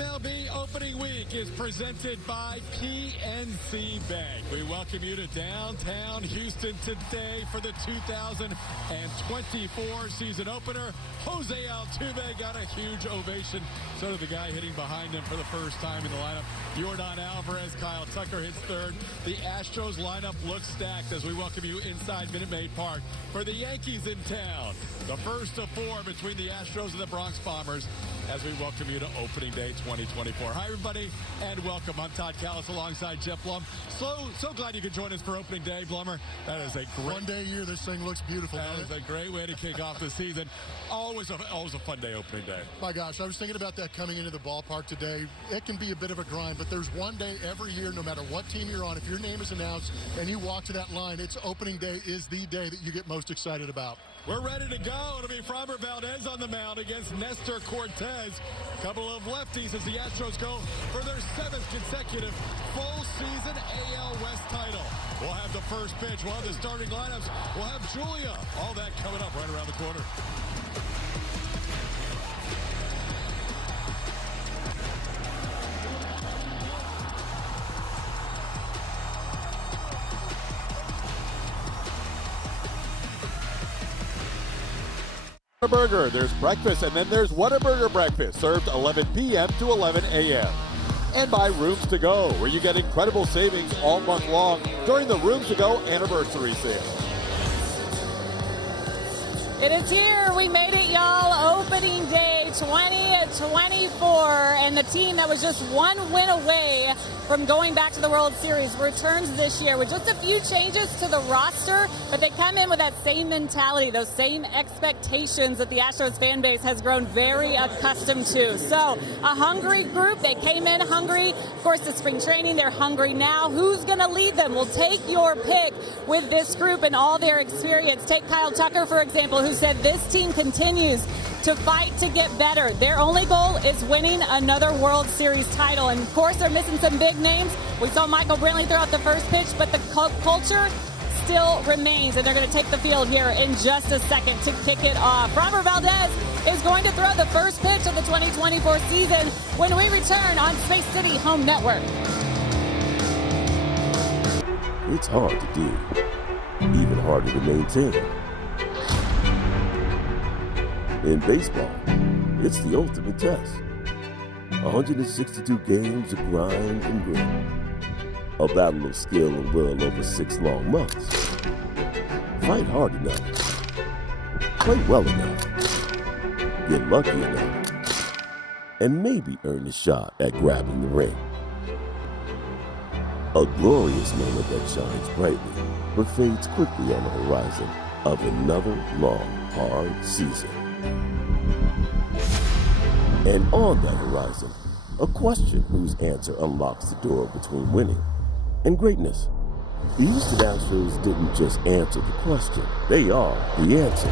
MLB opening week is presented by PNC Bank. We welcome you to downtown Houston today for the 2024 season opener. Jose Altuve got a huge ovation. So did the guy hitting behind him for the first time in the lineup. Yordan Alvarez, Kyle Tucker hits third. The Astros lineup looks stacked as we welcome you inside Minute Maid Park for the Yankees in town. The first of four between the Astros and the Bronx Bombers as we welcome you to opening day 2024. Hi, everybody, and welcome. I'm Todd Callis alongside Jeff Blum. So glad you could join us for opening day, Blummer. That is a great... One day a year, this thing looks beautiful. That is a great way to kick off the season. Always a fun day, opening day. My gosh, I was thinking about that coming into the ballpark today. It can be a bit of a grind, but there's one day every year, no matter what team you're on, if your name is announced and you walk to that line, it's opening day is the day that you get most excited about. We're ready to go. It'll be Framber Valdez on the mound against Nestor Cortez. A couple of lefties as the Astros go for their 7th consecutive full season AL West title. We'll have the first pitch. We'll have the starting lineups. We'll have Julia. All that coming up right around the corner. Burger. There's breakfast, and then there's Whataburger breakfast, served 11 p.m. to 11 a.m. And by Rooms to Go, where you get incredible savings all month long during the Rooms to Go anniversary sale. It is here. We made it, y'all. Opening day 2024, and the team that was just one win away from going back to the World Series returns this year with just a few changes to the roster, but they come in with that same mentality, those same expectations that the Astros fan base has grown very accustomed to. So a hungry group. They came in hungry. Of course, the spring training, they're hungry now. Who's going to lead them? We'll take your pick with this group and all their experience. Take Kyle Tucker, for example, who said this team continues to fight to get better. Their only goal is winning another World Series title. And of course, they're missing some big names. We saw Michael Brantley throw out the first pitch, but the culture still remains, and they're going to take the field here in just a second to kick it off. Framber Valdez is going to throw the first pitch of the 2024 season when we return on Space City Home Network. It's hard to do, even harder to maintain. In baseball, it's the ultimate test. 162 games of grind and grit. A battle of skill and will over 6 long months. Fight hard enough. Play well enough. Get lucky enough. And maybe earn a shot at grabbing the ring. A glorious moment that shines brightly, but fades quickly on the horizon of another long, hard season. And on that horizon, a question whose answer unlocks the door between winning and greatness. The Houston Astros didn't just answer the question, they are the answer.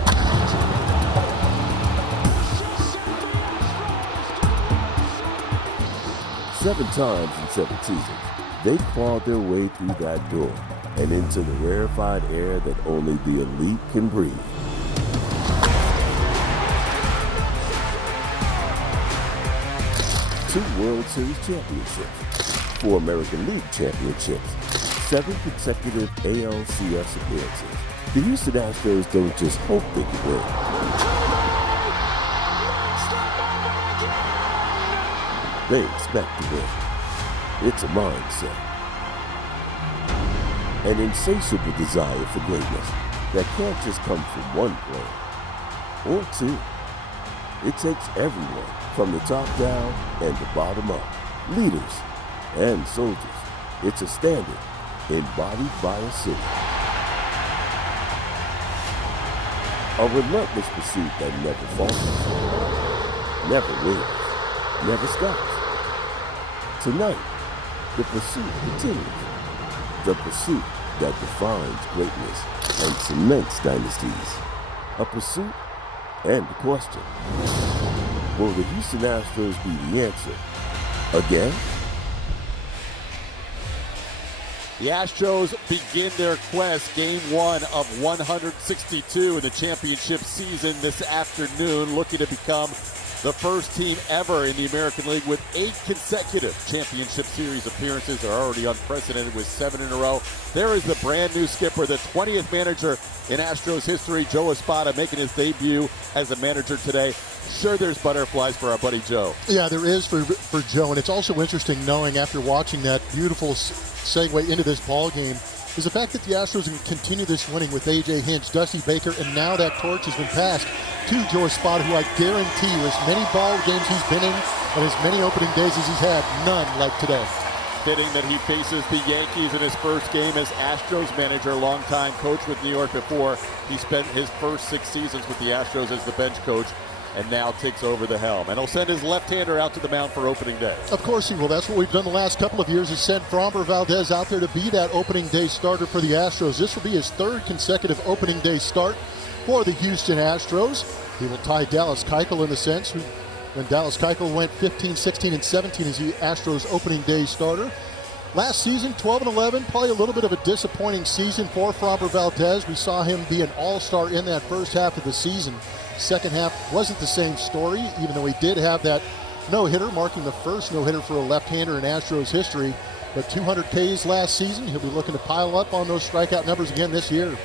Seven times in 7 seasons, they clawed their way through that door and into the rarefied air that only the elite can breathe. 2 World Series championships, 4 American League championships, 7 consecutive ALCS appearances. The Houston Astros don't just hope they can win. They expect to win. It's a mindset. An insatiable desire for greatness that can't just come from one player or 2. It takes everyone, from the top down and the bottom up, leaders and soldiers. It's a standard embodied by a city. A relentless pursuit that never falters, never wins, never stops. Tonight, the pursuit continues. The pursuit that defines greatness and cements dynasties. A pursuit and a question. Will the Houston Astros be the answer again? The Astros begin their quest, game 1 of 162 in the championship season this afternoon, looking to become the first team ever in the American League with 8 consecutive championship series appearances. They're already unprecedented with 7 in a row. There is the brand new skipper, the 20th manager in Astros history, Joe Espada, making his debut as a manager today. Sure, there's butterflies for our buddy Joe. Yeah, there is for Joe, and it's also interesting knowing after watching that beautiful segue into this ball game is the fact that the Astros can continue this winning with A.J. Hinch, Dusty Baker, and now that torch has been passed to Joe Espada, who I guarantee you, as many ball games he's been in and as many opening days as he's had, none like today. Fitting that he faces the Yankees in his first game as Astros manager, longtime coach with New York before. He spent his first 6 seasons with the Astros as the bench coach, and now takes over the helm. And he'll send his left-hander out to the mound for opening day. Of course he will. That's what we've done the last couple of years, is send Framber Valdez out there to be that opening day starter for the Astros. This will be his 3rd consecutive opening day start for the Houston Astros. He will tie Dallas Keuchel in the sense when Dallas Keuchel went 15, 16, and 17 as the Astros opening day starter. Last season, 12-11, probably a little bit of a disappointing season for Framber Valdez. We saw him be an all-star in that first half of the season. Second half wasn't the same story, even though he did have that no-hitter, marking the first no-hitter for a left-hander in Astros history. But 200 Ks last season. He'll be looking to pile up on those strikeout numbers again this year.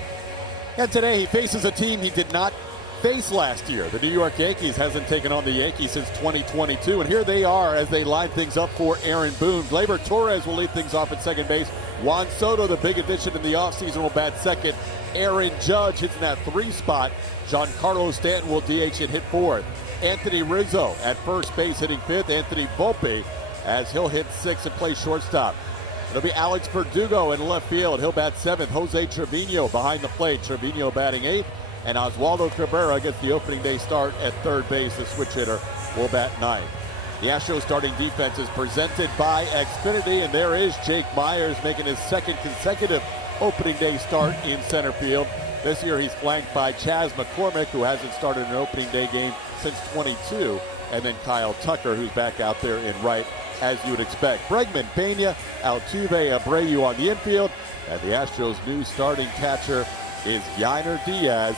And today he faces a team he did not face last year. The New York Yankees hasn't taken on the Yankees since 2022. And here they are as they line things up for Aaron Boone. Gleyber Torres will lead things off at second base. Juan Soto, the big addition in the offseason, will bat second. Aaron Judge hits in that 3 spot. Giancarlo Stanton will DH and hit 4th. Anthony Rizzo at first base hitting 5th. Anthony Volpe as he'll hit 6th and play shortstop. It'll be Alex Verdugo in left field. He'll bat 7th. Jose Trevino behind the plate. Trevino batting 8th. And Oswaldo Cabrera gets the opening day start at third base. The switch hitter will bat 9th. The Astros starting defense is presented by Xfinity, and there is Jake Myers making his 2nd consecutive opening day start in center field. This year he's flanked by Chas McCormick, who hasn't started an opening day game since 22, and then Kyle Tucker, who's back out there in right, as you would expect. Bregman, Pena, Altuve, Abreu on the infield, and the Astros' new starting catcher is Yainer Diaz.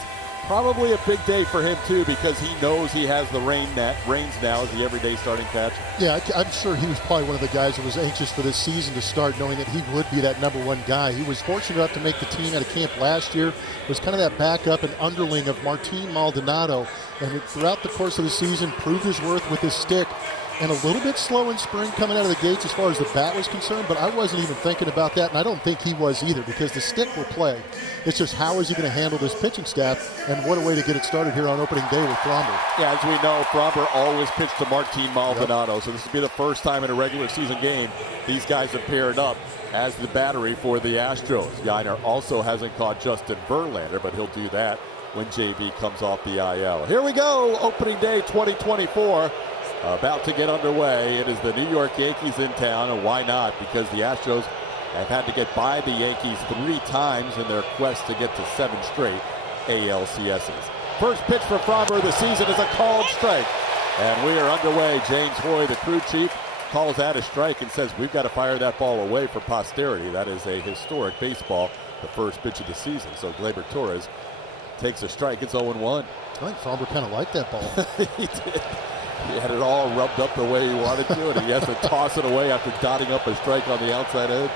Probably a big day for him, too, because he knows he has the reins now as the everyday starting catcher. Yeah, I'm sure he was probably one of the guys that was anxious for this season to start, knowing that he would be that #1 guy. He was fortunate enough to make the team out of camp last year. Was kind of that backup and underling of Martin Maldonado. And throughout the course of the season, proved his worth with his stick. And a little bit slow in spring coming out of the gates as far as the bat was concerned, but I wasn't even thinking about that, and I don't think he was either, because the stick will play. It's just how is he going to handle this pitching staff, and what a way to get it started here on opening day with Framber. Yeah, as we know, Framber always pitched to Martin Maldonado, so this will be the first time in a regular season game these guys have paired up as the battery for the Astros. Yainer also hasn't caught Justin Verlander, but he'll do that when JV comes off the IL. Here we go, opening day 2024. About to get underway. It is the New York Yankees in town, and why not? Because the Astros have had to get by the Yankees 3 times in their quest to get to 7 straight ALCSs. First pitch for Framber of the season is a called strike. And we are underway. James Hoy, the crew chief, calls that a strike and says we've got to fire that ball away for posterity. That is a historic baseball, the first pitch of the season. So Gleyber Torres takes a strike. It's 0-1. I think Framber kind of liked that ball. He did. He had it all rubbed up the way he wanted to, and he has to toss it away after dotting up a strike on the outside edge.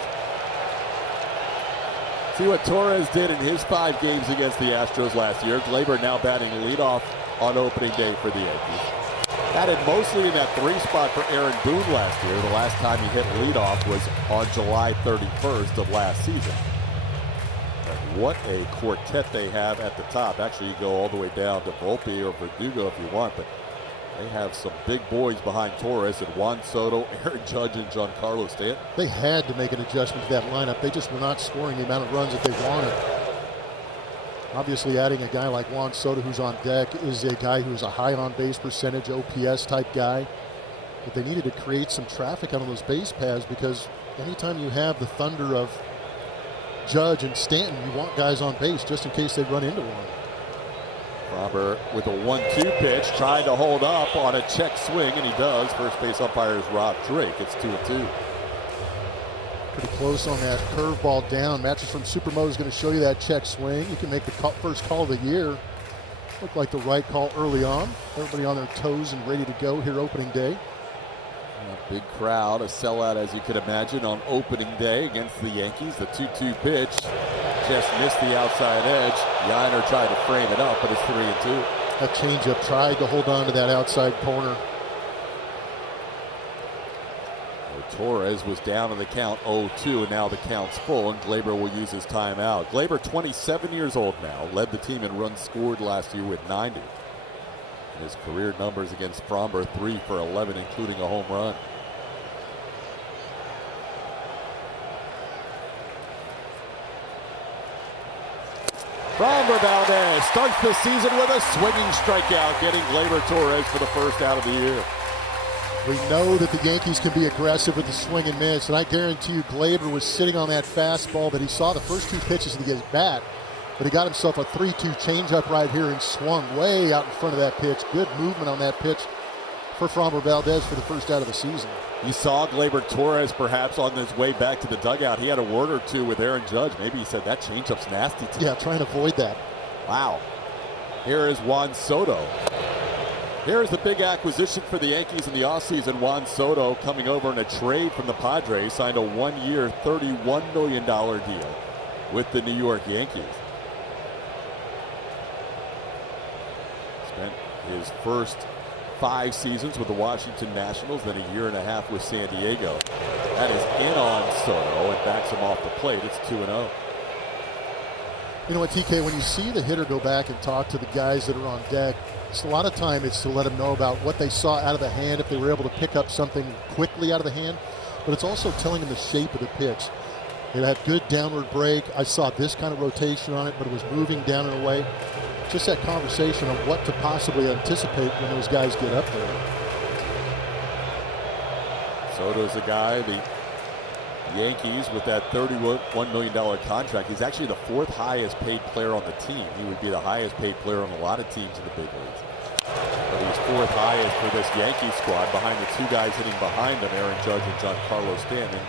See what Torres did in his 5 games against the Astros last year. Gleyber now batting leadoff on opening day for the Yankees. Batted mostly in that 3 spot for Aaron Boone last year. The last time he hit leadoff was on July 31st of last season. But what a quartet they have at the top. Actually, you go all the way down to Volpe or Verdugo if you want, but they have some big boys behind Torres and Juan Soto, Aaron Judge, and Giancarlo Stanton. They had to make an adjustment to that lineup. They just were not scoring the amount of runs that they wanted. Obviously, adding a guy like Juan Soto who's on deck is a guy who's a high on-base percentage, OPS type guy. But they needed to create some traffic on those base paths, because anytime you have the thunder of Judge and Stanton, you want guys on base just in case they run into one. Framber with a 1-2 pitch, trying to hold up on a check swing, and he does. First base umpire is Rob Drake. It's 2-2. Pretty close on that curveball down. Matches from Supermo is going to show you that check swing. You can make the first call of the year. Looked like the right call early on. Everybody on their toes and ready to go here opening day. A big crowd, a sellout as you could imagine on opening day against the Yankees. The 2-2 pitch just missed the outside edge. Yainer tried to frame it up, but it's 3-2. That changeup tried to hold on to that outside corner. Torres was down in the count 0-2, and now the count's full, and Gleyber will use his timeout. Gleyber, 27 years old now, led the team in runs scored last year with 90. And his career numbers against Framber, 3 for 11, including a home run. Framber Valdez starts the season with a swinging strikeout, getting Gleyber Torres for the first out of the year. We know that the Yankees can be aggressive with the swing and miss, and I guarantee you Gleyber was sitting on that fastball that he saw the first 2 pitches to get his bat, but he got himself a 3-2 changeup right here and swung way out in front of that pitch. Good movement on that pitch for Framber Valdez for the first out of the season. You saw Gleyber Torres perhaps on his way back to the dugout. He had a word or two with Aaron Judge. Maybe he said that changeup's nasty to Yeah, trying to avoid that. Wow. Here is Juan Soto. Here's the big acquisition for the Yankees in the offseason. Juan Soto coming over in a trade from the Padres, signed a 1-year, $31 million deal with the New York Yankees. Spent his first 5 seasons with the Washington Nationals, then a year and a half with San Diego. That is in on Soto and backs him off the plate. It's 2-0. You know what, TK, when you see the hitter go back and talk to the guys that are on deck, a lot of time it's to let them know about what they saw out of the hand, if they were able to pick up something quickly out of the hand, but it's also telling them the shape of the pitch. It had good downward break. I saw this kind of rotation on it, but it was moving down and away. Just that conversation of what to possibly anticipate when those guys get up there. Soto's a guy, the Yankees with that $31 million contract. He's actually the 4th highest paid player on the team. He would be the highest paid player on a lot of teams in the big leagues. But he's 4th highest for this Yankee squad behind the 2 guys hitting behind him, Aaron Judge and Giancarlo Stanton,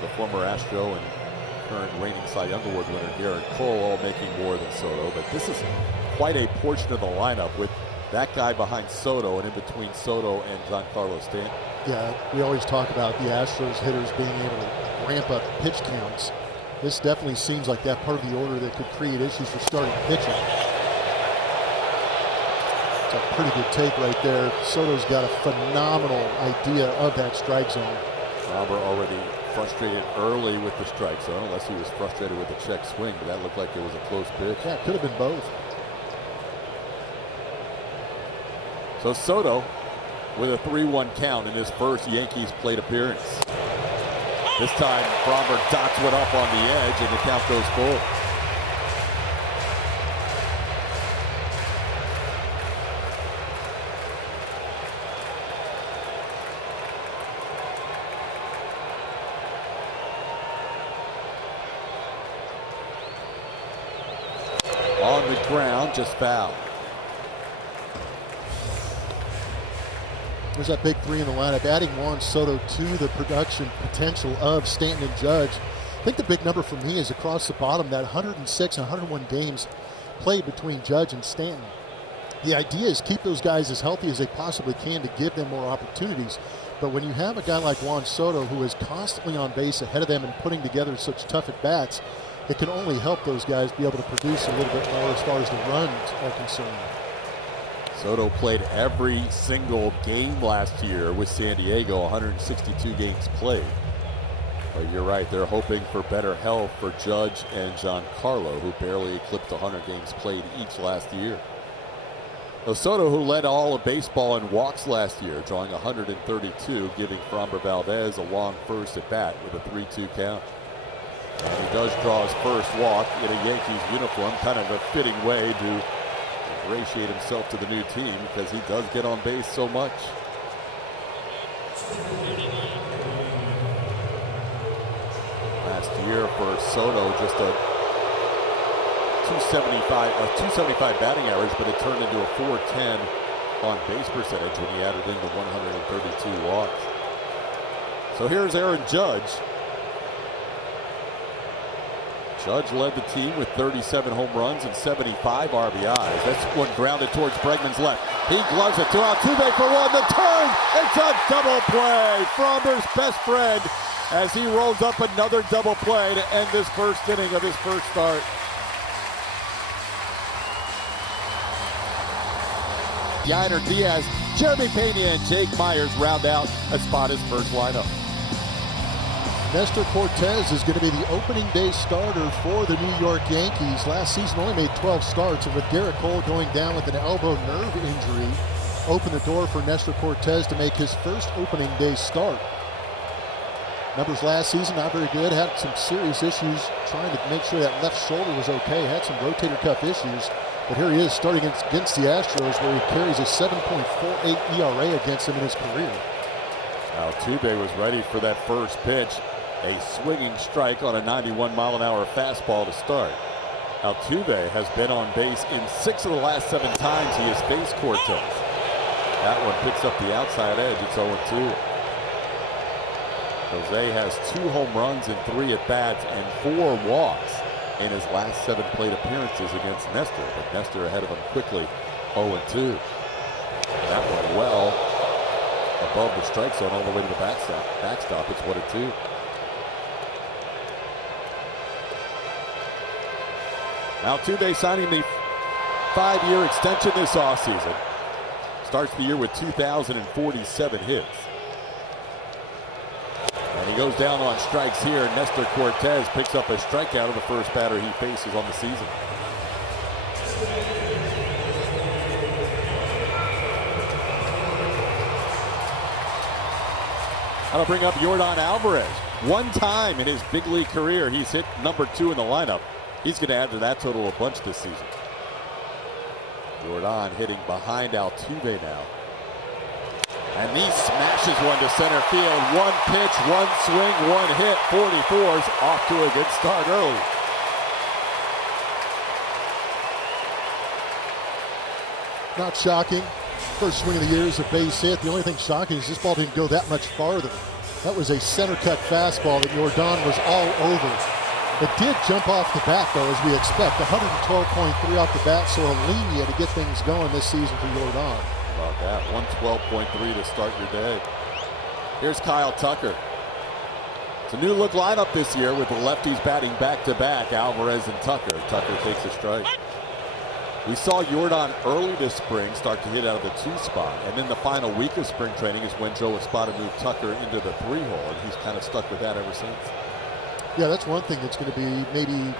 the former Astro and current reigning Cy Young Award winner Garrett Cole, all making more than Soto. But this is quite a portion of the lineup with that guy behind Soto and in between Soto and Giancarlo Stanton. Yeah, we always talk about the Astros hitters being able to ramp up pitch counts. This definitely seems like that part of the order that could create issues for starting pitching. It's a pretty good take right there. Soto's got a phenomenal idea of that strike zone. Robert already frustrated early with the strike zone, unless he was frustrated with the check swing, but that looked like it was a close pitch. Yeah, it could have been both. So Soto with a 3-1 count in his first Yankees plate appearance. This time, Framber dots one up on the edge, and the count goes full. On the ground, just foul. There's that big 3 in the lineup, adding Juan Soto to the production potential of Stanton and Judge. I think the big number for me is across the bottom, that 106 and 101 games played between Judge and Stanton. The idea is keep those guys as healthy as they possibly can to give them more opportunities. But when you have a guy like Juan Soto who is constantly on base ahead of them and putting together such tough at-bats, it can only help those guys be able to produce a little bit more as far as the runs are concerned. Soto played every single game last year with San Diego, 162 games played. But you're right, they're hoping for better health for Judge and Giancarlo, who barely eclipsed 100 games played each last year. Soto, who led all of baseball in walks last year, drawing 132, giving Framber Valdez a long first at bat with a 3-2 count. And he does draw his first walk in a Yankees uniform, kind of a fitting way to ingratiate himself to the new team because he does get on base so much. Last year for Soto, just a 275 batting average, but it turned into a 410 on base percentage when he added in the 132 walks. So here's Aaron Judge. Judge led the team with 37 home runs and 75 RBIs. That's one grounded towards Bregman's left. He gloves it to Altuve for one. The turn. It's a double play. Framber's best friend as he rolls up another double play to end this first inning of his first start. Yainer Diaz, Jeremy Pena, and Jake Myers round out Espada's first lineup. Nestor Cortez is going to be the opening day starter for the New York Yankees. Last season only made 12 starts, and with Garrett Cole going down with an elbow nerve injury, opened the door for Nestor Cortez to make his first opening day start. Numbers last season not very good, had some serious issues trying to make sure that left shoulder was okay, had some rotator cuff issues. But here he is starting against the Astros, where he carries a 7.48 ERA against them in his career. Altuve was ready for that first pitch. A swinging strike on a 91-mile-an-hour fastball to start. Altuve has been on base in 6 of the last 7 times he has faced Cortez. That one picks up the outside edge. It's 0-2. Jose has 2 home runs and 3 at-bats and 4 walks in his last 7 plate appearances against Nestor, but Nestor ahead of him quickly, 0-2. That one well above the strike zone all the way to the backstop. It's 1-2. Altuve signing the 5-year extension this offseason. Starts the year with 2,047 hits. And he goes down on strikes here. Nestor Cortez picks up a strikeout of the first batter he faces on the season. I'll bring up Yordan Alvarez. One time in his big league career, he's hit number 2 in the lineup. He's going to add to that total a bunch this season. Yordan hitting behind Altuve now. And he smashes one to center field. 1 pitch, 1 swing, 1 hit. 44's off to a good start early. Not shocking. First swing of the year is a base hit. The only thing shocking is this ball didn't go that much farther. That was a center cut fastball that Yordan was all over. It did jump off the bat, though, as we expect. 112.3 off the bat, so a linear to get things going this season for Yordan. About that, 112.3 to start your day. Here's Kyle Tucker. It's a new look lineup this year with the lefties batting back-to-back, Alvarez and Tucker. Tucker takes a strike. We saw Yordan early this spring start to hit out of the 2 spot, and then the final week of spring training is when Joe Espada moved Tucker into the 3 hole, and he's kind of stuck with that ever since. Yeah, that's one thing that's going to be maybe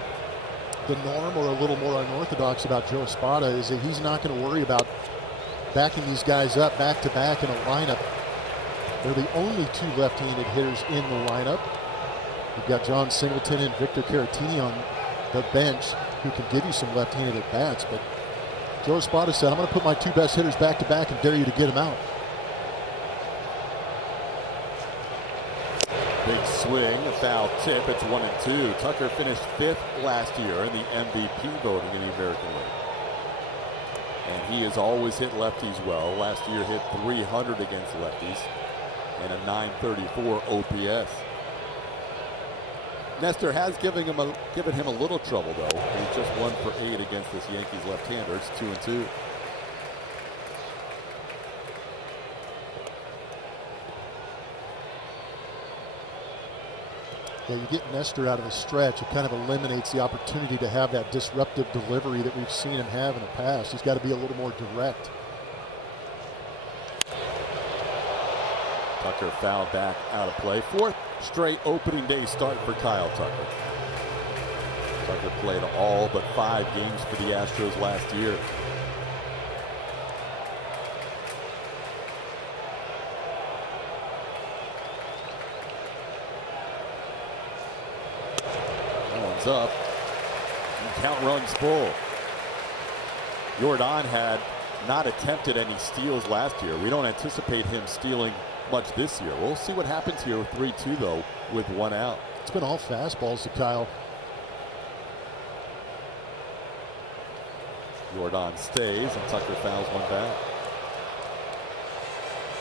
the norm or a little more unorthodox about Joe Espada is that he's not going to worry about backing these guys up back-to-back in a lineup. They're the only 2 left-handed hitters in the lineup. You've got John Singleton and Victor Caratini on the bench who can give you some left-handed at-bats, but Joe Espada said, I'm going to put my 2 best hitters back-to-back and dare you to get them out. Big swing, a foul tip. It's 1-2. Tucker finished 5th last year in the MVP voting in the American League. And he has always hit lefties well. Last year hit 300 against lefties and a 934 OPS. Nestor has given him a little trouble, though. He's just 1 for 8 against this Yankees left-hander. It's 2-2. Yeah, you get Nestor out of the stretch, it kind of eliminates the opportunity to have that disruptive delivery that we've seen him have in the past. He's got to be a little more direct. Tucker fouled back out of play. 4th straight opening day start for Kyle Tucker. Tucker played all but 5 games for the Astros last year. Up and count runs full. Yordan had not attempted any steals last year. We don't anticipate him stealing much this year. We'll see what happens here with 3-2 though with 1 out. It's been all fastballs to Kyle. Yordan stays and Tucker fouls 1 back.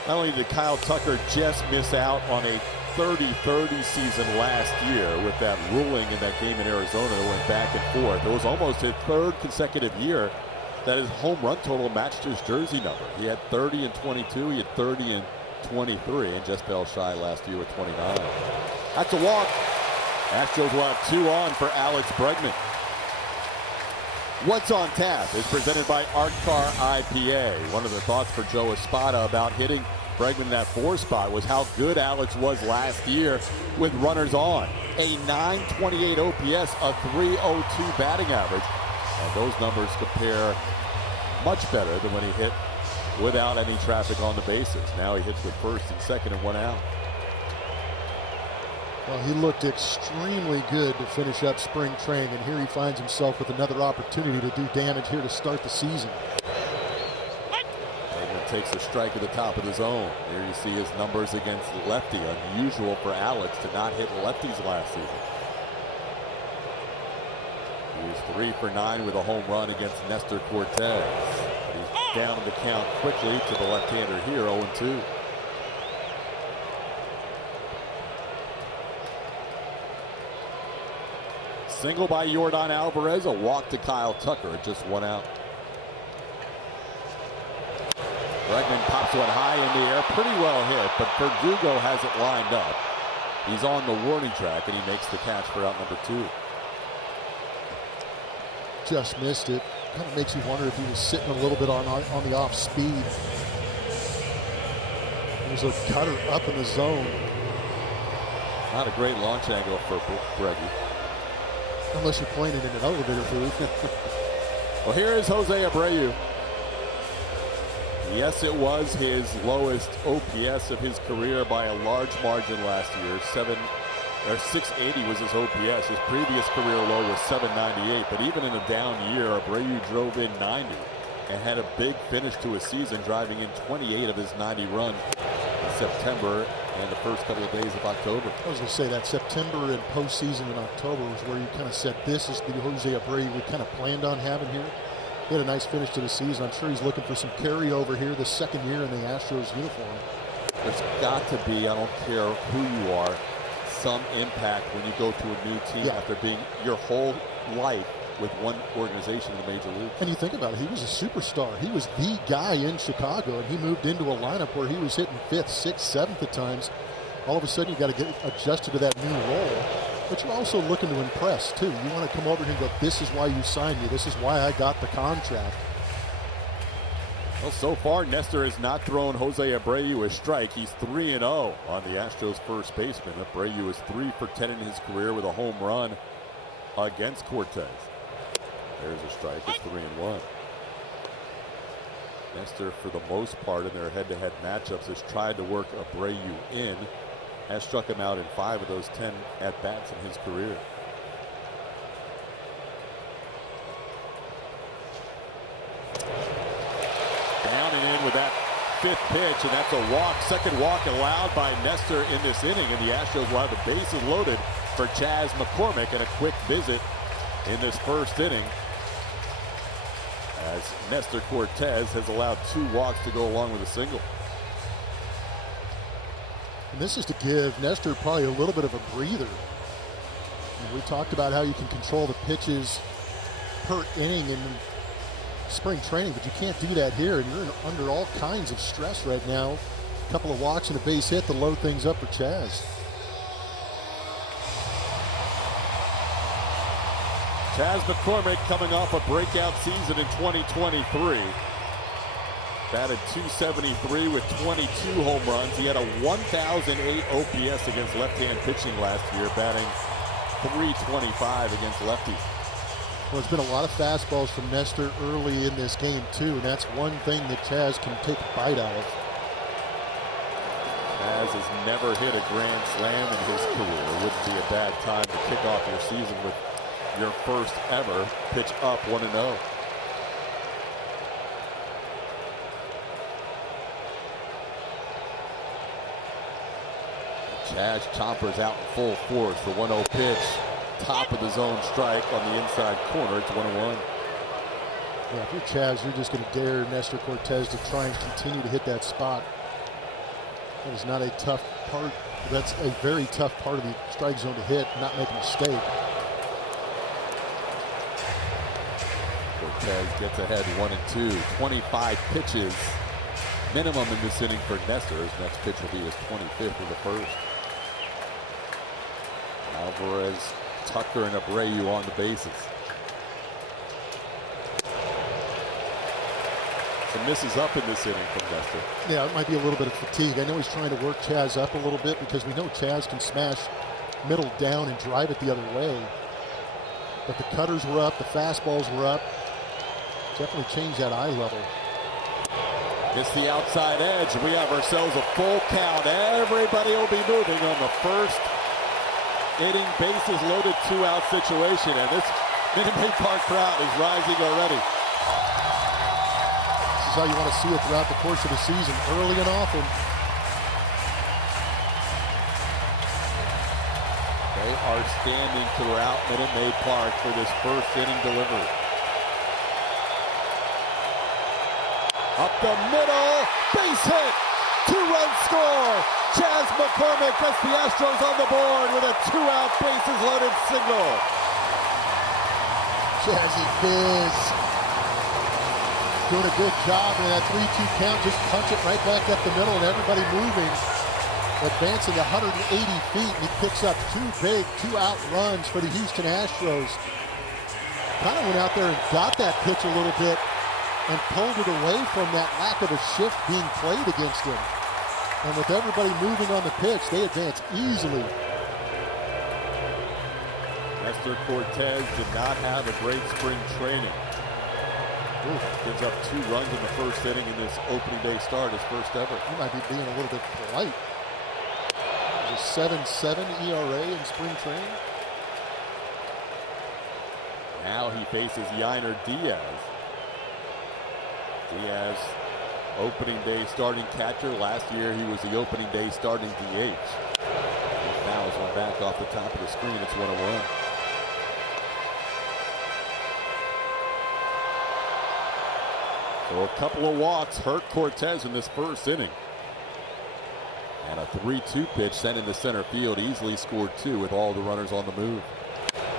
Not only did Kyle Tucker just miss out on a 30-30 season last year with that ruling in that game in Arizona that went back and forth. It was almost his third consecutive year that his home run total matched his jersey number. He had 30 and 22, he had 30 and 23, and just fell shy last year with 29. That's a walk. Astros will have 2 on for Alex Bregman. What's on Tap is presented by Art Car IPA. One of the thoughts for Joe Espada about hitting Bregman in that 4 spot was how good Alex was last year with runners on. A 928 OPS, a 302 batting average. And those numbers compare much better than when he hit without any traffic on the bases. Now he hits with first and second and 1 out. Well, he looked extremely good to finish up spring training, and here he finds himself with another opportunity to do damage here to start the season. Bregman takes a strike at the top of the zone. Here you see his numbers against lefty. Unusual for Alex to not hit lefties last season. He was 3 for 9 with a home run against Nestor Cortes. But he's down in the count quickly to the left-hander here, 0-2. Single by Yordan Alvarez, a walk to Kyle Tucker, just 1 out. Bregman pops one high in the air, pretty well hit, but Verdugo has it lined up. He's on the warning track, and he makes the catch for out number 2. Just missed it. Kind of makes you wonder if he was sitting a little bit on the off speed. There's a cutter up in the zone. Not a great launch angle for Breggy. Unless you're playing it in an elevator booth. Well, here is Jose Abreu. Yes, it was his lowest OPS of his career by a large margin last year. 680 was his OPS. His previous career low was 798. But even in a down year, Abreu drove in 90 and had a big finish to his season, driving in 28 of his 90 runs in September and the first couple of days of October. I was going to say that September and postseason in October was where you kind of said this is the Jose Abreu we kind of planned on having here. He had a nice finish to the season. I'm sure he's looking for some carryover here the second year in the Astros uniform. There's got to be, I don't care who you are, some impact when you go to a new team after being your whole life with one organization in the major league. And you think about it, he was a superstar. He was the guy in Chicago, and he moved into a lineup where he was hitting 5th, 6th, 7th at times. All of a sudden, you got to get adjusted to that new role. But you're also looking to impress, too. You want to come over here and go, this is why you signed me. This is why I got the contract. Well, so far, Nestor has not thrown Jose Abreu a strike. He's 3-0 on the Astros first baseman. Abreu is 3 for 10 in his career with a home run against Cortes. There's a strike. It's 3-1. Nestor, for the most part, in their head-to-head matchups, has tried to work Abreu in. Has struck him out in 5 of those 10 at-bats in his career. Down and in with that 5th pitch, and that's a walk. Second walk allowed by Nestor in this inning, and the Astros will have the bases loaded for Chas McCormick and a quick visit in this first inning, as Nestor Cortes has allowed 2 walks to go along with a single. And this is to give Nestor probably a little bit of a breather. We talked about how you can control the pitches per inning in spring training, but you can't do that here, and you're under all kinds of stress right now. A couple of walks and a base hit to load things up for Chas. Chas McCormick coming off a breakout season in 2023. Batted .273 with 22 home runs. He had a 1,008 OPS against left-hand pitching last year, batting .325 against lefties. Well, there's been a lot of fastballs from Nestor early in this game, too, and that's one thing that Chas can take a bite out of. Chas has never hit a grand slam in his career. It wouldn't be a bad time to kick off your season with your first ever pitch up 1-0. Chas chompers out in full force. The 1-0 pitch, top of the zone strike on the inside corner. It's 1-1. Yeah, if you're Chas, you're just going to dare Nestor Cortes to try and continue to hit that spot. That is not a tough part That's a very tough part of the strike zone to hit, not make a mistake. Cortes gets ahead 1-2. 25 pitches minimum in this inning for Nestor. His next pitch will be his 25th of the first. Alvarez, Tucker, and Abreu on the bases. Some misses up in this inning from Nestor. Yeah, it might be a little bit of fatigue. I know he's trying to work Chas up a little bit because we know Chas can smash middle down and drive it the other way. But the cutters were up, the fastballs were up. Definitely changed that eye level. It's the outside edge. We have ourselves a full count. Everybody will be moving on the first inning bases loaded 2-out situation. And this Minute Maid Park crowd is rising already. This is how you want to see it throughout the course of the season, early and often. They are standing throughout Minute Maid Park for this first inning delivery. Up the middle, base hit, 2-run score. Chas McCormick gets the Astros on the board with a 2-out bases loaded single. Jazzy Fizz doing a good job in that 3-2 count. Just punch it right back up the middle and everybody moving. Advancing 180 feet, and he picks up 2 big 2-out runs for the Houston Astros. Kind of went out there and got that pitch a little bit and pulled it away from that lack of a shift being played against him. And with everybody moving on the pitch, they advance easily. Nestor Cortes did not have a great spring training. Gives up 2 runs in the first inning in this opening day start, his first ever. He might be being a little bit polite. It was a 7.7 ERA in spring training. Now he faces Yainer Diaz. Diaz, opening day starting catcher. Last year he was the opening day starting DH. He fouls one back off the top of the screen. It's 1-1. So a couple of walks hurt Cortes in this first inning. And a 3-2 pitch sent into center field. Easily scored 2 with all the runners on the move.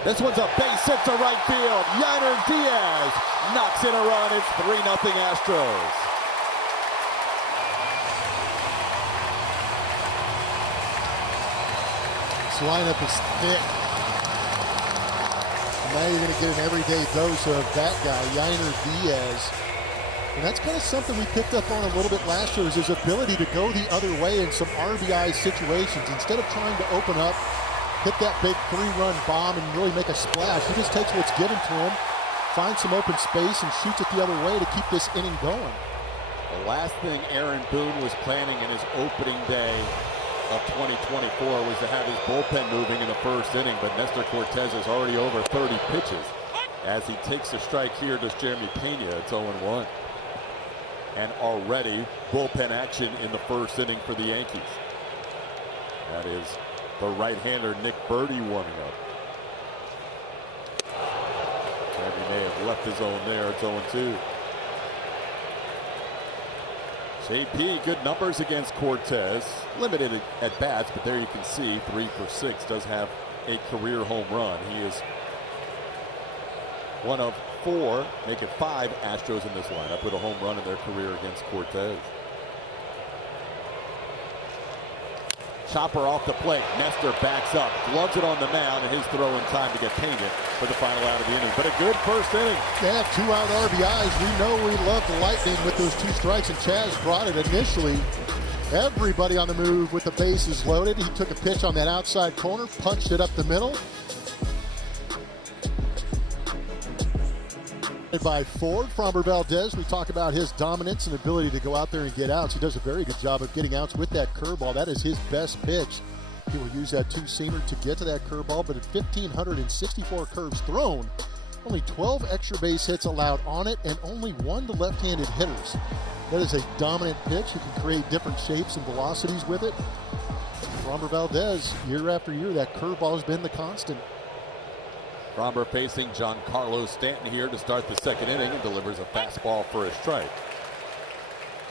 This one's a base hit to right field. Yainer Diaz knocks in a run. It's 3-0 Astros. This lineup is thick. Now you're going to get an everyday dose of that guy, Yainer Diaz. And that's kind of something we picked up on a little bit last year, is his ability to go the other way in some RBI situations. Instead of trying to open up, hit that big 3-run bomb and really make a splash, he just takes what's given to him, finds some open space, and shoots it the other way to keep this inning going. The last thing Aaron Boone was planning in his opening day of 2024 was to have his bullpen moving in the first inning, but Nestor Cortes is already over 30 pitches. As he takes a strike here, does Jeremy Pena. It's 0-1. And already bullpen action in the first inning for the Yankees. That is the right-hander Nick Burdi warming up. Jeremy may have left his own there. It's 0-2. JP, good numbers against Cortes. Limited at bats, but there you can see 3 for 6. Does have a career home run. He is one of 4, make it 5 Astros in this lineup with a home run in their career against Cortes. Chopper off the plate. Nestor backs up, gloves it on the mound, and his throw in time to get Pena for the final out of the inning. But a good first inning. Yeah, 2-out RBIs. We know we love the Lightning with those 2 strikes, and Chas brought it initially. Everybody on the move with the bases loaded. He took a pitch on that outside corner, punched it up the middle. By Ford, Framber Valdez, we talk about his dominance and ability to go out there and get outs. He does a very good job of getting outs with that curveball. That is his best pitch. He will use that 2-seamer to get to that curveball, but at 1,564 curves thrown, only 12 extra base hits allowed on it, and only 1 to left-handed hitters. That is a dominant pitch. You can create different shapes and velocities with it. Framber Valdez, year after year, that curveball has been the constant. Framber facing Giancarlo Stanton here to start the second inning and delivers a fastball for a strike.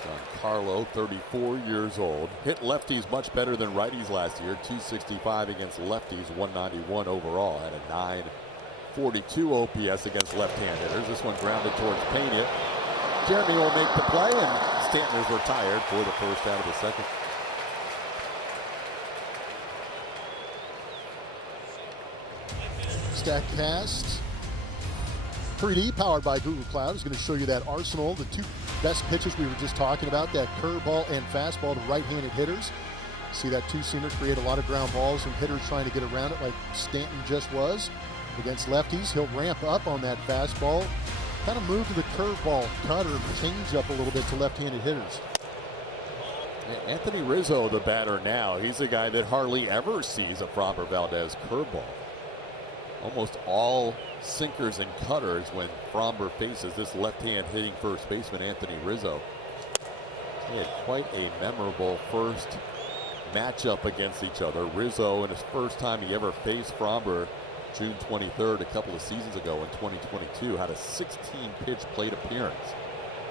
Giancarlo, 34 years old. Hit lefties much better than righties last year. 265 against lefties, 191 overall. Had a 942 OPS against left-hand hitters. This one grounded towards Pena. Jeremy will make the play, and Stanton is retired for the first out of the second. StatCast 3D, powered by Google Cloud, is going to show you that arsenal, the two best pitches we were just talking about, that curveball and fastball to right-handed hitters. See that two-seamer create a lot of ground balls and hitters trying to get around it like Stanton just was. Against lefties, he'll ramp up on that fastball, kind of move to the curveball, cutter, change up a little bit to left-handed hitters. Anthony Rizzo, the batter now, he's a guy that hardly ever sees a Framber Valdez curveball. Almost all sinkers and cutters when Framber faces this left-hand hitting first baseman Anthony Rizzo. They had quite a memorable first matchup against each other. Rizzo, in his first time he ever faced Framber, June 23rd, a couple of seasons ago in 2022, had a 16-pitch plate appearance.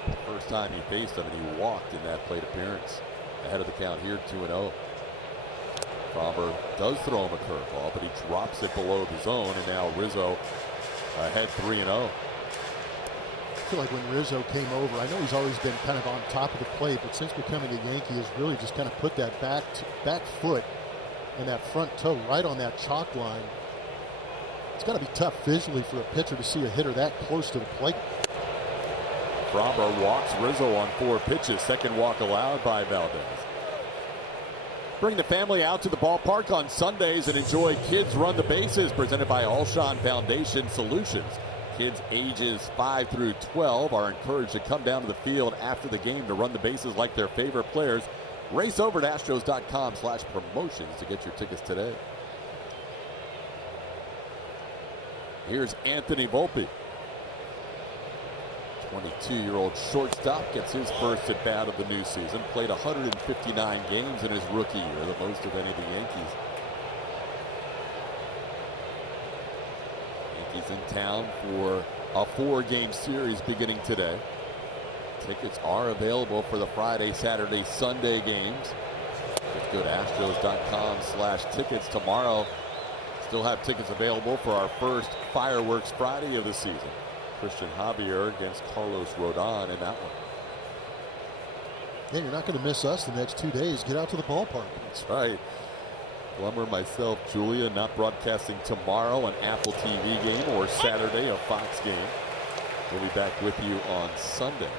The first time he faced him, and he walked in that plate appearance. Ahead of the count here, 2-0. Framber does throw him a curveball, but he drops it below the zone, and now Rizzo ahead 3-0. I feel like when Rizzo came over, I know he's always been kind of on top of the plate, but since becoming a Yankee, has really just kind of put that back foot and that front toe right on that chalk line. It's got to be tough visually for a pitcher to see a hitter that close to the plate. Framber walks Rizzo on 4 pitches. Second walk allowed by Valdez. Bring the family out to the ballpark on Sundays and enjoy Kids Run the Bases, presented by Alshon Foundation Solutions. Kids ages 5 through 12 are encouraged to come down to the field after the game to run the bases like their favorite players. Race over to Astros.com/promotions to get your tickets today. Here's Anthony Volpe. 22-year-old shortstop gets his first at bat of the new season. Played 159 games in his rookie year, the most of any of the Yankees. Yankees in town for a 4-game series beginning today. Tickets are available for the Friday, Saturday, Sunday games. Just go to Astros.com/tickets tomorrow. Still have tickets available for our first Fireworks Friday of the season. Christian Javier against Carlos Rodon in that one. Yeah, you're not going to miss us the next 2 days. Get out to the ballpark. That's right. Plummer, myself, Julia, not broadcasting tomorrow an Apple TV game or Saturday a Fox game. We'll be back with you on Sunday.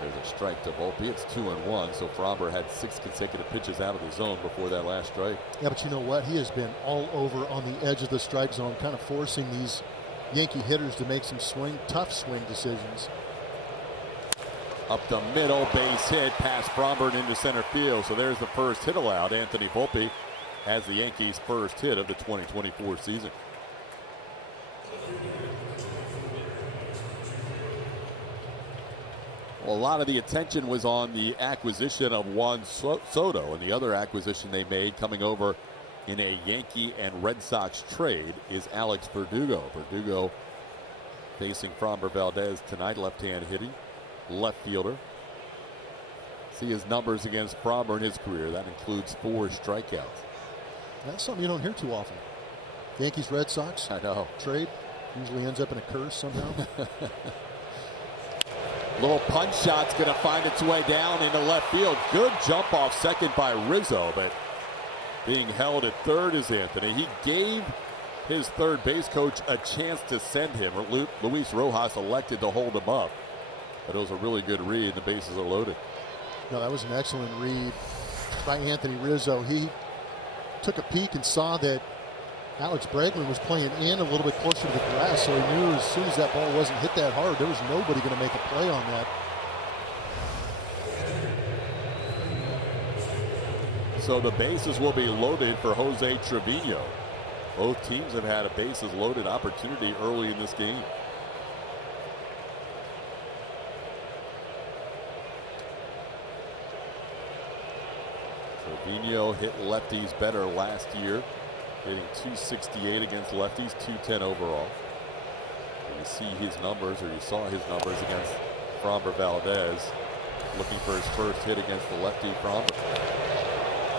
There's a strike to Volpe. It's 2-1, so Framber had 6 consecutive pitches out of the zone before that last strike. Yeah, but you know what? He has been all over on the edge of the strike zone, kind of forcing these Yankee hitters to make some tough swing decisions. Up the middle, base hit, past Framber and into center field. So there's the first hit allowed. Anthony Volpe has the Yankees' first hit of the 2024 season. Well, a lot of the attention was on the acquisition of Juan Soto, and the other acquisition they made coming over in a Yankee and Red Sox trade is Alex Verdugo. Verdugo facing Framber Valdez tonight, left-hand hitting, left fielder. See his numbers against Framber in his career. That includes 4 strikeouts. That's something you don't hear too often. Yankees, Red Sox. I know. Trade usually ends up in a curse somehow. Little punch shot's going to find its way down into left field. Good jump off second by Rizzo, but being held at third is Anthony. He gave his third base coach a chance to send him. Luis Rojas elected to hold him up, but it was a really good read. The bases are loaded. No, that was an excellent read by Anthony Rizzo. He took a peek and saw that Alex Bregman was playing in a little bit closer to the grass, so he knew as soon as that ball wasn't hit that hard, there was nobody going to make a play on that. So the bases will be loaded for Jose Trevino. Both teams have had a bases loaded opportunity early in this game. Trevino hit lefties better last year, hitting .268 against lefties, .210 overall. And you see his numbers, or you saw his numbers against Framber Valdez. looking for his first hit against the lefty Fromber.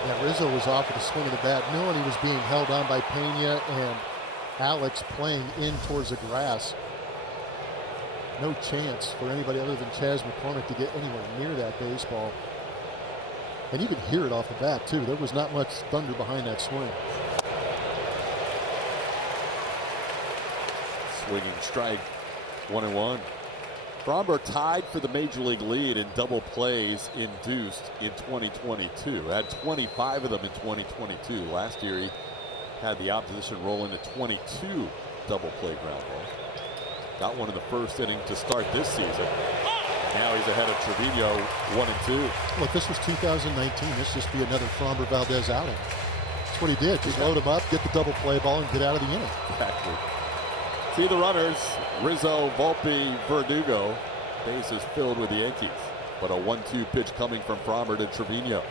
Yeah, Rizzo was off with a swing of the bat. Knowing he was being held on by Pena and Alex playing in towards the grass. No chance for anybody other than Chas McCormick to get anywhere near that baseball. And you could hear it off the bat, too. There was not much thunder behind that swing. Swinging strike, 1-1. Fromber tied for the major league lead in double plays induced in 2022. Had 25 of them in 2022. Last year he had the opposition roll into 22 double play ground balls. Got one in the first inning to start this season. Now he's ahead of Trevino, 1-2. Look, this was 2019. This just be another Fromber Valdez outing. That's what he did. Just load him up, get the double play ball, and get out of the inning. Exactly. See the runners, Rizzo, Volpe, Verdugo. Bases filled with the Yankees. But a 1-2 pitch coming from Fromber to Trevino.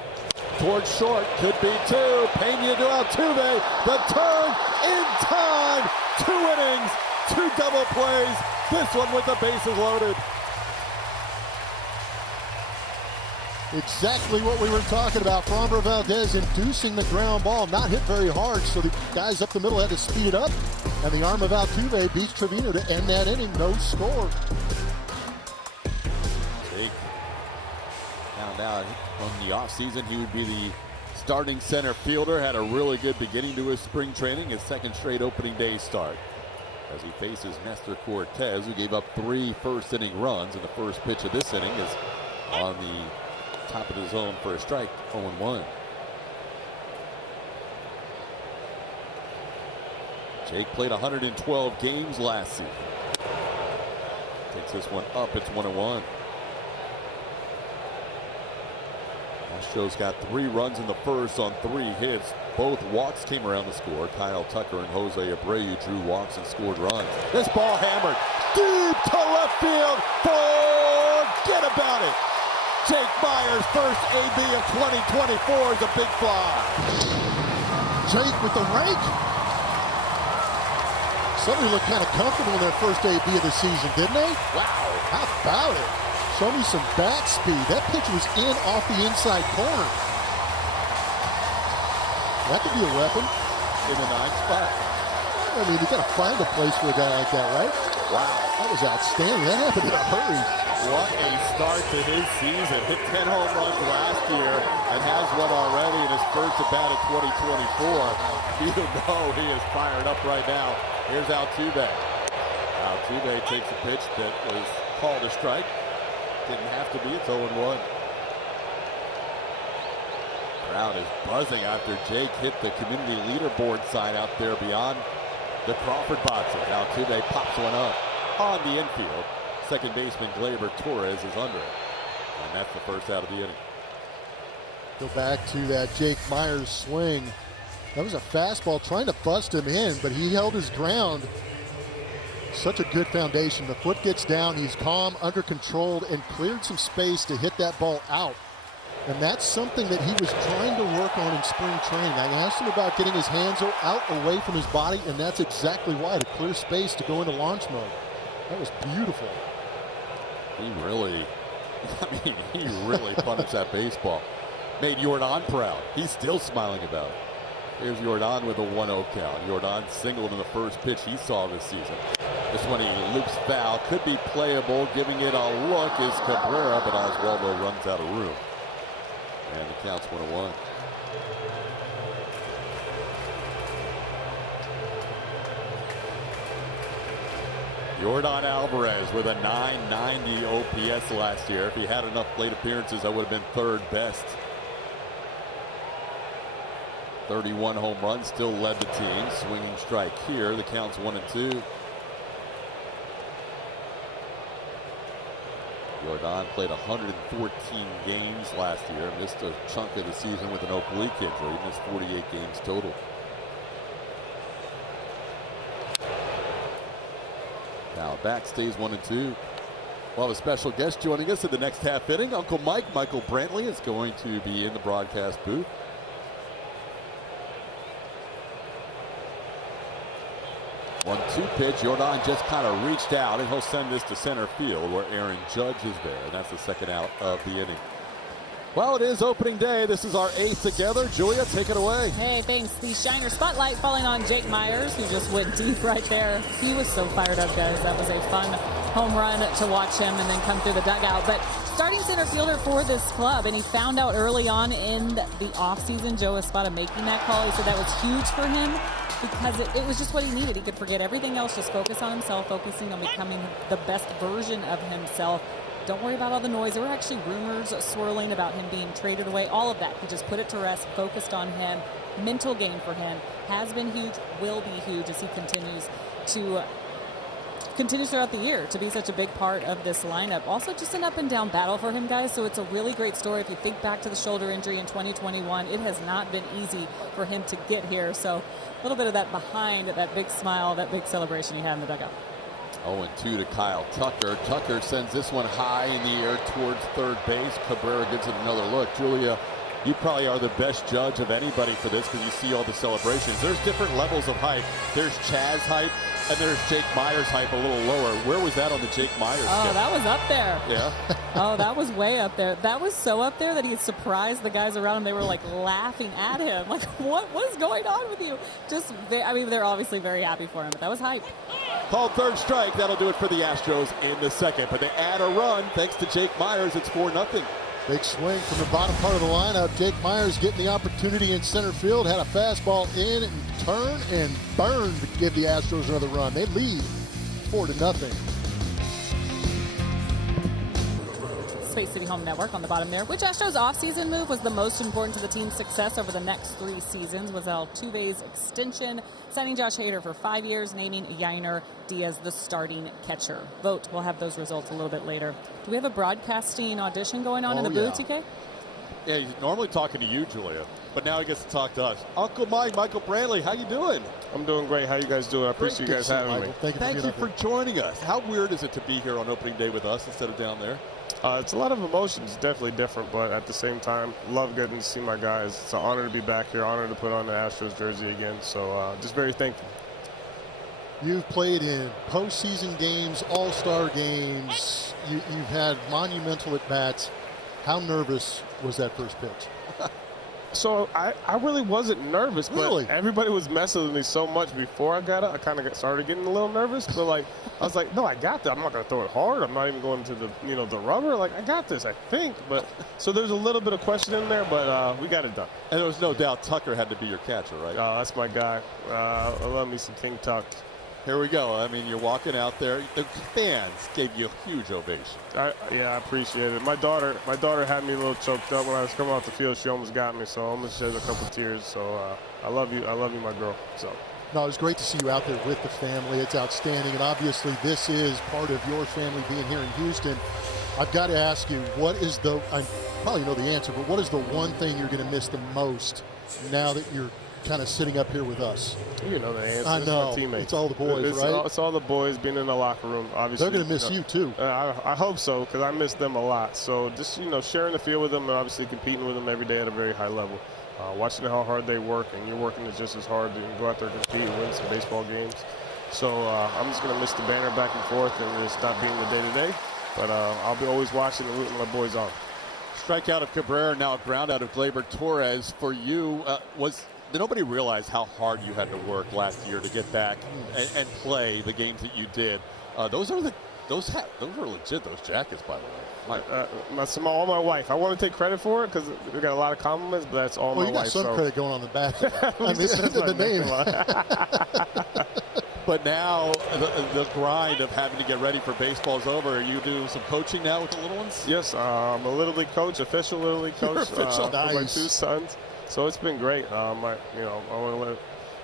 Towards short, could be two. Pena to Altuve. The turn in time. 2 innings, 2 double plays. This one with the bases loaded. Exactly what we were talking about. Fromber Valdez inducing the ground ball. Not hit very hard, so the guys up the middle had to speed it up. And the arm of Altuve beats Trevino to end that inning. No score. Jake found out from the offseason he would be the starting center fielder. Had a really good beginning to his spring training. His second straight opening day start. As he faces Nestor Cortez, who gave up 3 first-inning runs. And the first pitch of this inning is on the top of the zone for a strike, 0-1. Jake played 112 games last season. Takes this one up, it's 1-1. Astros got 3 runs in the first on 3 hits. Both walks came around the score. Kyle Tucker and Jose Abreu drew walks and scored runs. This ball hammered deep to left field. Forget about it. Jake Meyers' first AB of 2024 is a big fly. Jake with the rake. Somebody looked kind of comfortable in their first AB of the season, didn't they? Wow. How about it? Show me some bat speed. That pitch was in off the inside corner. That could be a weapon. In the 9th spot. I mean, you got to find a place for a guy like that, right? Wow. That was outstanding. That happened in a hurry. What a start to his season. Hit 10 home runs last year and has one already in his first at bat of 2024. You know he is fired up right now. Here's Altuve. Altuve takes a pitch that was called a strike. Didn't have to be. It's 0-1. Crowd is buzzing after Jake hit the community leaderboard sign out there beyond the Crawford boxes. Altuve pops one up on the infield. Second baseman Gleyber Torres is under it. And that's the first out of the inning. Go back to that Jake Meyers swing. That was a fastball trying to bust him in, but he held his ground. Such a good foundation. The foot gets down, he's calm, under control, and cleared some space to hit that ball out. And that's something that he was trying to work on in spring training. I asked him about getting his hands out away from his body, and that's exactly why, to clear space to go into launch mode. That was beautiful. He really punished that baseball. Made Jordan proud. He's still smiling about it. Here's Jordan with a 1-0 count. Jordan singled in the first pitch he saw this season. This one he loops foul. Could be playable. Giving it a look is Cabrera, but Oswaldo runs out of room. And the count's 1-1. Yordan Alvarez with a 990 OPS last year. If he had enough plate appearances, that would have been 3rd best. 31 home runs, still led the team. Swinging strike here. The count's 1-2. Jordan played 114 games last year. Missed a chunk of the season with an oblique injury. He missed 48 games total. Now bat stays 1-2. We'll have a special guest joining us in the next half inning. Uncle Mike, Michael Brantley, is going to be in the broadcast booth. 1-2 pitch. Jordan just kind of reached out, and he'll send this to center field where Aaron Judge is there. And that's the second out of the inning. Well, it is opening day. This is our 8th together. Julia, take it away. Hey, thanks. The Shiner spotlight falling on Jake Myers, who just went deep right there. He was so fired up, guys. That was a fun home run to watch him and then come through the dugout. But starting center fielder for this club, and he found out early on in the offseason, Joe Espada making that call. He said that was huge for him because it was just what he needed. He could forget everything else, just focus on himself, focusing on becoming the best version of himself. Don't worry about all the noise. There were actually rumors swirling about him being traded away. All of that. He just put it to rest, focused on him. Mental game for him has been huge, will be huge as he continues throughout the year to be such a big part of this lineup. Also, just an up and down battle for him, guys. So it's a really great story. If you think back to the shoulder injury in 2021, it has not been easy for him to get here. So a little bit of that behind that big smile, that big celebration he had in the dugout. 0-2 to Kyle Tucker. Tucker sends this one high in the air towards third base. Cabrera gives it another look. Julia, you probably are the best judge of anybody for this because you see all the celebrations. There's different levels of hype. There's Chaz hype, and there's Jake Myers hype a little lower. Where was that on the Jake Myers sketch? That was up there. Yeah? Oh, that was way up there. That was so up there that he surprised the guys around him. They were like laughing at him. Like, what is going on with you? They're obviously very happy for him, but that was hype. Called third strike. That'll do it for the Astros in the second. But they add a run thanks to Jake Myers. It's 4-0. Big swing from the bottom part of the lineup. Jake Myers getting the opportunity in center field. Had a fastball in and turn and burn to give the Astros another run. They lead 4-0. Space City Home Network on the bottom there. Which Astros offseason move was the most important to the team's success over the next 3 seasons? Was Altuve's extension, signing Josh Hader for 5 years, naming Yainer Diaz the starting catcher. Vote. We'll have those results a little bit later. Do we have a broadcasting audition going on in the booth, TK? Yeah, he's normally talking to you, Julia, but now he gets to talk to us. Uncle Mike, Michael Brantley, how you doing? I'm doing great. How you guys doing? I appreciate you guys having me. Thank you for joining us. How weird is it to be here on opening day with us instead of down there? It's a lot of emotions, definitely different, but at the same time, love getting to see my guys. It's an honor to be back here, honor to put on the Astros jersey again, so just very thankful. You've played in postseason games, all-star games. You've had monumental at-bats. How nervous was that first pitch? So I really wasn't nervous, but everybody was messing with me so much before I got it. I kind of started getting a little nervous. But I was like, no, I got that. I'm not going to throw it hard. I'm not even going to the rubber. Like, I got this, I think. But so there's a little bit of question in there, but we got it done. And there was no doubt Tucker had to be your catcher, right? That's my guy. I love me some King Tuck. Here we go. I mean, you're walking out there. The fans gave you a huge ovation. I appreciate it. My daughter had me a little choked up when I was coming off the field. She almost got me, so I almost shed a couple tears. So I love you, my girl. So. No, it was great to see you out there with the family. It's outstanding, and obviously this is part of your family being here in Houston. I've got to ask you, I probably know the answer, but what is the one thing you're going to miss the most now that you're kind of sitting up here with us? You know the answer. I know. It's my teammates. It's all the boys, right? It's all the boys being in the locker room. Obviously, they're going to miss you too. I hope so, because I miss them a lot. So just sharing the field with them and obviously competing with them every day at a very high level. Watching how hard they work, and you're working just as hard to go out there and compete and win some baseball games. So I'm just going to miss the banner back and forth and just not being the day-to-day. But I'll be always watching and rooting my boys on. Strikeout of Cabrera, now a ground out of Gleyber Torres. For you, did nobody realize how hard you had to work last year to get back and play the games that you did? Those are legit, those jackets, by the way. All my wife. I want to take credit for it because we got a lot of compliments, but that's all my wife. Well, you got some credit going on the back. I mean, the name. But now the grind of having to get ready for baseball is over. Are you doing some coaching now with the little ones? Yes, I'm a Little League coach, official Little League coach for my 2 sons. So it's been great. I want to let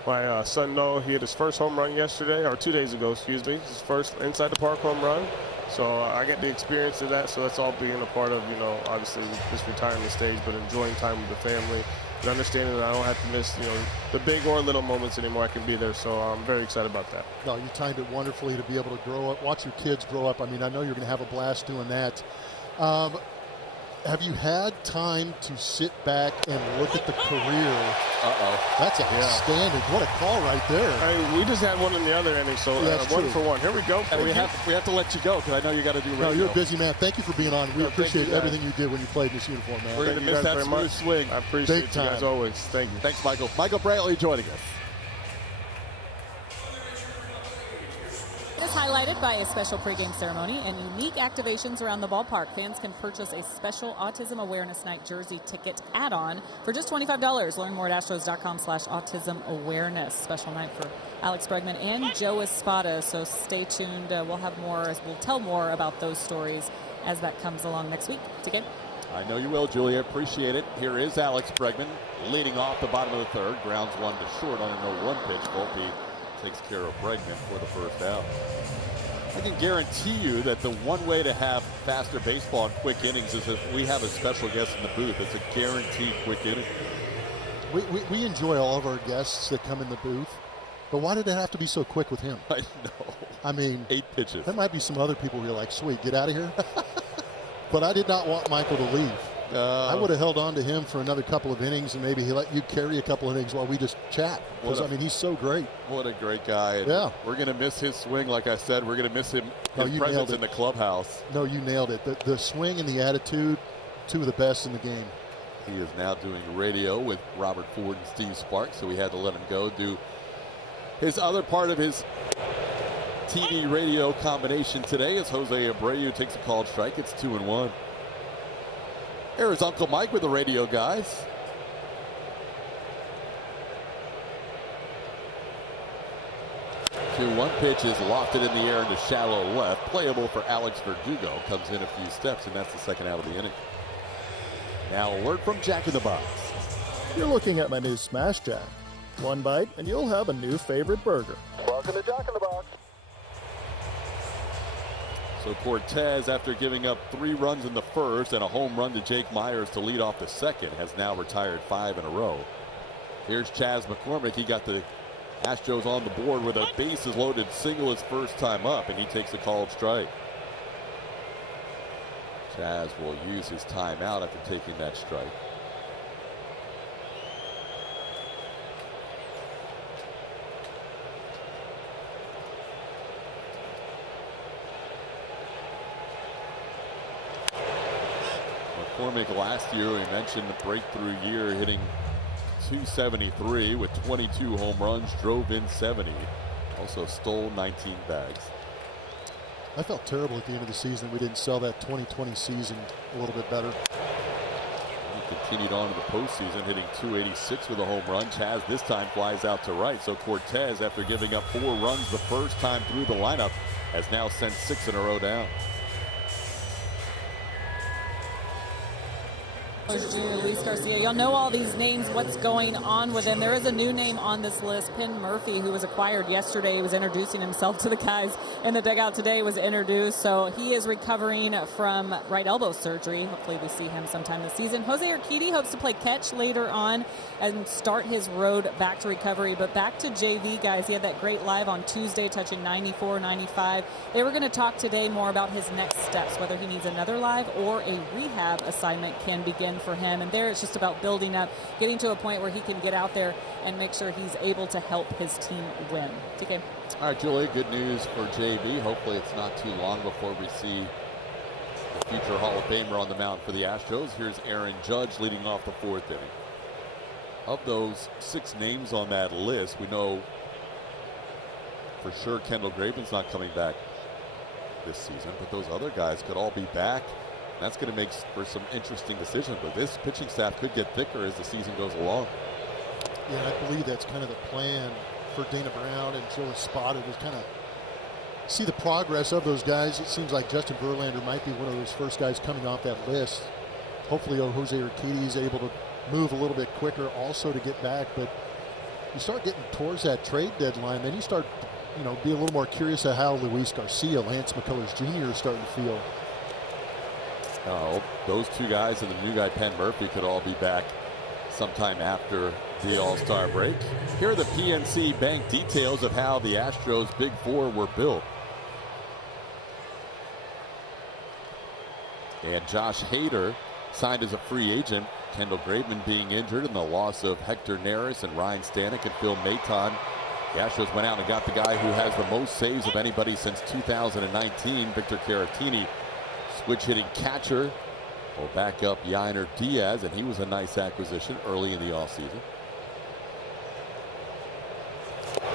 my son know he had his first home run yesterday, or 2 days ago, excuse me. His first inside the park home run. So I get the experience of that. So that's all being a part of, obviously this retirement stage, but enjoying time with the family and understanding that I don't have to miss, the big or little moments anymore. I can be there. So I'm very excited about that. No, you timed it wonderfully to be able to grow up, watch your kids grow up. I mean, I know you're going to have a blast doing that. Have you had time to sit back and look at the career? That's outstanding. What a call right there. We just had one in the other inning, so one for one. Here we go. And we have to let you go because I know you got to do radio. No, you're a busy man. Thank you for being on. We appreciate everything you did when you played in this uniform, man. We're going to miss that smooth swing. I appreciate you guys always. Thank you. Thanks, Michael. Michael Brantley joining us. It is highlighted by a special pregame ceremony and unique activations around the ballpark. Fans can purchase a special Autism Awareness Night jersey ticket add-on for just $25. Learn more at astros.com/autism awareness. Special night for Alex Bregman and Joe Espada. So stay tuned. We'll have more. We'll tell more about those stories as that comes along next week. TK? I know you will, Julia. Appreciate it. Here is Alex Bregman leading off the bottom of the third. Grounds one to short on a 0-1 pitch. Volpe takes care of Bregman for the first out. I can guarantee you that the one way to have faster baseball and quick innings is if we have a special guest in the booth. It's a guaranteed quick inning. We enjoy all of our guests that come in the booth, but why did it have to be so quick with him? I know. I mean, 8 pitches. There might be some other people who are like, sweet, get out of here. But I did not want Michael to leave. I would have held on to him for another couple of innings, and maybe he let you carry a couple of innings while we just chat. Because, I mean, he's so great. What a great guy. And yeah. We're going to miss his swing, like I said. We're going to miss his presence in the clubhouse. No, you nailed it. The swing and the attitude, two of the best in the game. He is now doing radio with Robert Ford and Steve Sparks, so we had to let him go do his other part of his TV radio combination today as Jose Abreu takes a called strike. It's 2-1. There's Uncle Mike with the radio, guys. One pitch is lofted in the air into shallow left. Playable for Alex Verdugo. Comes in a few steps, and that's the second out of the inning. Now a word from Jack in the Box. You're looking at my new Smash Jack. One bite, and you'll have a new favorite burger. Welcome to Jack in the Box. So Cortez, after giving up 3 runs in the first and a home run to Jake Myers to lead off the second, has now retired 5 in a row. Here's Chas McCormick. He got the Astros on the board with a bases loaded single his first time up, and he takes a called strike. Chas will use his timeout after taking that strike. McCormick last year, we mentioned the breakthrough year, hitting .273 with 22 home runs, drove in 70. Also stole 19 bags. I felt terrible at the end of the season we didn't sell that 2020 season a little bit better. He continued on to the postseason, hitting .286 with a home run. Chas this time flies out to right. So Cortez, after giving up 4 runs the first time through the lineup, has now sent 6 in a row down. Jr., Luis Garcia. You'll know all these names, what's going on with him. There is a new name on this list. Penn Murphy, who was acquired yesterday, was introducing himself to the guys in the dugout today, was introduced. So he is recovering from right elbow surgery. Hopefully we see him sometime this season. Jose Urquidy hopes to play catch later on and start his road back to recovery. But back to JV, guys. He had that great live on Tuesday, touching 94, 95. They were going to talk today more about his next steps, whether he needs another live or a rehab assignment can begin for him. And there it's just about building up, getting to a point where he can get out there and make sure he's able to help his team win. TK. All right, Julie, good news for JV. Hopefully it's not too long before we see the future Hall of Famer on the mound for the Astros. Here's Aaron Judge leading off the 4th inning. Of those 6 names on that list, we know for sure Kendall Graven's not coming back this season, but those other guys could all be back. That's going to make for some interesting decisions, but this pitching staff could get thicker as the season goes along. Yeah, I believe that's kind of the plan for Dana Brown and Joe Espada, to kind of see the progress of those guys. It seems like Justin Verlander might be one of those first guys coming off that list. Hopefully Jose Urquidy is able to move a little bit quicker also to get back, but you start getting towards that trade deadline, then you start, be a little more curious at how Luis Garcia, Lance McCullers Jr. is starting to feel. Those 2 guys and the new guy, Penn Murphy, could all be back sometime after the All-Star break. Here are the PNC Bank details of how the Astros' Big Four were built. And Josh Hader signed as a free agent. Kendall Graveman being injured and the loss of Hector Neris and Ryan Stanek and Phil Maton. The Astros went out and got the guy who has the most saves of anybody since 2019, Victor Caratini. Switch hitting catcher will back up Yainer Diaz, and he was a nice acquisition early in the offseason.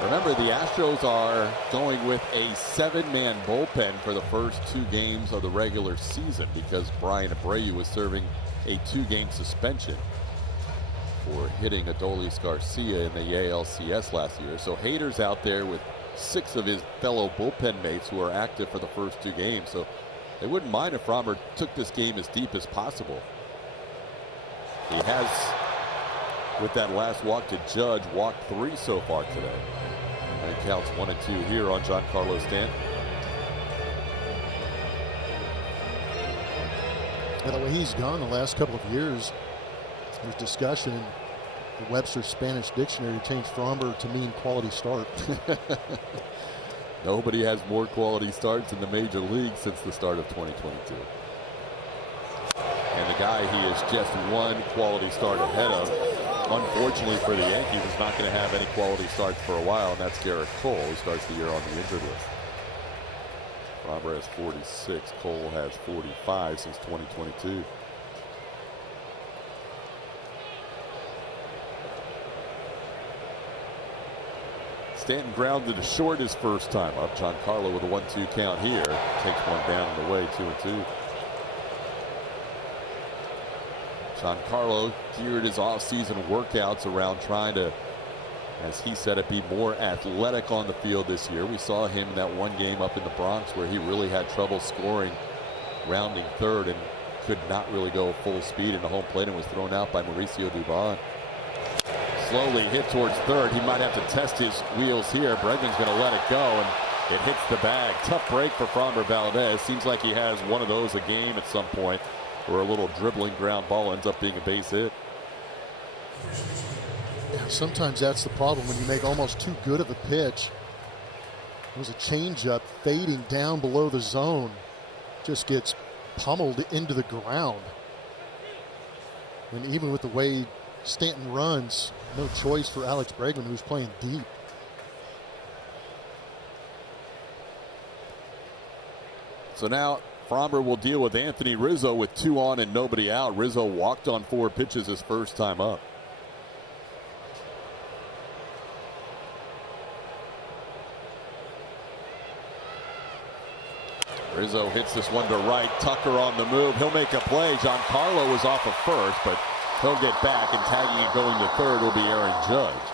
Remember, the Astros are going with a 7-man bullpen for the first 2 games of the regular season because Brian Abreu was serving a 2-game suspension for hitting Adolis Garcia in the ALCS last year. So Hader's out there with 6 of his fellow bullpen mates who are active for the first 2 games. So they wouldn't mind if Framber took this game as deep as possible. He has, with that last walk to Judge, walked 3 so far today. And it counts 1 and 2 here on Giancarlo Stanton. And the way he's gone the last couple of years, there's discussion in the Webster Spanish Dictionary to change Framber to mean quality start. Nobody has more quality starts in the major league since the start of 2022. And the guy he is just 1 quality start ahead of, unfortunately for the Yankees, is not going to have any quality starts for a while, and that's Garrett Cole, who starts the year on the injured list. Framber has 46. Cole has 45 since 2022. Stanton grounded to short his first time up. Giancarlo with a 1-2 count here. Takes one down in the way, 2-2. Giancarlo geared his offseason workouts around trying to, as he said it, be more athletic on the field this year. We saw him in that 1 game up in the Bronx where he really had trouble scoring, rounding third, and could not really go full speed into home plate and was thrown out by Mauricio Dubon. Slowly hit towards third. He might have to test his wheels here. Bregman's going to let it go, and it hits the bag. Tough break for Framber Valdez. Seems like he has one of those a game at some point, where a little dribbling ground ball ends up being a base hit. Yeah, sometimes that's the problem when you make almost too good of a pitch. It was a changeup fading down below the zone. Just gets pummeled into the ground. And even with the way Stanton runs, no choice for Alex Bregman, who's playing deep. So now Framber will deal with Anthony Rizzo with 2 on and nobody out. Rizzo walked on 4 pitches his first time up. Rizzo hits this one to right. Tucker on the move. He'll make a play. Giancarlo was off of first, but he'll get back, and tagging and going to third will be Aaron Judge.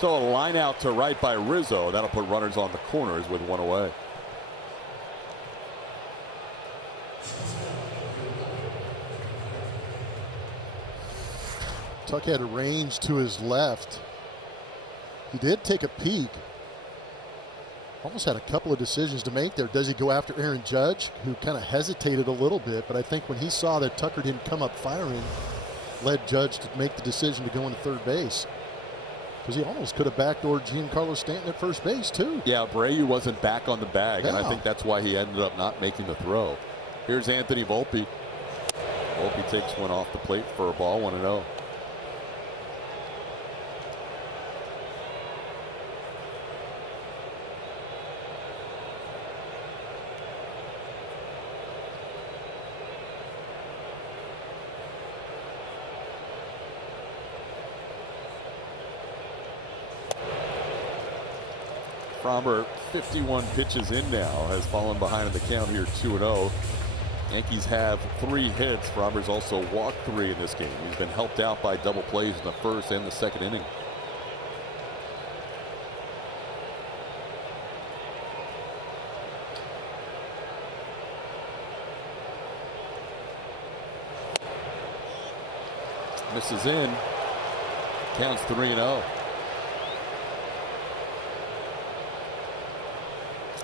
So a line out to right by Rizzo. That'll put runners on the corners with 1 away. Tuck had a range to his left. He did take a peek. Almost had a couple of decisions to make there. Does he go after Aaron Judge, who kind of hesitated a little bit, but I think when he saw that Tucker didn't come up firing, led Judge to make the decision to go into third base. Because he almost could have backdoored Giancarlo Stanton at first base, too. Yeah, Abreu wasn't back on the bag, yeah. And I think that's why he ended up not making the throw. Here's Anthony Volpe. Volpe takes one off the plate for a ball, 1-0. Framber, 51 pitches in now, has fallen behind in the count here, 2-0. Yankees have 3 hits. Framber's also walked 3 in this game. He's been helped out by double plays in the first and the second inning. Misses in. Counts 3-0.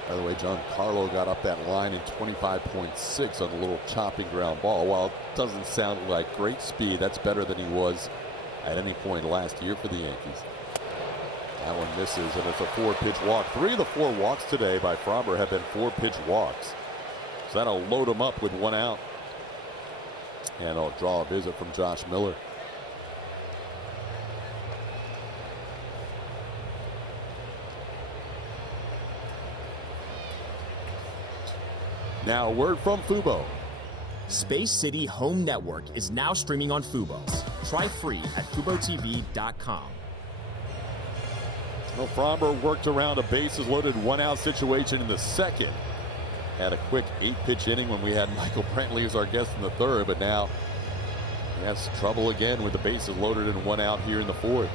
By the way, Giancarlo got up that line in 25.6 on a little chopping ground ball. While it doesn't sound like great speed, that's better than he was at any point last year for the Yankees. That one misses, and it's a 4-pitch walk. 3 of the 4 walks today by Framber have been 4-pitch walks. So that'll load him up with 1 out. And I'll draw a visit from Josh Miller. Now a word from Fubo. Space City Home Network is now streaming on Fubo. Try free at FuboTV.com. Well, Fromber worked around a bases loaded 1-out situation in the second. Had a quick 8-pitch inning when we had Michael Brantley as our guest in the third, but now he has trouble again with the bases loaded and 1 out here in the fourth.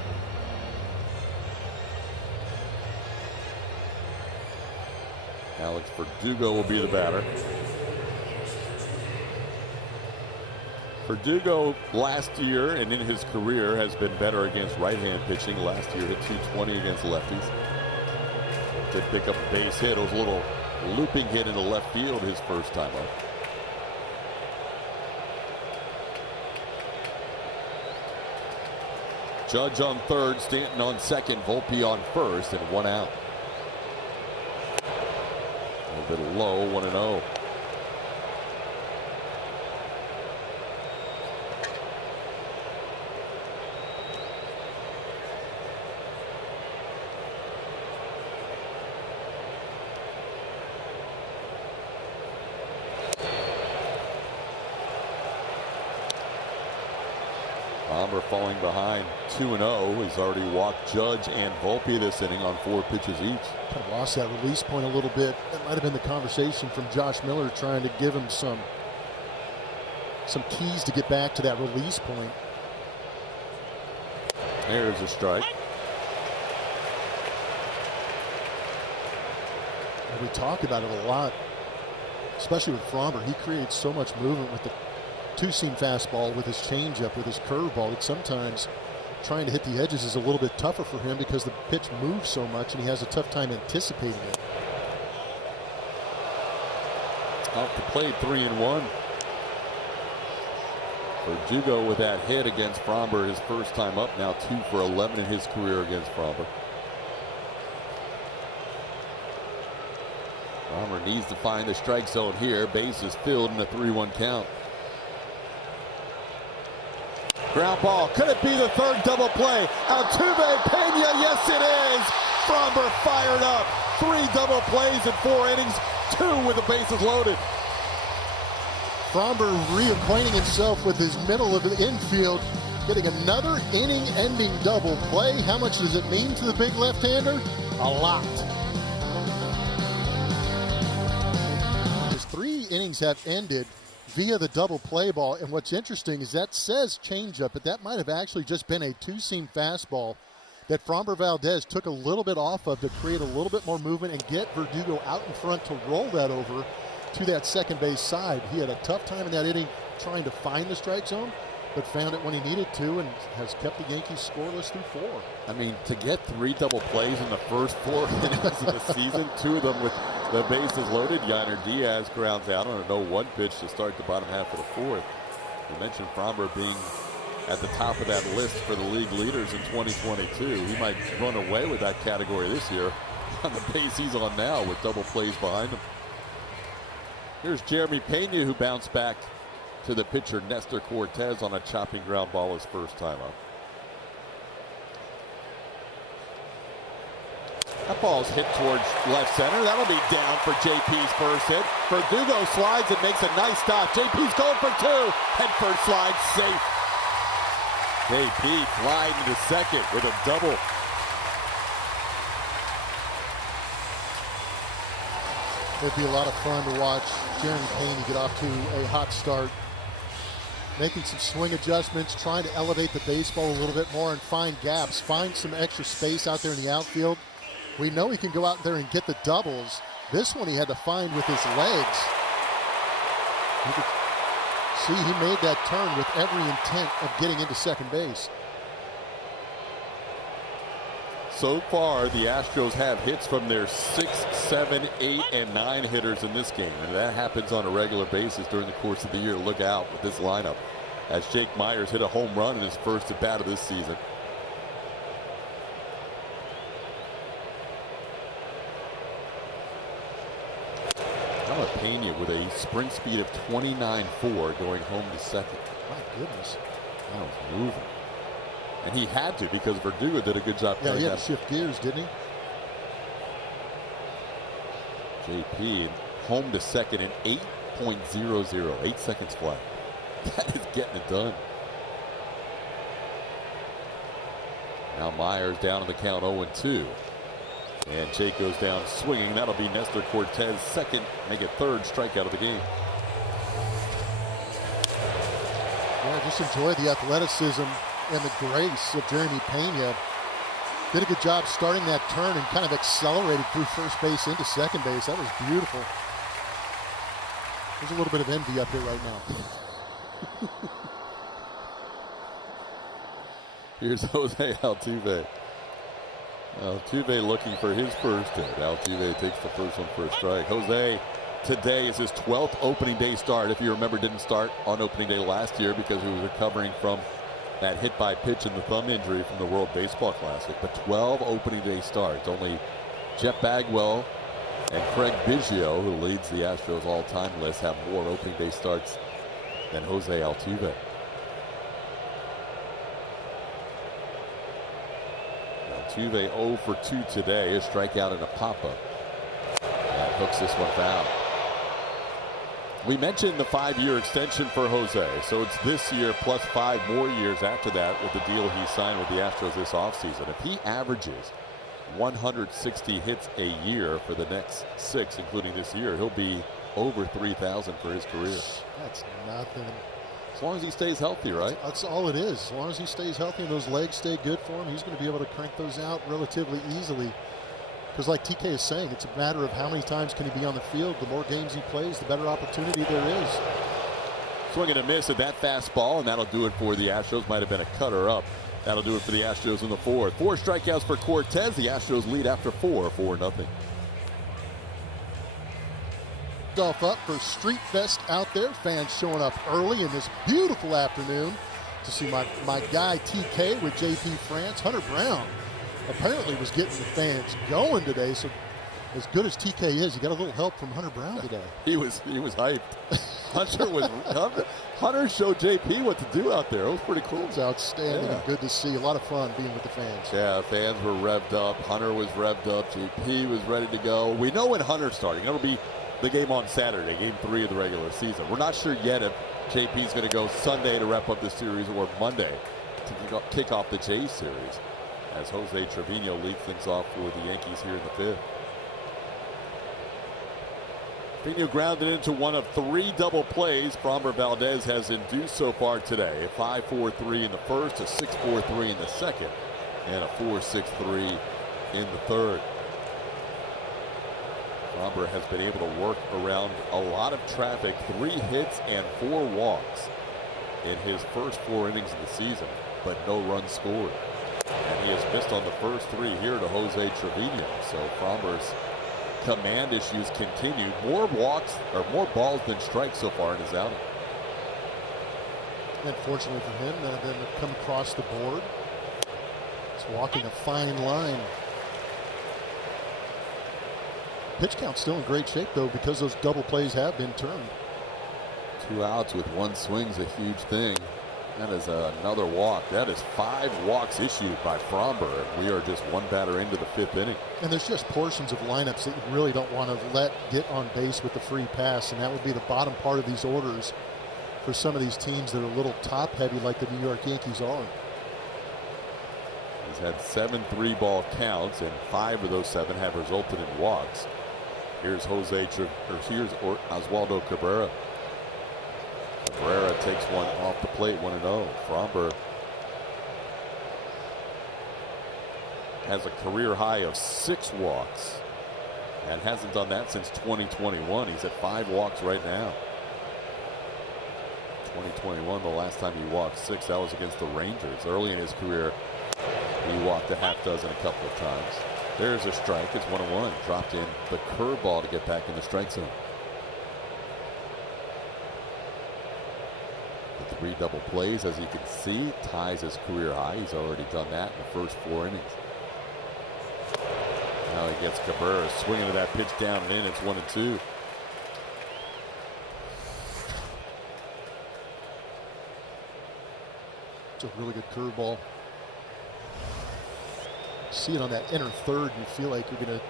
Alex Verdugo will be the batter. Verdugo last year and in his career has been better against right-hand pitching. Last year hit 220 against lefties. Did pick up a base hit. It was a little looping hit into left field his first time up. Judge on third, Stanton on second, Volpe on first, and 1 out. A little bit low, 1-0. Fromber falling behind 2-0. He's already walked Judge and Volpe this inning on 4 pitches each. Kind of lost that release point a little bit. That might have been the conversation from Josh Miller, trying to give him some keys to get back to that release point. There's a strike. And we talk about it a lot, especially with Fromber. He creates so much movement with the two-seam fastball, with his changeup, with his curveball, that sometimes trying to hit the edges is a little bit tougher for him because the pitch moves so much and he has a tough time anticipating it. Off the plate, 3-1. Verdugo with that hit against Fromber, his first time up, now 2 for 11 in his career against Fromber. Fromber needs to find the strike zone here. Base is filled in a 3-1 count. Ground ball. Could it be the third double play? Altuve, Pena, yes it is! Fromber fired up. 3 double plays in 4 innings, 2 with the bases loaded. Fromber reacquainting himself with his middle of the infield, getting another inning-ending double play. How much does it mean to the big left-hander? A lot. His 3 innings have ended via the double play ball, and what's interesting is that says changeup, but that might have actually just been a two-seam fastball that Fromber Valdez took a little bit off of to create a little bit more movement and get Verdugo out in front to roll that over to that second base side. He had a tough time in that inning trying to find the strike zone, but found it when he needed to and has kept the Yankees scoreless through 4. I mean, to get 3 double plays in the first 4 innings of the season, 2 of them with the bases loaded. Yainer Diaz grounds out on a 0-1 pitch to start the bottom half of the 4th. You mentioned Fromber being at the top of that list for the league leaders in 2022. He might run away with that category this year on the pace he's on now with double plays behind him. Here's Jeremy Pena, who bounced back to the pitcher Nestor Cortez on a chopping ground ball his first time up. That ball's hit towards left center. That'll be down for JP's first hit. Verdugo slides and makes a nice stop. JP's going for 2. Head first slide, safe. JP flying into second with a double. It'd be a lot of fun to watch Jeremy Pena get off to a hot start, making some swing adjustments, trying to elevate the baseball a little bit more and find gaps, find some extra space out there in the outfield. We know he can go out there and get the doubles. This one he had to find with his legs. You could see he made that turn with every intent of getting into second base. So far, the Astros have hits from their 6, 7, 8, and 9 hitters in this game. And that happens on a regular basis during the course of the year. Look out with this lineup as Jake Myers hit a home run in his first at bat of this season. Jeremy Pena with a sprint speed of 29.4 going home to second. My goodness. That was moving. And he had to because Verdugo did a good job. Yeah, he had to shift gears, didn't he? JP home to second in 8.00, 8 seconds flat. That is getting it done. Now Myers down in the count 0-2. And Jake goes down swinging. That'll be Nestor Cortez second, make it third strikeout of the game. Yeah, just enjoy the athleticism and the grace of Jeremy Pena. Did a good job starting that turn and kind of accelerated through first base into second base. That was beautiful. There's a little bit of envy up here right now. Here's Jose Altuve. Altuve looking for his first hit. Altuve takes the first one for a strike. Jose, today is his 12th opening day start. If you remember, didn't start on opening day last year because he was recovering from that hit by pitch and the thumb injury from the World Baseball Classic. But 12 opening day starts. Only Jeff Bagwell and Craig Biggio, who leads the Astros all-time list, have more opening day starts than Jose Altuve. Altuve 0 for 2 today. A strikeout and a pop-up. That hooks this one foul. We mentioned the 5-year extension for Jose, so it's this year plus 5 more years after that with the deal he signed with the Astros this offseason. If he averages 160 hits a year for the next 6, including this year, he'll be over 3,000 for his career. That's nothing. As long as he stays healthy, right? That's all it is. As long as he stays healthy and those legs stay good for him, he's going to be able to crank those out relatively easily. Because like TK is saying, it's a matter of how many times can he be on the field. The more games he plays, the better opportunity there is. Swing and a miss at that fastball, and that'll do it for the Astros. Might have been a cutter up. That'll do it for the Astros in the 4th. 4 strikeouts for Cortez. The Astros lead after 4-0. Golf up for Street Fest out there. Fans showing up early in this beautiful afternoon to see my guy TK with JP France. Hunter Brown apparently was getting the fans going today. So as good as TK is, he got a little help from Hunter Brown today. He was hyped. Hunter showed JP what to do out there. It was pretty cool. It's outstanding and good to see. A lot of fun being with the fans. Yeah, fans were revved up. Hunter was revved up. JP was ready to go. We know when Hunter's starting. It'll be the game on Saturday, game 3 of the regular season. We're not sure yet if JP's going to go Sunday to wrap up the series or Monday to kick off the Jays series, as Jose Trevino leads things off for the Yankees here in the 5th. Trevino grounded into one of 3 double plays Framber Valdez has induced so far today. A 5-4-3 in the first, a 6-4-3 in the second, and a 4-6-3 in the third. Framber has been able to work around a lot of traffic, 3 hits and 4 walks in his first 4 innings of the season, but no runs scored. And he has missed on the first 3 here to Jose Trevino. So Framber's command issues continue. More walks or more balls than strikes so far in his outing. And fortunately for him, none of them have come across the board. He's walking a fine line. Pitch count's still in great shape, though, because those double plays have been turned. 2 outs with 1 swing's a huge thing. That is another walk. That is 5 walks issued by Framber. We are just 1 batter into the 5th inning. And there's just portions of lineups that you really don't want to let get on base with the free pass, and that would be the bottom part of these orders for some of these teams that are a little top-heavy like the New York Yankees are. He's had 7 3-ball counts, and 5 of those 7 have resulted in walks. Here's Oswaldo Cabrera. Cabrera takes one off the plate, 1-0. Framber has a career high of 6 walks and hasn't done that since 2021. He's at 5 walks right now. 2021, the last time he walked 6, that was against the Rangers. Early in his career, he walked a half dozen a couple of times. There's a strike. It's 1-1. Dropped in the curveball to get back in the strike zone. The 3 double plays, as you can see, ties his career high. He's already done that in the first 4 innings. Now he gets Cabrera swinging to that pitch down and in. It's 1-2. It's a really good curveball. See it on that inner third, you feel like you're going to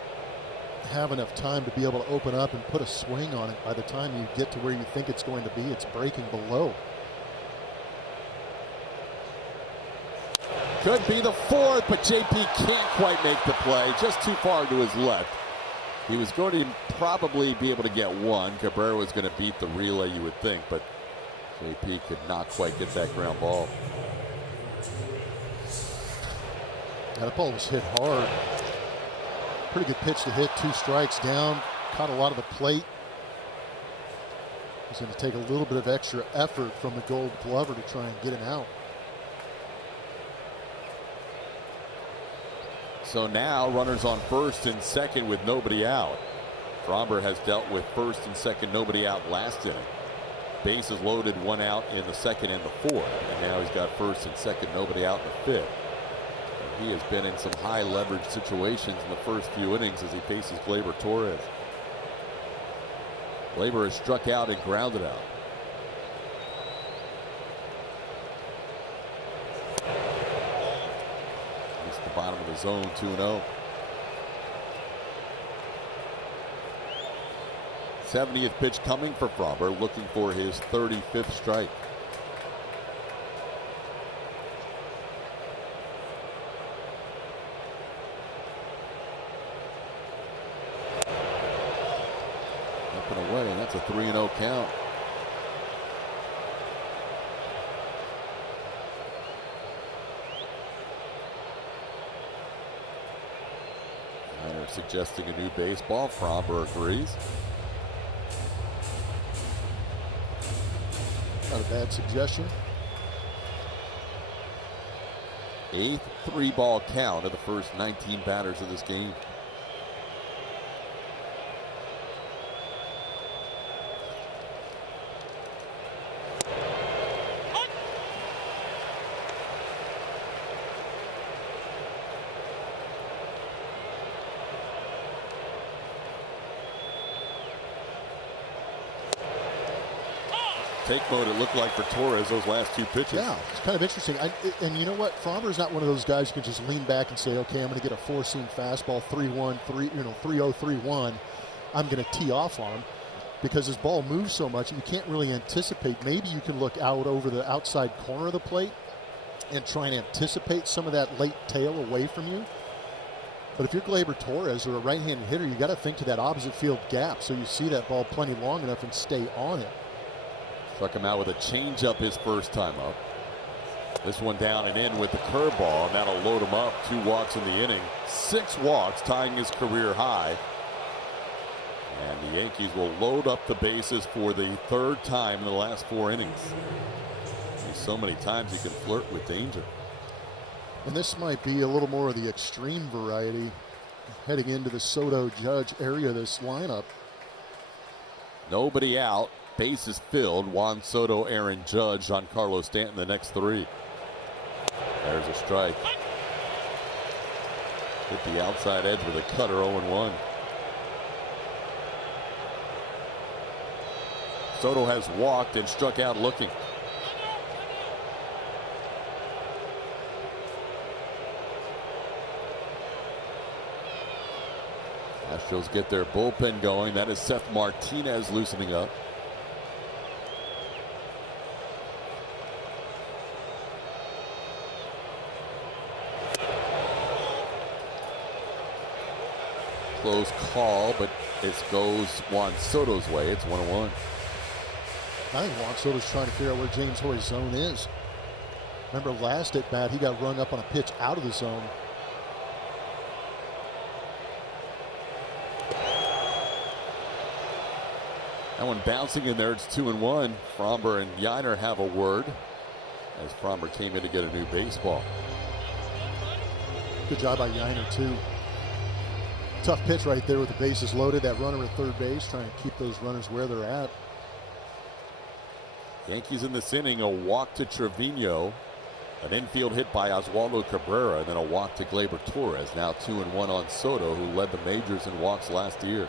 have enough time to be able to open up and put a swing on it. By the time you get to where you think it's going to be, it's breaking below. Could be the fourth, but JP can't quite make the play. Just too far to his left. He was going to probably be able to get one. Cabrera was going to beat the relay, you would think, but JP could not quite get that ground ball. Yeah, that ball was hit hard. Pretty good pitch to hit, 2 strikes down. Caught a lot of the plate. It's going to take a little bit of extra effort from the Gold Glover to try and get him out. So now runners on first and second with nobody out. Fromber has dealt with first and second, nobody out last inning. Bases loaded, 1 out in the second and the fourth. And now he's got first and second, nobody out in the fifth. And he has been in some high leverage situations in the first few innings as he faces Gleyber Torres. Gleyber has struck out and grounded out. The bottom of the zone, 2-0. 70th pitch coming for Fromber, looking for his 35th strike. Up and away, and that's a 3-0 count. Suggesting a new baseball. Fromber agrees. Not a bad suggestion. 8th 3-ball count of the first 19 batters of this game. Take mode, it looked like for Torres those last 2 pitches. Yeah, it's kind of interesting. And you know what? Fromber's not one of those guys who can just lean back and say, okay, I'm going to get a 4-seam fastball, 3-1, 3-0, 3-1. I'm going to tee off on him because his ball moves so much you can't really anticipate. Maybe you can look out over the outside corner of the plate and try and anticipate some of that late tail away from you. But if you're Gleyber Torres or a right-handed hitter, you got to think to that opposite field gap so you see that ball plenty long enough and stay on it. Struck him out with a changeup his first time up. This one down and in with the curveball, and that'll load him up. 2 walks in the inning, 6 walks, tying his career high. And the Yankees will load up the bases for the 3rd time in the last 4 innings. So many times you can flirt with danger. And this might be a little more of the extreme variety heading into the Soto Judge area of this lineup. Nobody out. Bases filled. Juan Soto, Aaron Judge, Giancarlo Stanton, the next 3. There's a strike. Hit the outside edge with a cutter, 0-1. Soto has walked and struck out looking. Astros get their bullpen going. That is Seth Martinez loosening up. Close call, but it goes Juan Soto's way. It's 1-1. I think Juan Soto's trying to figure out where James Hoy's zone is. Remember last at bat, he got rung up on a pitch out of the zone. That one bouncing in there. It's 2-1. Fromber and Yainer have a word as Fromber came in to get a new baseball. Good job by Yainer, too. Tough pitch right there with the bases loaded. That runner at third base trying to keep those runners where they're at. Yankees in this inning, a walk to Trevino, an infield hit by Oswaldo Cabrera, and then a walk to Gleyber Torres. Now 2-1 on Soto, who led the majors in walks last year.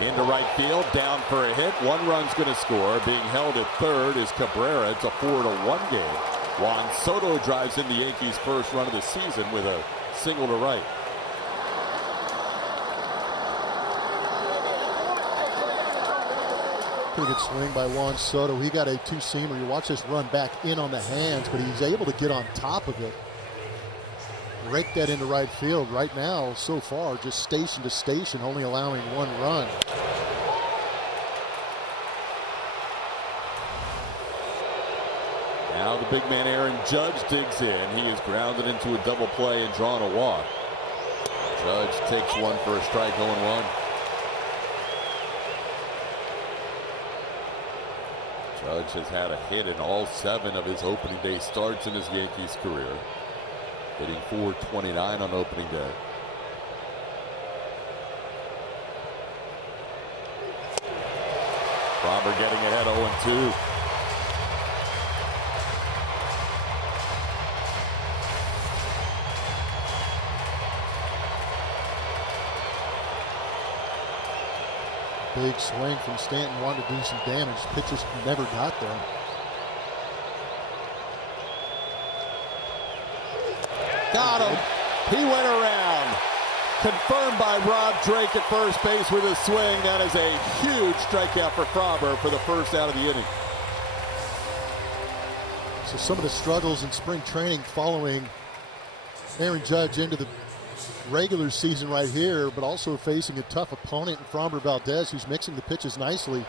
Into right field, down for a hit. One run's going to score. Being held at third is Cabrera. It's a 4-1 game. Juan Soto drives in the Yankees' first run of the season with a single to right. Pretty good swing by Juan Soto. He got a two-seamer. You watch this run back in on the hands, but he's able to get on top of it. Rake that into right field. Right now, so far, just station to station, only allowing one run. Now the big man Aaron Judge digs in. He is grounded into a double play and drawn a walk. Judge takes one for a strike, 0-1. Judge has had a hit in all 7 of his opening day starts in his Yankees career, hitting .429 on opening day. Framber getting ahead 0-2. Big swing from Stanton, wanted to do some damage. Pitches never got there. Got him. He went around. Confirmed by Rob Drake at first base with a swing. That is a huge strikeout for Framber for the first out of the inning. So some of the struggles in spring training following Aaron Judge into the regular season right here, but also facing a tough opponent in Framber Valdez, who's mixing the pitches nicely.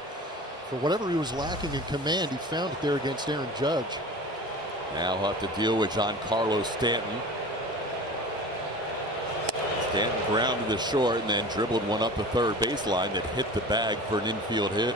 For whatever he was lacking in command, he found it there against Aaron Judge. Now he'll have to deal with Giancarlo Stanton. Stanton grounded the short and then dribbled one up the third baseline that hit the bag for an infield hit.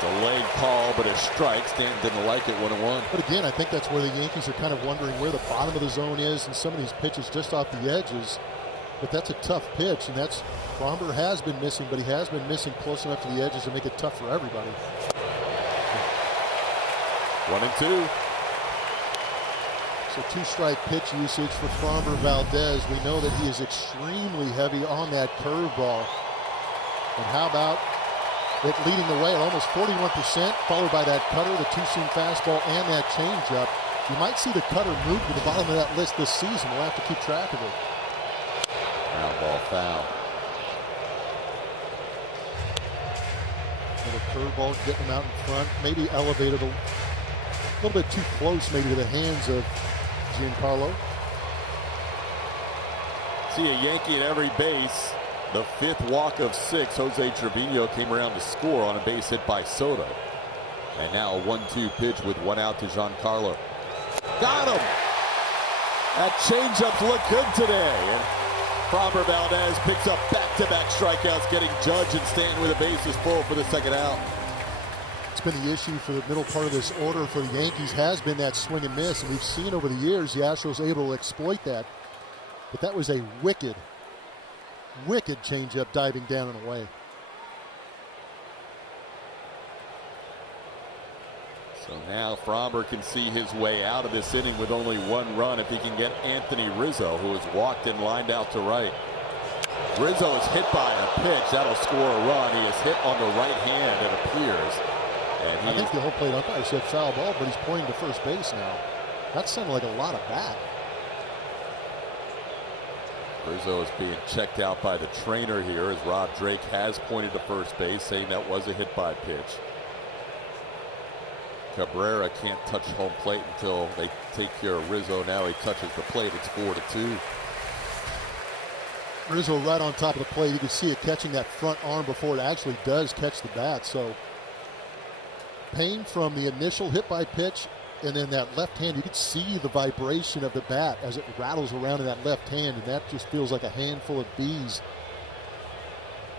Delayed call, but a strike. Stanton didn't like it, 1-1. But again, I think that's where the Yankees are kind of wondering where the bottom of the zone is, and some of these pitches just off the edges. But that's a tough pitch, and that's Framber has been missing, but he has been missing close enough to the edges to make it tough for everybody. 1-2. So 2-strike pitch usage for Framber Valdez. We know that he is extremely heavy on that curveball. And how about it leading the way at almost 41%, followed by that cutter, the two-seam fastball, and that changeup. You might see the cutter move to the bottom of that list this season. We'll have to keep track of it. Ground ball foul. Little curveball getting him out in front, maybe elevated a little bit too close maybe to the hands of Giancarlo. See a Yankee at every base. The 5th walk of 6, Jose Trevino came around to score on a base hit by Soto. And now a 1-2 pitch with 1 out to Giancarlo. Got him! That changeup looked good today. And Framber Valdez picks up back-to-back strikeouts, getting Judge and Stanton with the bases full for the 2nd out. It's been the issue for the middle part of this order for the Yankees has been that swing and miss. And we've seen over the years the Astros able to exploit that. But that was a wicked changeup diving down and away. So now Framber can see his way out of this inning with only 1 run if he can get Anthony Rizzo, who has walked and lined out to right. Rizzo is hit by a pitch. That'll score a run. He is hit on the right hand, it appears. And I think the whole plate umpire said foul ball, but he's pointing to first base now. That sounded like a lot of bat. Rizzo is being checked out by the trainer here as Rob Drake has pointed to first base, saying that was a hit by pitch. Cabrera can't touch home plate until they take care of Rizzo. Now he touches the plate. It's 4-2. Rizzo right on top of the plate. You can see it catching that front arm before it actually does catch the bat. So pain from the initial hit by pitch, and then that left hand, you can see the vibration of the bat as it rattles around in that left hand, and that just feels like a handful of bees.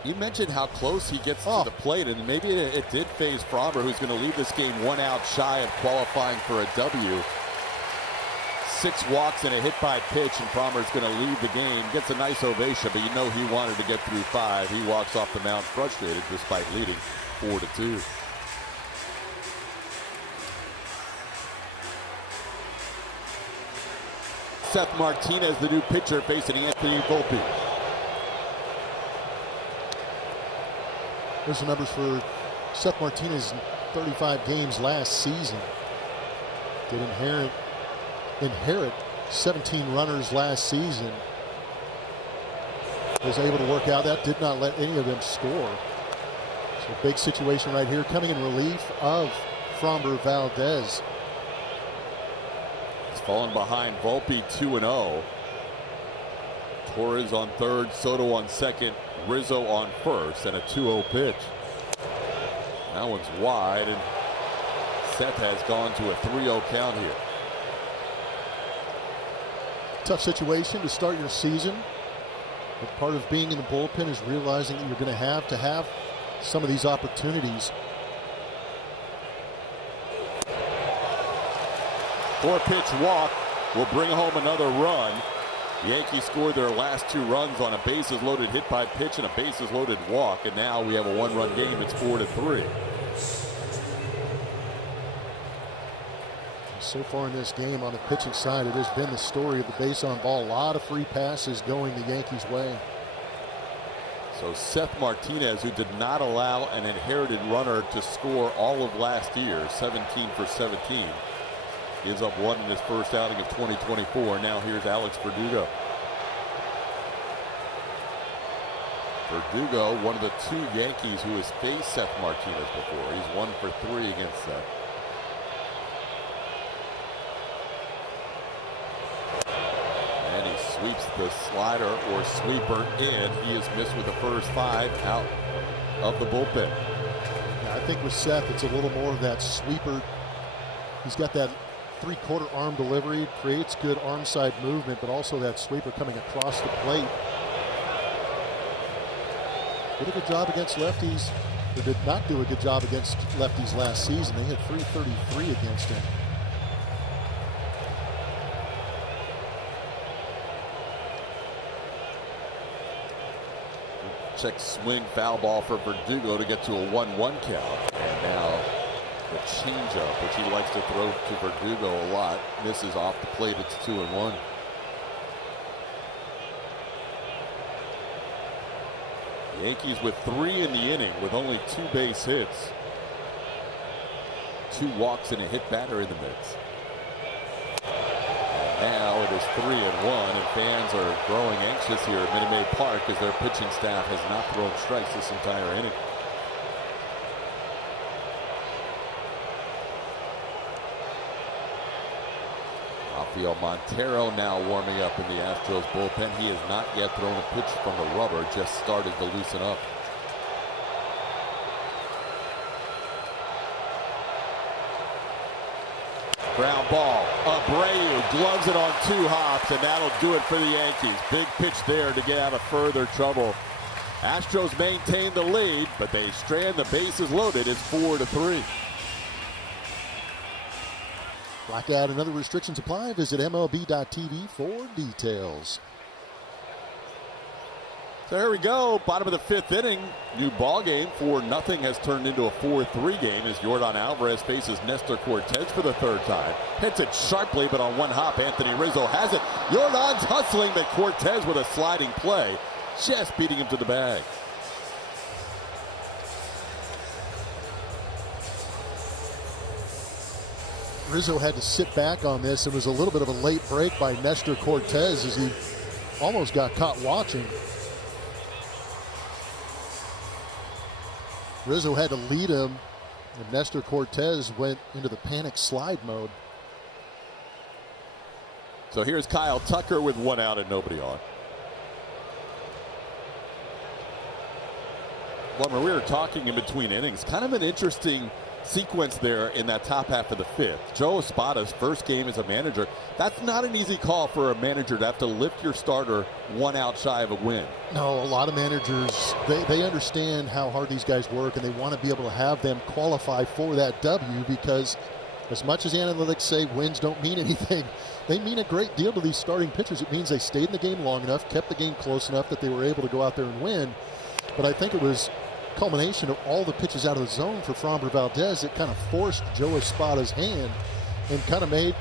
You mentioned how close he gets to the plate, and maybe it did phase Framber, who's going to leave this game 1 out shy of qualifying for a W. 6 walks and a hit by pitch, and Framber's going to leave the game. Gets a nice ovation, but you know he wanted to get through 5. He walks off the mound frustrated despite leading 4-2. Seth Martinez, the new pitcher, facing Anthony Volpe. Here's the numbers for Seth Martinez in 35 games last season. Did inherit 17 runners last season. Was able to work out. That did not let any of them score. So big situation right here, coming in relief of Framber Valdez. He's fallen behind Volpe 2-0. Torres on third, Soto on second, Rizzo on first, and a 2-0 pitch. That one's wide, and Seth has gone to a 3-0 count here. Tough situation to start your season. But part of being in the bullpen is realizing that you're going to have some of these opportunities. 4-pitch walk will bring home another run. The Yankees scored their last 2 runs on a bases-loaded hit by pitch and a bases-loaded walk, and now we have a 1-run game. It's 4-3. So far in this game on the pitching side, it has been the story of the base on ball. A lot of free passes going the Yankees' way. So Seth Martinez, who did not allow an inherited runner to score all of last year, 17 for 17, gives up 1 in his first outing of 2024. Now here's Alex Verdugo. Verdugo, one of the 2 Yankees who has faced Seth Martinez before. He's 1 for 3 against Seth. And he sweeps the slider or sweeper in. He is missed with the first 5 out of the bullpen. Yeah, I think with Seth, it's a little more of that sweeper. He's got that 3/4 arm delivery, creates good arm side movement, but also that sweeper coming across the plate. Did a good job against lefties, or did not do a good job against lefties last season. They hit .333 against him. Check swing, foul ball for Verdugo to get to a 1-1 count. And now the changeup, which he likes to throw to Verdugo a lot, misses off the plate. It's 2-1. Yankees with 3 in the inning with only 2 base hits. 2 walks and a hit batter in the mix. And now it is 3-1, and fans are growing anxious here at Minute Maid Park as their pitching staff has not thrown strikes this entire inning. Rafael Montero now warming up in the Astros bullpen. He has not yet thrown a pitch from the rubber, just started to loosen up. Ground ball. Abreu gloves it on 2 hops, and that'll do it for the Yankees. Big pitch there to get out of further trouble. Astros maintain the lead, but they strand the bases loaded. It's 4-3. Blackout and other restrictions apply. Visit MLB.tv for details. So here we go, bottom of the 5th inning. New ball game. 4-0 has turned into a 4-3 game as Yordan Alvarez faces Nestor Cortes for the 3rd time. Hits it sharply, but on 1 hop, Anthony Rizzo has it. Yordan's hustling, but Cortes with a sliding play, just beating him to the bag. Rizzo had to sit back on this. It was a little bit of a late break by Nestor Cortes as he almost got caught watching. Rizzo had to lead him, and Nestor Cortes went into the panic slide mode. So here's Kyle Tucker with 1 out and nobody on. Well, we were talking in between innings. Kind of an interesting sequence there in that top half of the 5th. Joe Espada's first game as a manager. That's not an easy call for a manager to have to lift your starter 1 out shy of a win. No, a lot of managers, they understand how hard these guys work, and they want to be able to have them qualify for that W because As much as analytics say wins don't mean anything, they mean a great deal to these starting pitchers. It means they stayed in the game long enough, kept the game close enough that they were able to go out there and win. But I think it was a culmination of all the pitches out of the zone for Framber Valdez that kind of forced Joe Espada's hand and kind of made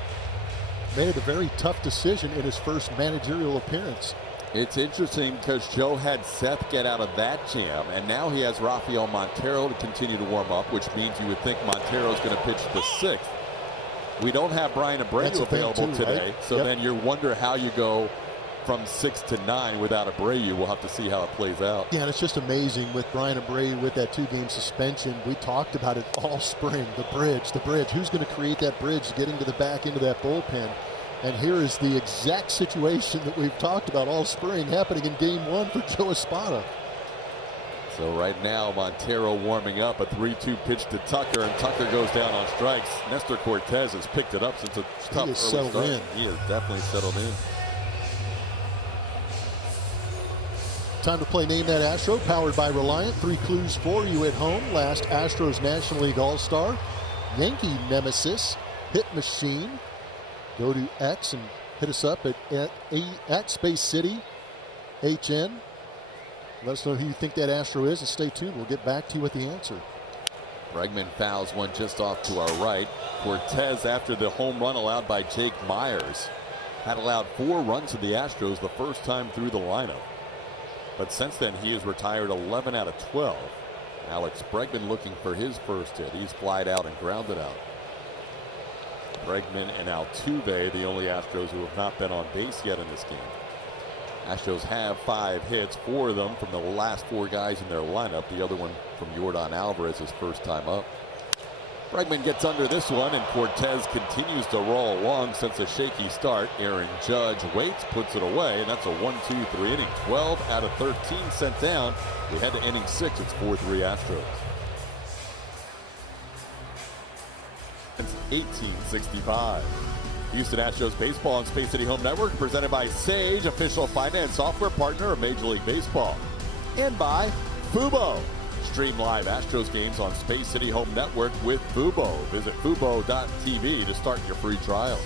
it a very tough decision in his first managerial appearance. It's interesting because Joe had Seth get out of that jam, and now he has Rafael Montero to continue to warm up, which means you would think Montero's going to pitch the 6th. We don't have Bryan Abreu available today, right? So then you wonder how you go from 6 to 9 without Abreu. We'll have to see how it plays out. Yeah, and it's just amazing with Bryan Abreu with that 2-game suspension. We talked about it all spring, the bridge. Who's going to create that bridge getting to the back end of that bullpen? And here is the exact situation that we've talked about all spring happening in Game 1 for Joe Espada. So right now, Montero warming up, a 3-2 pitch to Tucker, and Tucker goes down on strikes. Nestor Cortez has picked it up since a tough early start. He is definitely settled in. Time to play Name That Astro, powered by Reliant. 3 clues for you at home. Last Astros National League All-Star. Yankee Nemesis, Hit Machine. Go to X and hit us up at Space City HN. Let us know who you think that Astro is, and stay tuned. We'll get back to you with the answer. Bregman fouls one just off to our right. Cortez, after the home run allowed by Jake Myers, had allowed 4 runs to the Astros the first time through the lineup. But since then, he has retired 11 out of 12. Alex Bregman looking for his first hit. He's flied out and grounded out. Bregman and Altuve, the only Astros who have not been on base yet in this game. Astros have 5 hits, 4 of them from the last 4 guys in their lineup. The other one from Yordan Alvarez, his first time up. Bregman gets under this one, and Cortez continues to roll along since a shaky start. Aaron Judge waits, puts it away, and that's a 1-2-3 inning. 12 out of 13 sent down. We head to inning 6. It's 4-3 Astros. 1865. Houston Astros baseball on Space City Home Network, presented by Sage, official finance software partner of Major League Baseball, and by Fubo. Stream live Astros games on Space City Home Network with Fubo. Visit fubo.tv to start your free trial.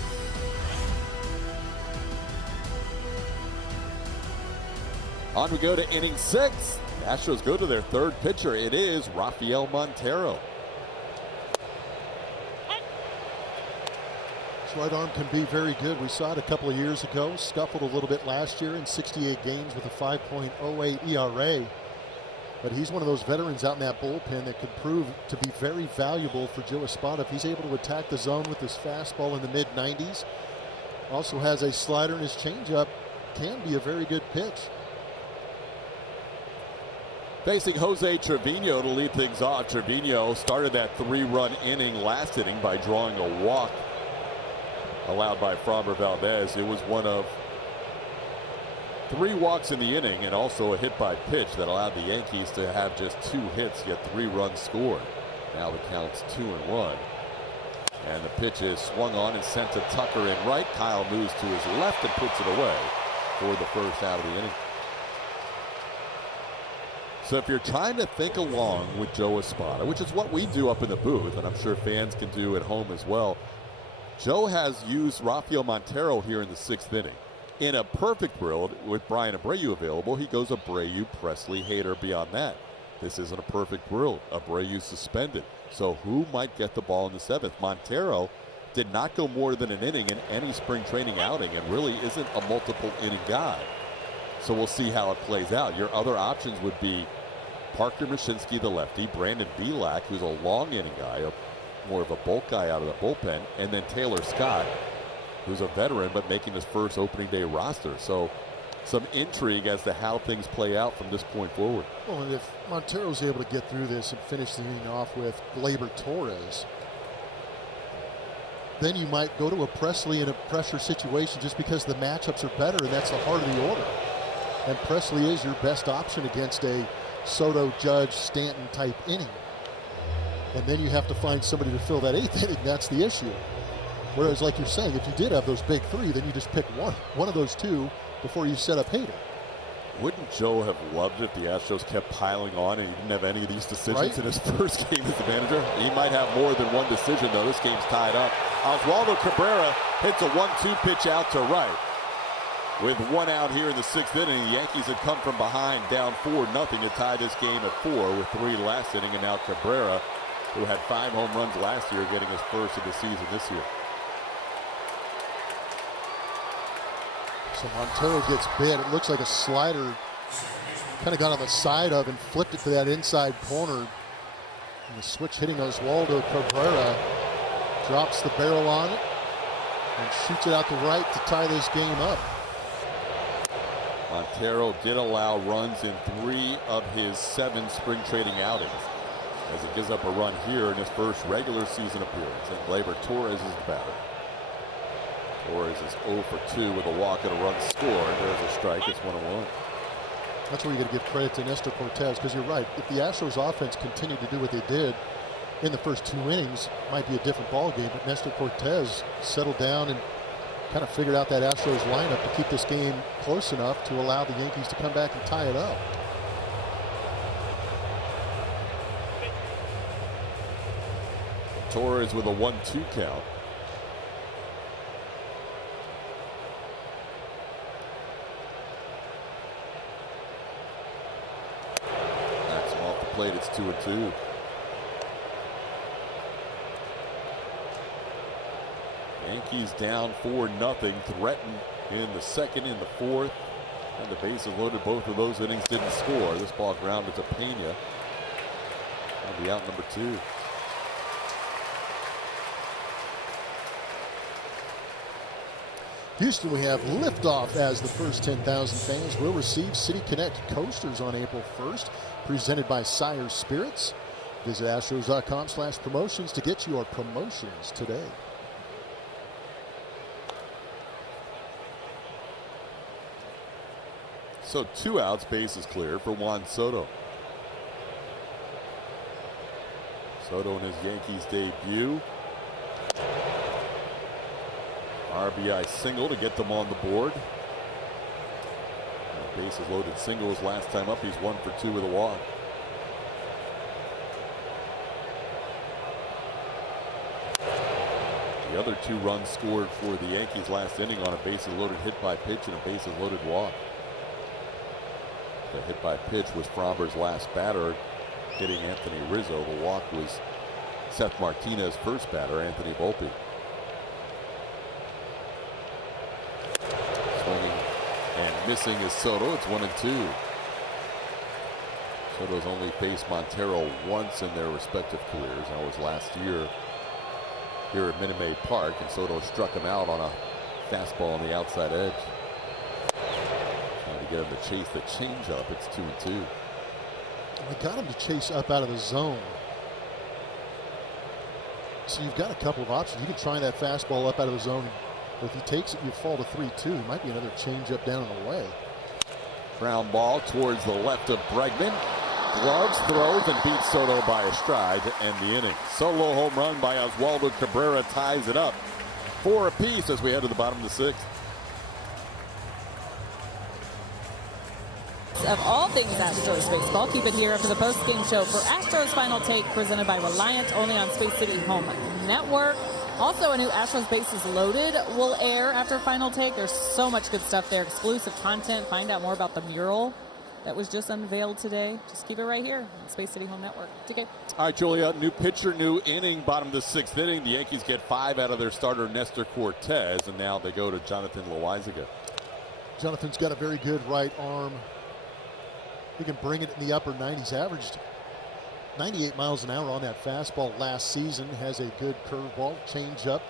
On we go to inning 6. The Astros go to their 3rd pitcher. It is Rafael Montero. Right arm can be very good. We saw it a couple of years ago. Scuffled a little bit last year in 68 games with a 5.08 ERA. But he's one of those veterans out in that bullpen that could prove to be very valuable for Joe Espada if he's able to attack the zone with his fastball in the mid-90s. Also has a slider, and his changeup can be a very good pitch. Facing Jose Trevino to lead things off. Trevino started that 3-run inning last inning by drawing a walk allowed by Framber Valdez. It was one of 3 walks in the inning and also a hit by pitch that allowed the Yankees to have just 2 hits, yet 3 runs scored. Now the count's 2-1. And the pitch is swung on and sent to Tucker in right. Kyle moves to his left and puts it away for the first out of the inning. So if you're trying to think along with Joe Espada, which is what we do up in the booth, and I'm sure fans can do at home as well, Joe has used Rafael Montero here in the 6th inning. In a perfect world, with Bryan Abreu available, he goes Abreu, Presley, Hader beyond that. This isn't a perfect world. Abreu suspended. So who might get the ball in the 7th? Montero did not go more than an inning in any spring training outing and really isn't a multiple inning guy. So we'll see how it plays out. Your other options would be Parker Mushinski, the lefty, Brandon Bielak, who's a long inning guy, more of a bulk guy out of the bullpen, and then Taylor Scott, who's a veteran but making his first opening day roster. So some intrigue as to how things play out from this point forward. Well, and if Montero's able to get through this and finish the inning off with Gleyber Torres, then you might go to a Presley in a pressure situation just because the matchups are better, and that's the heart of the order. And Presley is your best option against a Soto, Judge, Stanton type inning. And then you have to find somebody to fill that 8th inning. That's the issue. Whereas, like you're saying, if you did have those big 3, then you just pick one of those 2 before you set up Hader. Wouldn't Joe have loved it if the Astros kept piling on and he didn't have any of these decisions in his first game as the manager? He might have more than one decision, though. This game's tied up. Oswaldo Cabrera hits a 1-2 pitch out to right. With one out here in the sixth inning, the Yankees had come from behind, down 4-0 to tie this game at 4 with 3 last inning, and now Cabrera, who had 5 home runs last year, getting his first of the season this year. So Montero gets bit. It looks like a slider kind of got on the side of and flipped it to that inside corner. And the switch hitting Oswaldo Cabrera drops the barrel on it and shoots it out to right to tie this game up. Montero did allow runs in 3 of his 7 spring trading outings, as he gives up a run here in his first regular season appearance. And Gleyber Torres is the batter. Torres is 0 for 2 with a walk and a run scored. There's a strike. It's 1-1. That's where you got to give credit to Nestor Cortes, because you're right. If the Astros offense continued to do what they did in the first 2 innings, it might be a different ball game. But Nestor Cortes settled down and kind of figured out that Astros lineup to keep this game close enough to allow the Yankees to come back and tie it up. Torres with a 1-2 count. That's off the plate. It's 2-2. Yankees down 4-0, threatened in the second, in the fourth, and the bases loaded. Both of those innings didn't score. This ball grounded to Pena. That'll be out number 2. Houston, we have liftoff as the first 10,000 fans will receive City Connect coasters on April 1st, presented by Sire Spirits. Visit Astros.com/promotions to get your promotions today. So 2 outs, bases clear for Juan Soto. Soto in his Yankees debut. RBI single to get them on the board. Bases loaded singles last time up. He's 1 for 2 with a walk. The other 2 runs scored for the Yankees last inning on a bases loaded hit by pitch and a bases loaded walk. The hit by pitch was Framber's last batter, hitting Anthony Rizzo. The walk was Seth Martinez's first batter, Anthony Volpe. Swinging and missing is Soto. It's 1-2. Soto's only faced Montero once in their respective careers. That was last year here at Minute Maid Park, and Soto struck him out on a fastball on the outside edge. Trying to get him to chase the changeup. It's 2-2. We got him to chase up out of the zone. So you've got a couple of options. You can try that fastball up out of the zone. But if he takes it, you fall to 3-2. It might be another changeup down and away. Ground ball towards the left of Bregman. Gloves, throws, and beats Soto by a stride to end the inning. Solo home run by Oswaldo Cabrera ties it up. 4 apiece as we head to the bottom of the 6th. Of all things Astros baseball, keep it here after the post-game show for Astros Final Take, presented by Reliant, only on Space City Home Network. Also, a new Astros Bases Loaded will air after Final Take. There's so much good stuff there, exclusive content. Find out more about the mural that was just unveiled today. Just keep it right here on Space City Home Network. TK. All right, Julia, new pitcher, new inning, bottom of the 6th inning. The Yankees get 5 out of their starter, Nestor Cortes, and now they go to Jonathan Loaisiga. Jonathan's got a very good right arm. He can bring it in the upper 90s. Averaged 98 miles an hour on that fastball last season. Has a good curveball, changeup.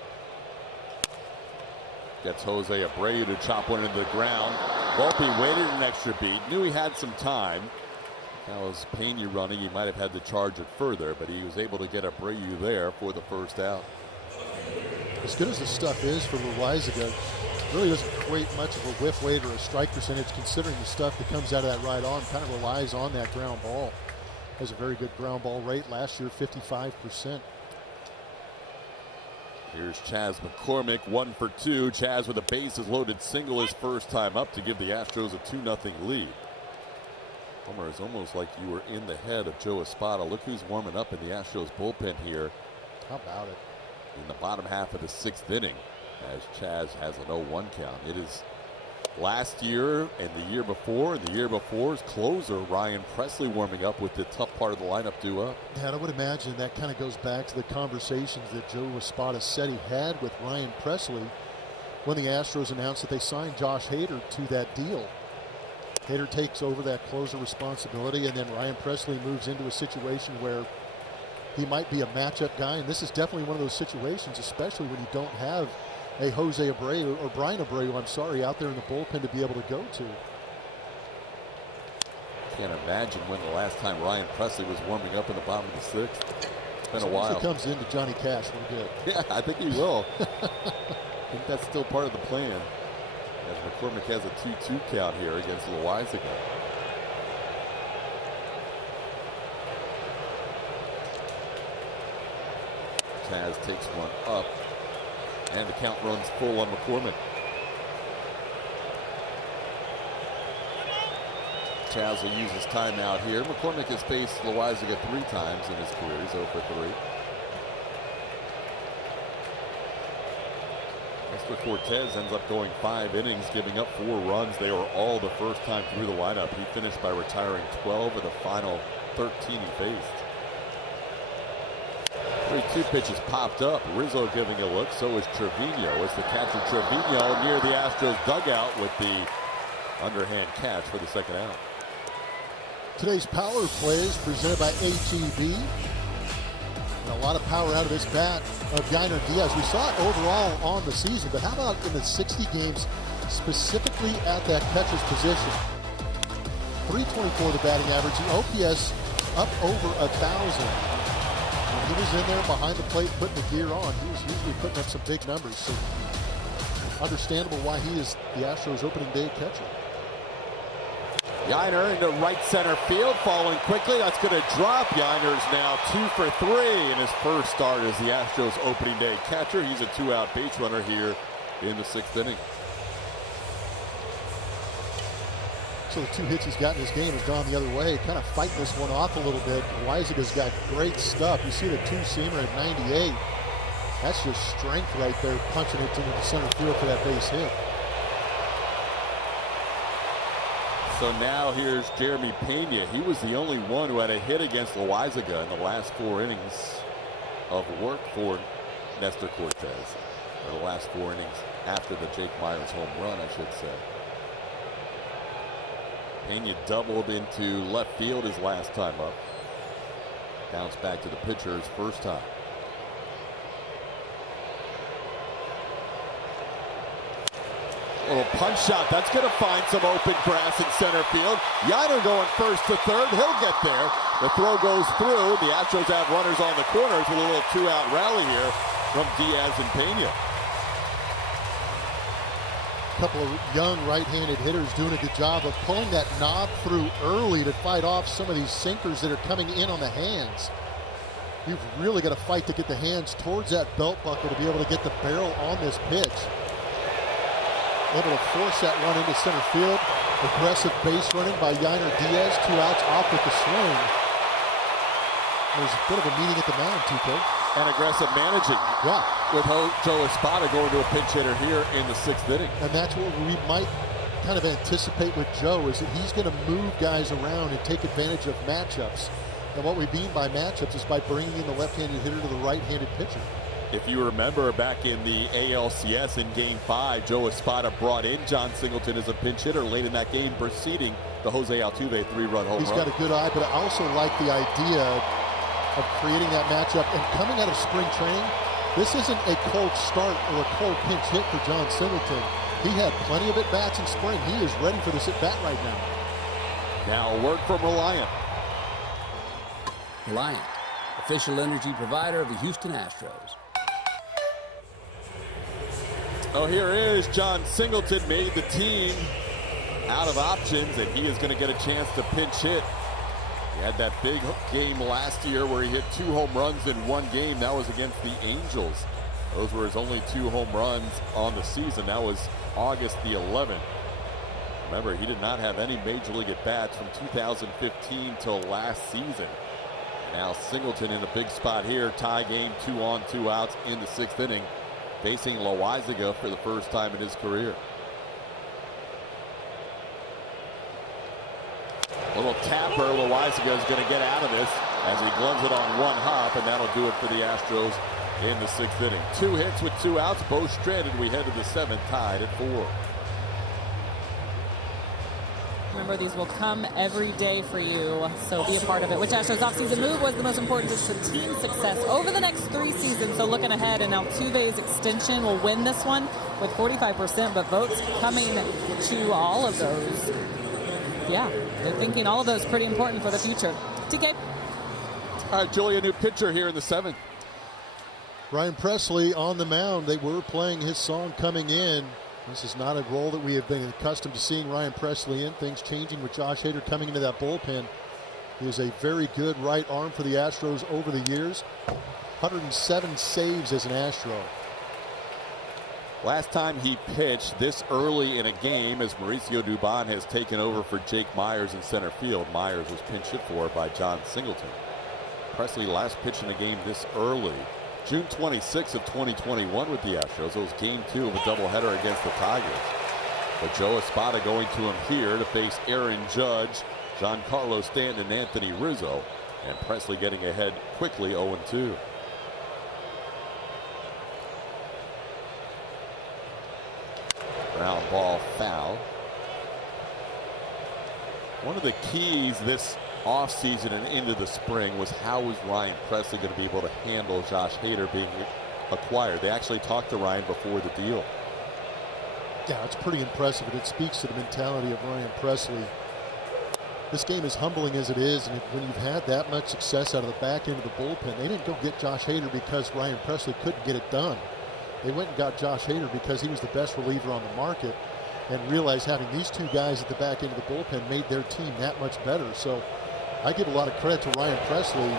Gets Jose Abreu to chop one into the ground. Volpe waited an extra beat. Knew he had some time. That was Pena running. He might have had to charge it further, but he was able to get Abreu there for the first out. As good as the stuff is for Loaisiga, really doesn't equate much of a whiff rate or a strike percentage, considering the stuff that comes out of that right arm kind of relies on that ground ball. Has a very good ground ball rate. Last year, 55%. Here's Chas McCormick, 1 for 2. Chas with a bases loaded single his first time up to give the Astros a 2-0 lead. Homer, it's almost like you were in the head of Joe Espada. Look who's warming up in the Astros bullpen here. How about it? In the bottom half of the 6th inning, as Chas has an 0-1 count. It is last year and the year before, and the year before's closer, Ryan Pressly, warming up with the tough part of the lineup due up. Yeah, and I would imagine that kind of goes back to the conversations that Joe Espada said he had with Ryan Pressly when the Astros announced that they signed Josh Hader to that deal. Hader takes over that closer responsibility, and then Ryan Pressly moves into a situation where he might be a matchup guy, and this is definitely one of those situations, especially when you don't have a Jose Abreu, or Brian Abreu, I'm sorry, out there in the bullpen to be able to go to. Can't imagine when the last time Ryan Pressly was warming up in the bottom of the 6th. It's been a while. He comes into Johnny Cash, we're good. Yeah, I think he will. I think that's still part of the plan, as McCormick has a 2-2 count here against Loaisiga. Chas takes one up, and the count runs full on McCormick. Chas will use his timeout here. McCormick has faced Loaisiga 3 times in his career. He's 0 for 3. Nestor Cortez ends up going 5 innings, giving up 4 runs. They were all the first time through the lineup. He finished by retiring 12 of the final 13 he faced. 3-2 pitches popped up. Rizzo giving a look. So is Trevino. As the catcher Trevino near the Astros dugout with the underhand catch for the 2nd out. Today's power play is presented by HEB. And a lot of power out of this bat of Yainer Diaz. We saw it overall on the season, but how about in the 60 games, specifically at that catcher's position? .324 the batting average. The OPS up over 1,000. When he was in there behind the plate putting the gear on, he was usually putting up some big numbers. So understandable why he is the Astros opening day catcher. Yainer into right center field, following quickly. That's going to drop. Yainer's now 2 for 3 in his first start as the Astros opening day catcher. He's a 2-out base runner here in the 6th inning. So the 2 hits he's got in his game has gone the other way, kind of fighting this one off a little bit. Loaisiga's got great stuff. You see the 2-seamer at 98. That's just strength right there, punching it into the center field for that base hit. So now here's Jeremy Pena. He was the only one who had a hit against Loaisiga in the last 4 innings of work for Nestor Cortez. Or the last 4 innings after the Jake Myers home run, I should say. Pena doubled into left field his last time up. Bounced back to the pitcher his first time. A little punch shot. That's going to find some open grass in center field. Yainer going first to third. He'll get there. The throw goes through. The Astros have runners on the corners with a little 2-out rally here from Diaz and Pena. A couple of young right-handed hitters doing a good job of pulling that knob through early to fight off some of these sinkers that are coming in on the hands. You've really got to fight to get the hands towards that belt buckle to be able to get the barrel on this pitch. Able to force that run into center field. Aggressive base running by Yainer Diaz. 2 outs off with the swing. There's a bit of a meeting at the mound, TK. And aggressive managing. Yeah. With Joe Espada going to a pinch hitter here in the 6th inning. And that's what we might kind of anticipate with Joe, is that he's going to move guys around and take advantage of matchups. And what we mean by matchups is by bringing in the left-handed hitter to the right-handed pitcher. If you remember back in the ALCS in Game 5, Joe Espada brought in John Singleton as a pinch hitter late in that game preceding the Jose Altuve 3-run home run. He's got a good eye, but I also like the idea of creating that matchup. And coming out of spring training, this isn't a cold start or a cold pinch hit for John Singleton. He had plenty of at-bats in spring. He is ready for this at-bat right now. Now a word from Reliant. Reliant, official energy provider of the Houston Astros. Oh, here is John Singleton, made the team out of options, and he is going to get a chance to pinch hit. He had that big game last year where he hit 2 home runs in 1 game. That was against the Angels. Those were his only 2 home runs on the season. That was August the 11th. Remember, he did not have any major league at-bats from 2015 till last season. Now Singleton in a big spot here. Tie game, 2 on, 2 outs in the 6th inning. Facing Loaisiga for the first time in his career. Little tapper. Loaisiga is going to get out of this as he gloves it on one hop, and that'll do it for the Astros in the 6th inning. 2 hits with 2 outs, both stranded. We head to the 7th, tied at 4. Remember, these will come every day for you, so be a part of it. Which Astros offseason move was the most important to team success over the next 3 seasons? So looking ahead, and Altuve's extension will win this one with 45%, but votes coming to all of those. Yeah, they're thinking all of those pretty important for the future. TK. All right, Julia, new pitcher here in the 7th. Ryan Pressly on the mound. They were playing his song coming in. This is not a role that we have been accustomed to seeing Ryan Pressly in. Things changing with Josh Hader coming into that bullpen. He is a very good right arm for the Astros over the years. 107 saves as an Astro. Last time he pitched this early in a game, as Mauricio Dubon has taken over for Jake Myers in center field. Myers was pinch hit for by John Singleton. Pressly last pitched in a game this early, June 26th of 2021 with the Astros. It was game 2 of a doubleheader against the Tigers. But Joe Espada going to him here to face Aaron Judge, Giancarlo Stanton, and Anthony Rizzo. And Pressly getting ahead quickly, 0-2. Ground ball foul. One of the keys this offseason and into the spring was how was Ryan Pressly going to be able to handle Josh Hader being acquired. They actually talked to Ryan before the deal. Yeah, it's pretty impressive, and it speaks to the mentality of Ryan Pressly. This game is humbling as it is, and when you've had that much success out of the back end of the bullpen, they didn't go get Josh Hader because Ryan Pressly couldn't get it done. They went and got Josh Hader because he was the best reliever on the market, and realized having these 2 guys at the back end of the bullpen made their team that much better. So I give a lot of credit to Ryan Pressly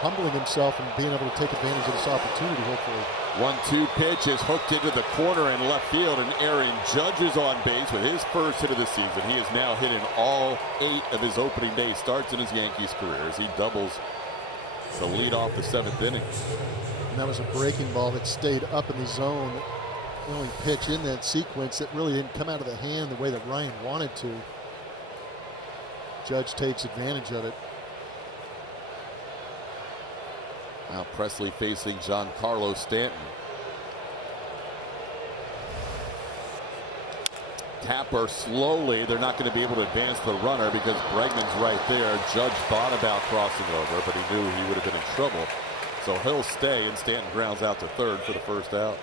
humbling himself and being able to take advantage of this opportunity, hopefully. 1-2 pitch is hooked into the corner in left field, and Aaron Judge is on base with his first hit of the season. He has now hit in all 8 of his opening day starts in his Yankees career as he doubles to lead off the 7th inning. And that was a breaking ball that stayed up in the zone. The only pitch in that sequence that really didn't come out of the hand the way that Ryan wanted to. Judge takes advantage of it. Now Pressly facing Giancarlo Stanton. Tapper slowly. They're not going to be able to advance the runner because Bregman's right there. Judge thought about crossing over, but he knew he would have been in trouble. So he'll stay, and Stanton grounds out to third for the first out.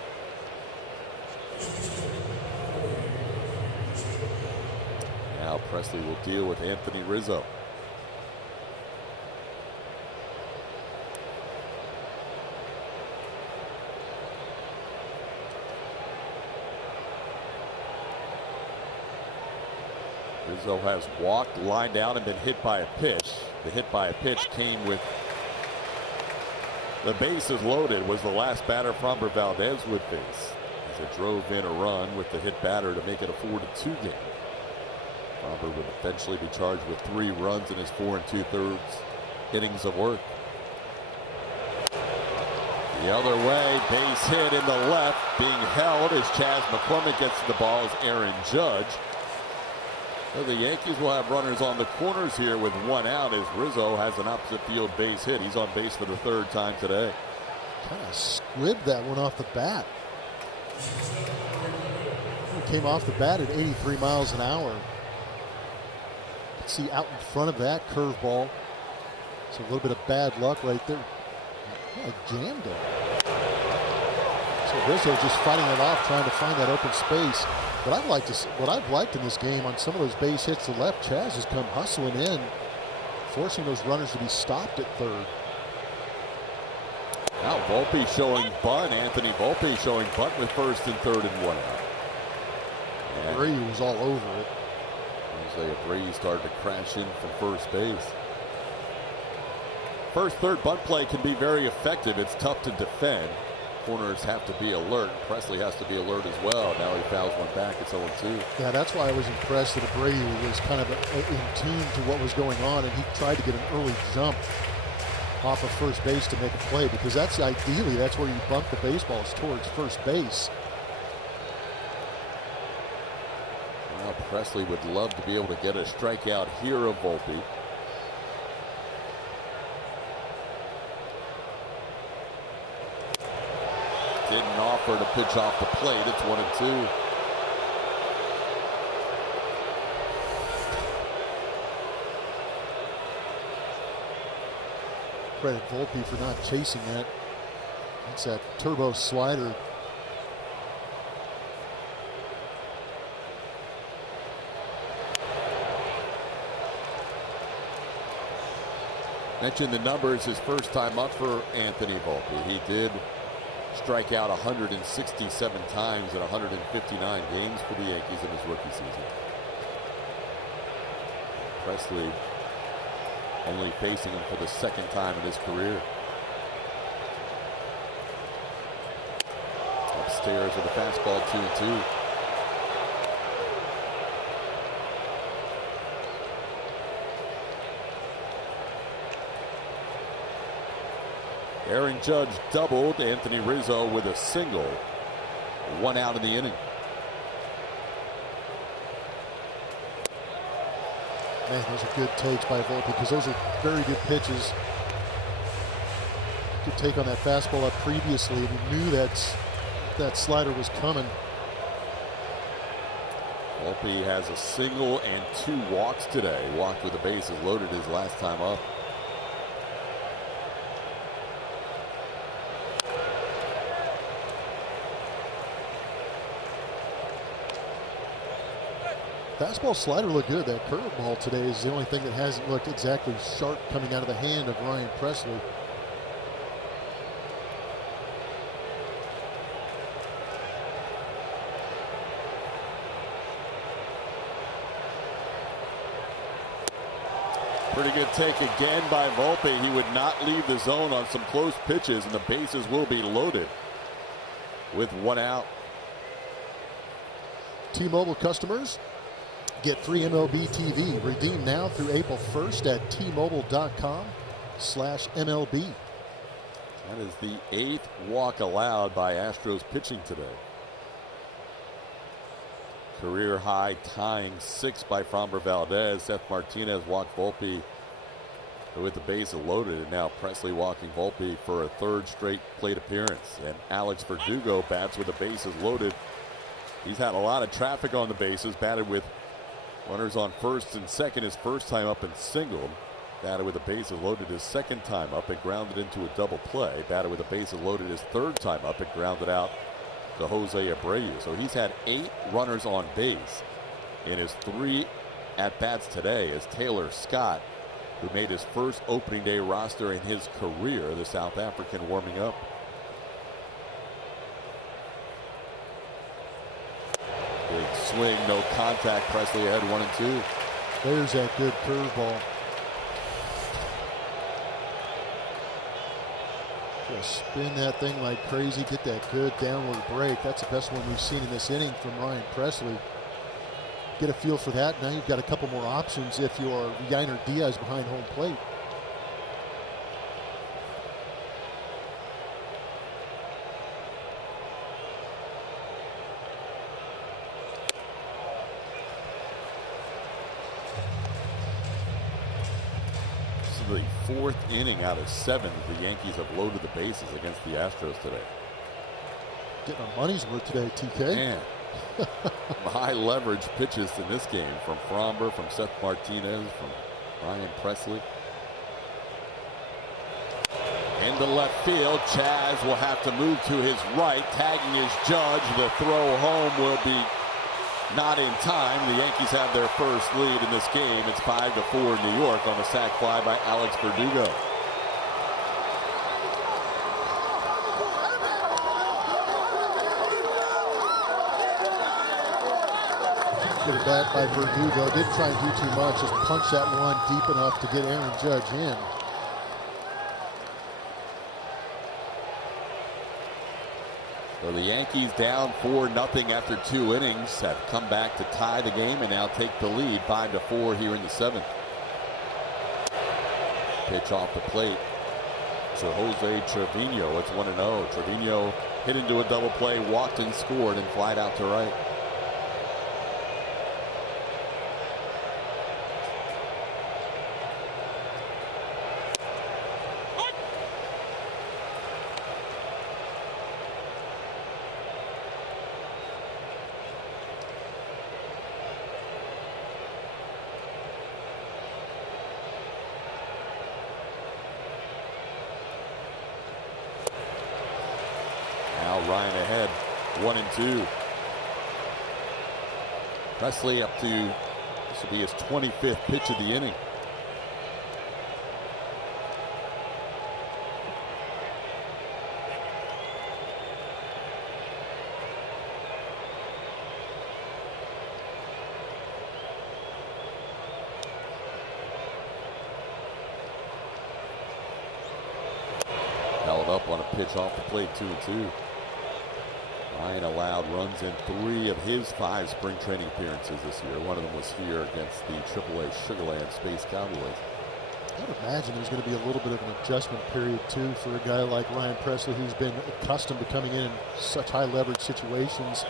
Now Pressly will deal with Anthony Rizzo. Rizzo has walked, lined out, and been hit by a pitch. The hit by a pitch came with the bases loaded, was the last batter Framber Valdez would face, as it drove in a run with the hit batter to make it a 4-2 game. Framber would eventually be charged with 3 runs in his 4 2/3 innings of work. The other way, base hit in the left, being held as Chas McCormick gets to the ball as Aaron Judge. So the Yankees will have runners on the corners here with 1 out as Rizzo has an opposite field base hit. He's on base for the 3rd time today. Kind of squibbed that one off the bat. It came off the bat at 83 miles an hour. You can see out in front of that curveball. It's a little bit of bad luck right there. Yeah, jammed it. So Rizzo just fighting it off, trying to find that open space. What I've liked in this game on some of those base hits to left, Chas has come hustling in, forcing those runners to be stopped at third. Now Volpe showing bunt. Anthony Volpe showing bunt with 1st and 3rd and 1 out. And Abreu was all over it. Jose Abreu started to crash in from first base. 1st, 3rd bunt play can be very effective. It's tough to defend. corners have to be alert. Presley has to be alert as well. Now he fouls one back. It's 0-2. Yeah, that's why I was impressed that Abreu was kind of in tune to what was going on, and he tried to get an early jump off of first base to make a play, because that's ideally, that's where you bump the baseballs towards first base. Well, Presley would love to be able to get a strikeout here of Volpe. Didn't offer to pitch off the plate. It's 1-2. Credit Volpe for not chasing that. It's that turbo slider. Mentioned the numbers his first time up for Anthony Volpe. He did strike out 167 times in 159 games for the Yankees in his rookie season. Presley only facing him for the second time in his career. Upstairs with a fastball, 2-2. Aaron Judge doubled. Anthony Rizzo with a single. 1 out in the inning. Man, those are good takes by Volpe, because those are very good pitches. Good take on that fastball up previously. We knew that slider was coming. Volpe has a single and 2 walks today. Walked with the bases loaded his last time up. Fastball slider looked good. That curveball today is the only thing that hasn't looked exactly sharp coming out of the hand of Ryan Presley. Pretty good take again by Volpe. He would not leave the zone on some close pitches, and the bases will be loaded with 1 out. T-Mobile customers get free MLB TV. Redeem now through April 1st at T-Mobile.com/MLB. That is the 8th walk allowed by Astros pitching today. Career high tying 6 by Framber Valdez. Seth Martinez walked Volpe with the bases loaded, and now Presley walking Volpe for a 3rd straight plate appearance. And Alex Verdugo bats with the bases loaded. He's had a lot of traffic on the bases, batted with runners on first and second his first time up and singled. Batted with the bases loaded his second time up and grounded into a double play. Batted with the bases loaded his 3rd time up and grounded out to Jose Abreu. So he's had 8 runners on base in his 3 at-bats today as Taylor Scott, who made his first opening day roster in his career, the South African, warming up. Big swing, no contact. Presley ahead 1-2. There's that good curveball. Just spin that thing like crazy, get that good downward break. That's the best one we've seen in this inning from Ryan Presley. Get a feel for that. Now you've got a couple more options if you're Yainer Diaz behind home plate. The 4th inning out of 7 the Yankees have loaded the bases against the Astros today. Getting our money's worth today, TK. Man. High leverage pitches in this game from Framber, from Seth Martinez, from Ryan Presley. Into left field, Chaz will have to move to his right. Tagging is Judge. The throw home will be not in time. The Yankees have their first lead in this game. It's 5-4 New York on a sac fly by Alex Verdugo. Good at bat by Verdugo. Didn't try and do too much. Just punch that one deep enough to get Aaron Judge in. So the Yankees down 4-0 after 2 innings have come back to tie the game and now take the lead 5-4 here in the 7th. Pitch off the plate to Jose Trevino. It's 1-0. Trevino hit into a double play, walked and scored, and flied out to right. Ryan ahead, 1-2. Presley up to, this will be his 25th pitch of the inning. Held up on a pitch off the plate, 2-2. Ryan allowed runs in 3 of his 5 spring training appearances this year. One of them was here against the AAA Sugarland Space Cowboys. I would imagine there's going to be a little bit of an adjustment period, too, for a guy like Ryan Presley, who's been accustomed to coming in such high leverage situations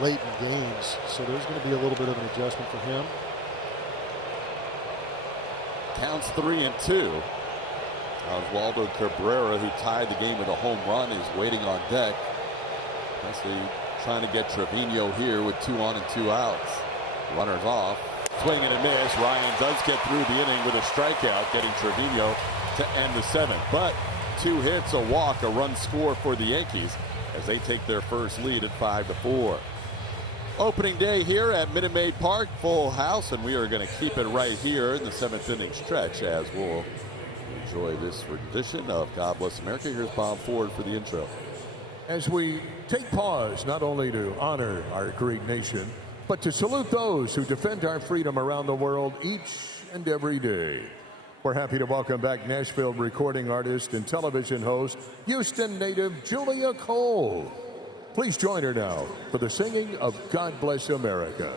late in games. So there's going to be a little bit of an adjustment for him. Counts 3-2. Oswaldo Cabrera, who tied the game with a home run, is waiting on deck. Presley trying to get Trevino here with 2 on and 2 outs. Runners off. Swing and a miss. Ryan does get through the inning with a strikeout, getting Trevino to end the 7th. But 2 hits, a walk, a run score for the Yankees as they take their first lead at 5-4. Opening day here at Minute Maid Park, full house, and we are going to keep it right here in the 7th inning stretch as we'll enjoy this rendition of God Bless America. Here's Bob Ford for the intro. As we take pause not only to honor our great nation, but to salute those who defend our freedom around the world each and every day. We're happy to welcome back Nashville recording artist and television host, Houston native Julia Cole. Please join her now for the singing of God Bless America.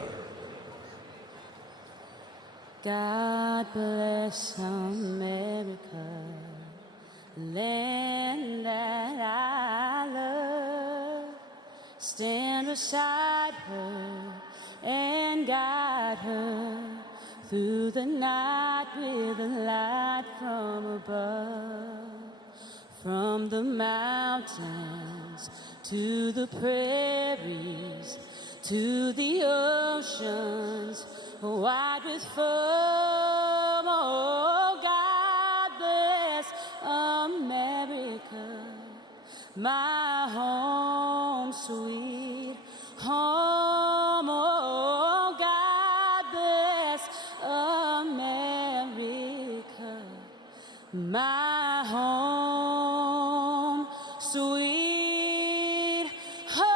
God bless America, land that I love. Stand beside her and guide her through the night with a light from above. From the mountains to the prairies to the oceans wide with foam. Oh, God bless America, my home, sweet home. Oh, God bless America, my home, sweet home.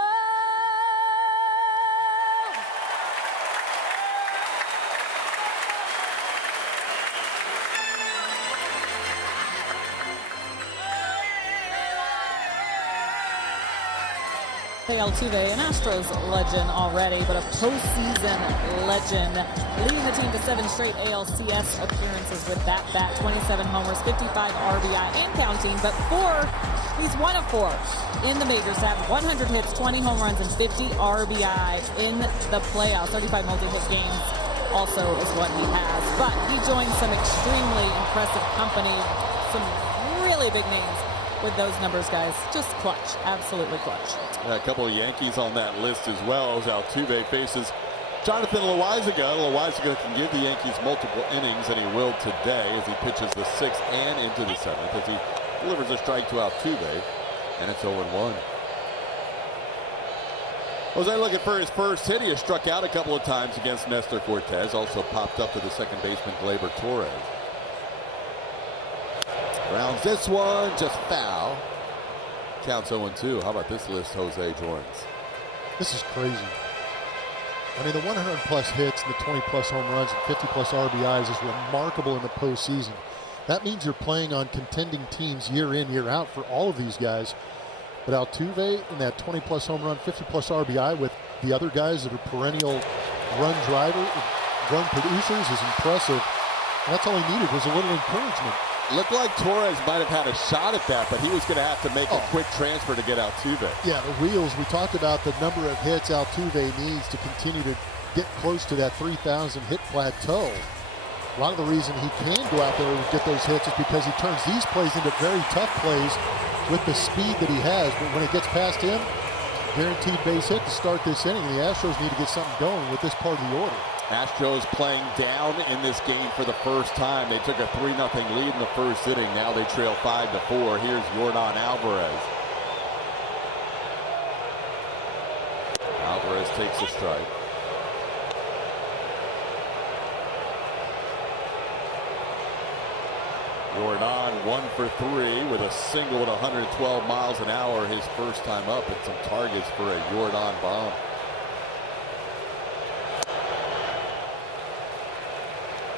Altuve, an Astros legend already, but a postseason legend, leading the team to 7 straight ALCS appearances with that bat, 27 homers, 55 RBI and counting, but he's 1 of 4 in the majors, have 100 hits, 20 home runs, and 50 RBI in the playoffs. 35 multi-hit games also is what he has, but he joins some extremely impressive company, some really big names with those numbers, guys. Just clutch, absolutely clutch. A couple of Yankees on that list as well as Altuve faces Jonathan Loaisiga. Loaisiga can give the Yankees multiple innings, and he will today as he pitches the 6th and into the 7th as he delivers a strike to Altuve, and it's 0-1. Jose looking for his first hit. He has struck out a couple of times against Nestor Cortez, also popped up to the second baseman Gleyber Torres. Rounds this one, just foul. Counts 0-2. How about this list, Jose joins? This is crazy. I mean, the 100-plus hits and the 20-plus home runs and 50-plus RBIs is remarkable in the postseason. That means you're playing on contending teams year in, year out for all of these guys. But Altuve in that 20-plus home run, 50-plus RBI with the other guys that are perennial run producers is impressive. And that's all he needed was a little encouragement. Looked like Torres might have had a shot at that, but he was going to have to make a quick transfer to get Altuve. Yeah, the wheels. We talked about the number of hits Altuve needs to continue to get close to that 3,000 hit plateau. A lot of the reason he can go out there and get those hits is because he turns these plays into very tough plays with the speed that he has. But when it gets past him, guaranteed base hit to start this inning. The Astros need to get something going with this part of the order. Astros playing down in this game for the first time. They took a 3-0 lead in the first inning. Now they trail 5-4. Here's Yordan Alvarez. Alvarez takes a strike. Yordan 1 for 3 with a single at 112 miles an hour his first time up, and some targets for a Yordan bomb.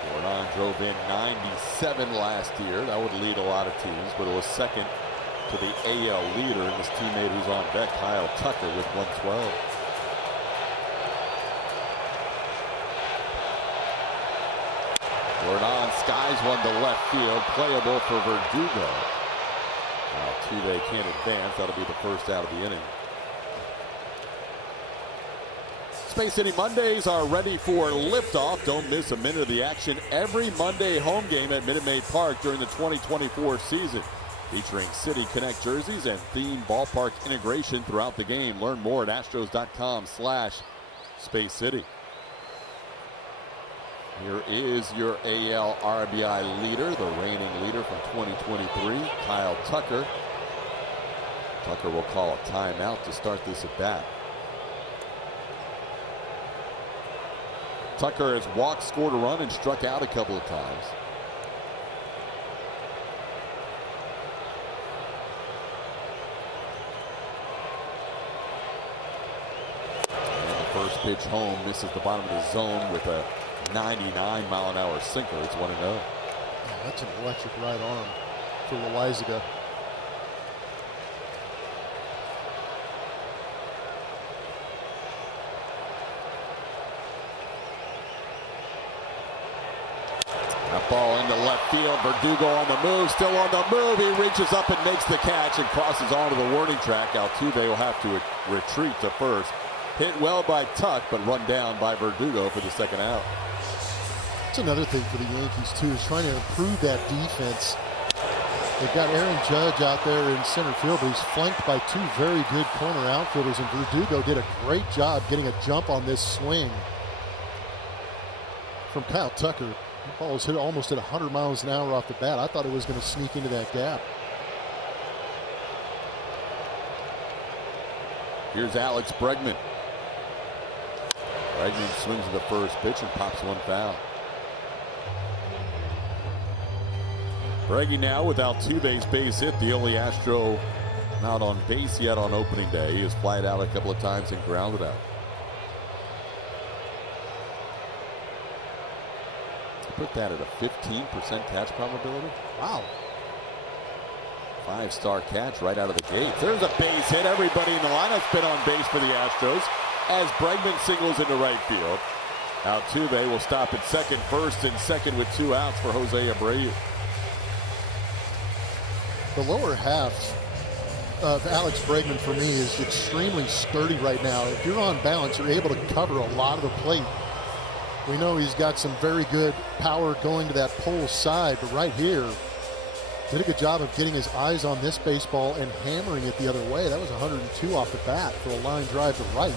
Yordan drove in 97 last year. That would lead a lot of teams, but it was second to the AL leader and his teammate who's on deck, Kyle Tucker, with 112. Yordan skies one to left field, playable for Verdugo. Altuve can't advance. That'll be the first out of the inning. Space City Mondays are ready for liftoff. Don't miss a minute of the action every Monday home game at Minute Maid Park during the 2024 season. Featuring City Connect jerseys and theme ballpark integration throughout the game. Learn more at astros.com/Space City. Here is your AL RBI leader, the reigning leader from 2023, Kyle Tucker. Tucker will call a timeout to start this at bat. Tucker has walked, scored a run, and struck out a couple of times. And the first pitch home misses the bottom of the zone with a 99-mile-an-hour sinker. It's 1-0. Yeah, that's an electric right arm for Loaizaga. That ball into left field. Verdugo on the move, still on the move. He reaches up and makes the catch and crosses onto the warning track. Altuve will have to retreat to first. Hit well by Tuck, but run down by Verdugo for the second out. That's another thing for the Yankees, too, is trying to improve that defense. They've got Aaron Judge out there in center field, but he's flanked by two very good corner outfielders, and Verdugo did a great job getting a jump on this swing from Kyle Tucker. The ball was hit almost at 100 miles an hour off the bat. I thought it was going to sneak into that gap. Here's Alex Bregman. Bregman swings at the first pitch and pops one foul. Breggy now with Altuve's base hit, the only Astro not on base yet on opening day. He has flied out a couple of times and grounded out. Put that at a 15% catch probability. Wow. 5-star catch right out of the gate. There's a base hit. Everybody in the lineup's been on base for the Astros as Bregman singles into right field. Altuve will stop at second, first, and second with 2 outs for Jose Abreu. The lower half of Alex Bregman for me is extremely sturdy right now. If you're on balance, you're able to cover a lot of the plate. We know he's got some very good power going to that pole side, but right here, did a good job of getting his eyes on this baseball and hammering it the other way. That was 102 off the bat for a line drive to right.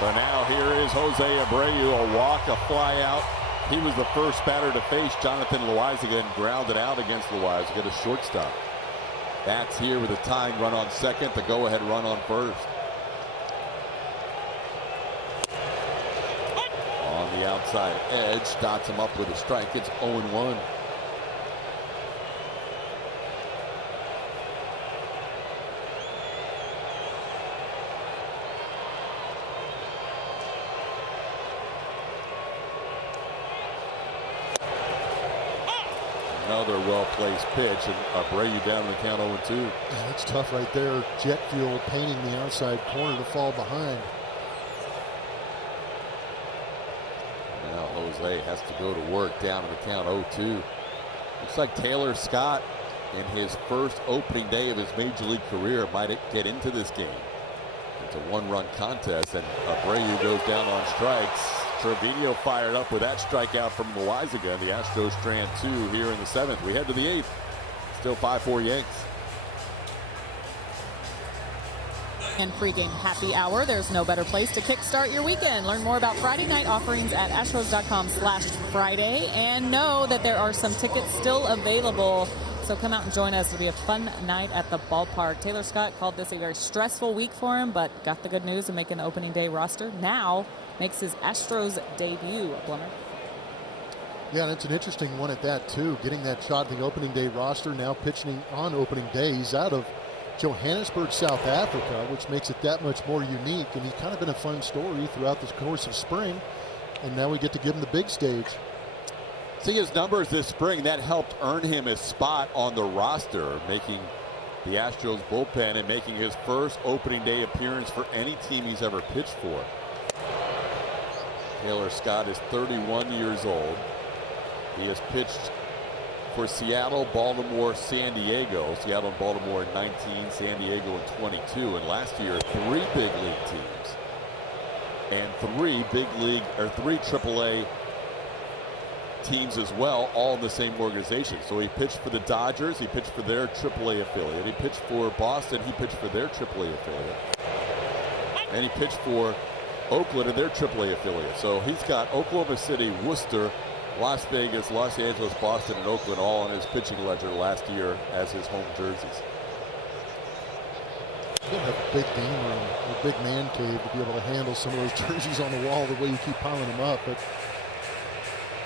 So now here is Jose Abreu, a walk, a fly out. He was the first batter to face Jonathan Loaizaga and grounded out against Loaizaga, the shortstop. That's here with a tying run on second, the go-ahead run on first. On the outside edge, dots him up with a strike. It's 0-1. another well-placed pitch, and Abreu down in the count 0-2. Yeah, that's tough right there. Jet fuel painting the outside corner to fall behind. Now Jose has to go to work down in the count 0-2. Looks like Taylor Scott, in his first opening day of his major league career, might get into this game. It's a one-run contest, and Abreu goes down on strikes. Trevino fired up with that strikeout from Loaizaga. The Astros strand 2 here in the 7th. We head to the 8th. Still 5-4 Yanks. And pregame happy hour. There's no better place to kickstart your weekend. Learn more about Friday night offerings at astros.com/Friday. And know that there are some tickets still available. So come out and join us. It'll be a fun night at the ballpark. Taylor Scott called this a very stressful week for him, but got the good news of making the opening day roster. Now makes his Astros debut, Blummer. Yeah, and it's an interesting one at that, too. Getting that shot at the opening day roster, now pitching on opening day. He's out of Johannesburg, South Africa, which makes it that much more unique. And he's kind of been a fun story throughout the course of spring. And now we get to give him the big stage. See his numbers this spring. That helped earn him a spot on the roster, making the Astros bullpen and making his first opening day appearance for any team he's ever pitched for. Taylor Scott is 31 years old. He has pitched for Seattle, Baltimore, San Diego. Seattle and Baltimore in 19, San Diego in 22. And last year, 3 big league teams and 3 AAA teams as well, all in the same organization. So he pitched for the Dodgers, he pitched for their AAA affiliate, he pitched for Boston, he pitched for their AAA affiliate, and he pitched for Oakland and their AAA affiliate. So he's got Oklahoma City, Worcester, Las Vegas, Los Angeles, Boston, and Oakland all on his pitching ledger last year as his home jerseys. You have a big game room, a big man cave to be able to handle some of those jerseys on the wall the way you keep piling them up. But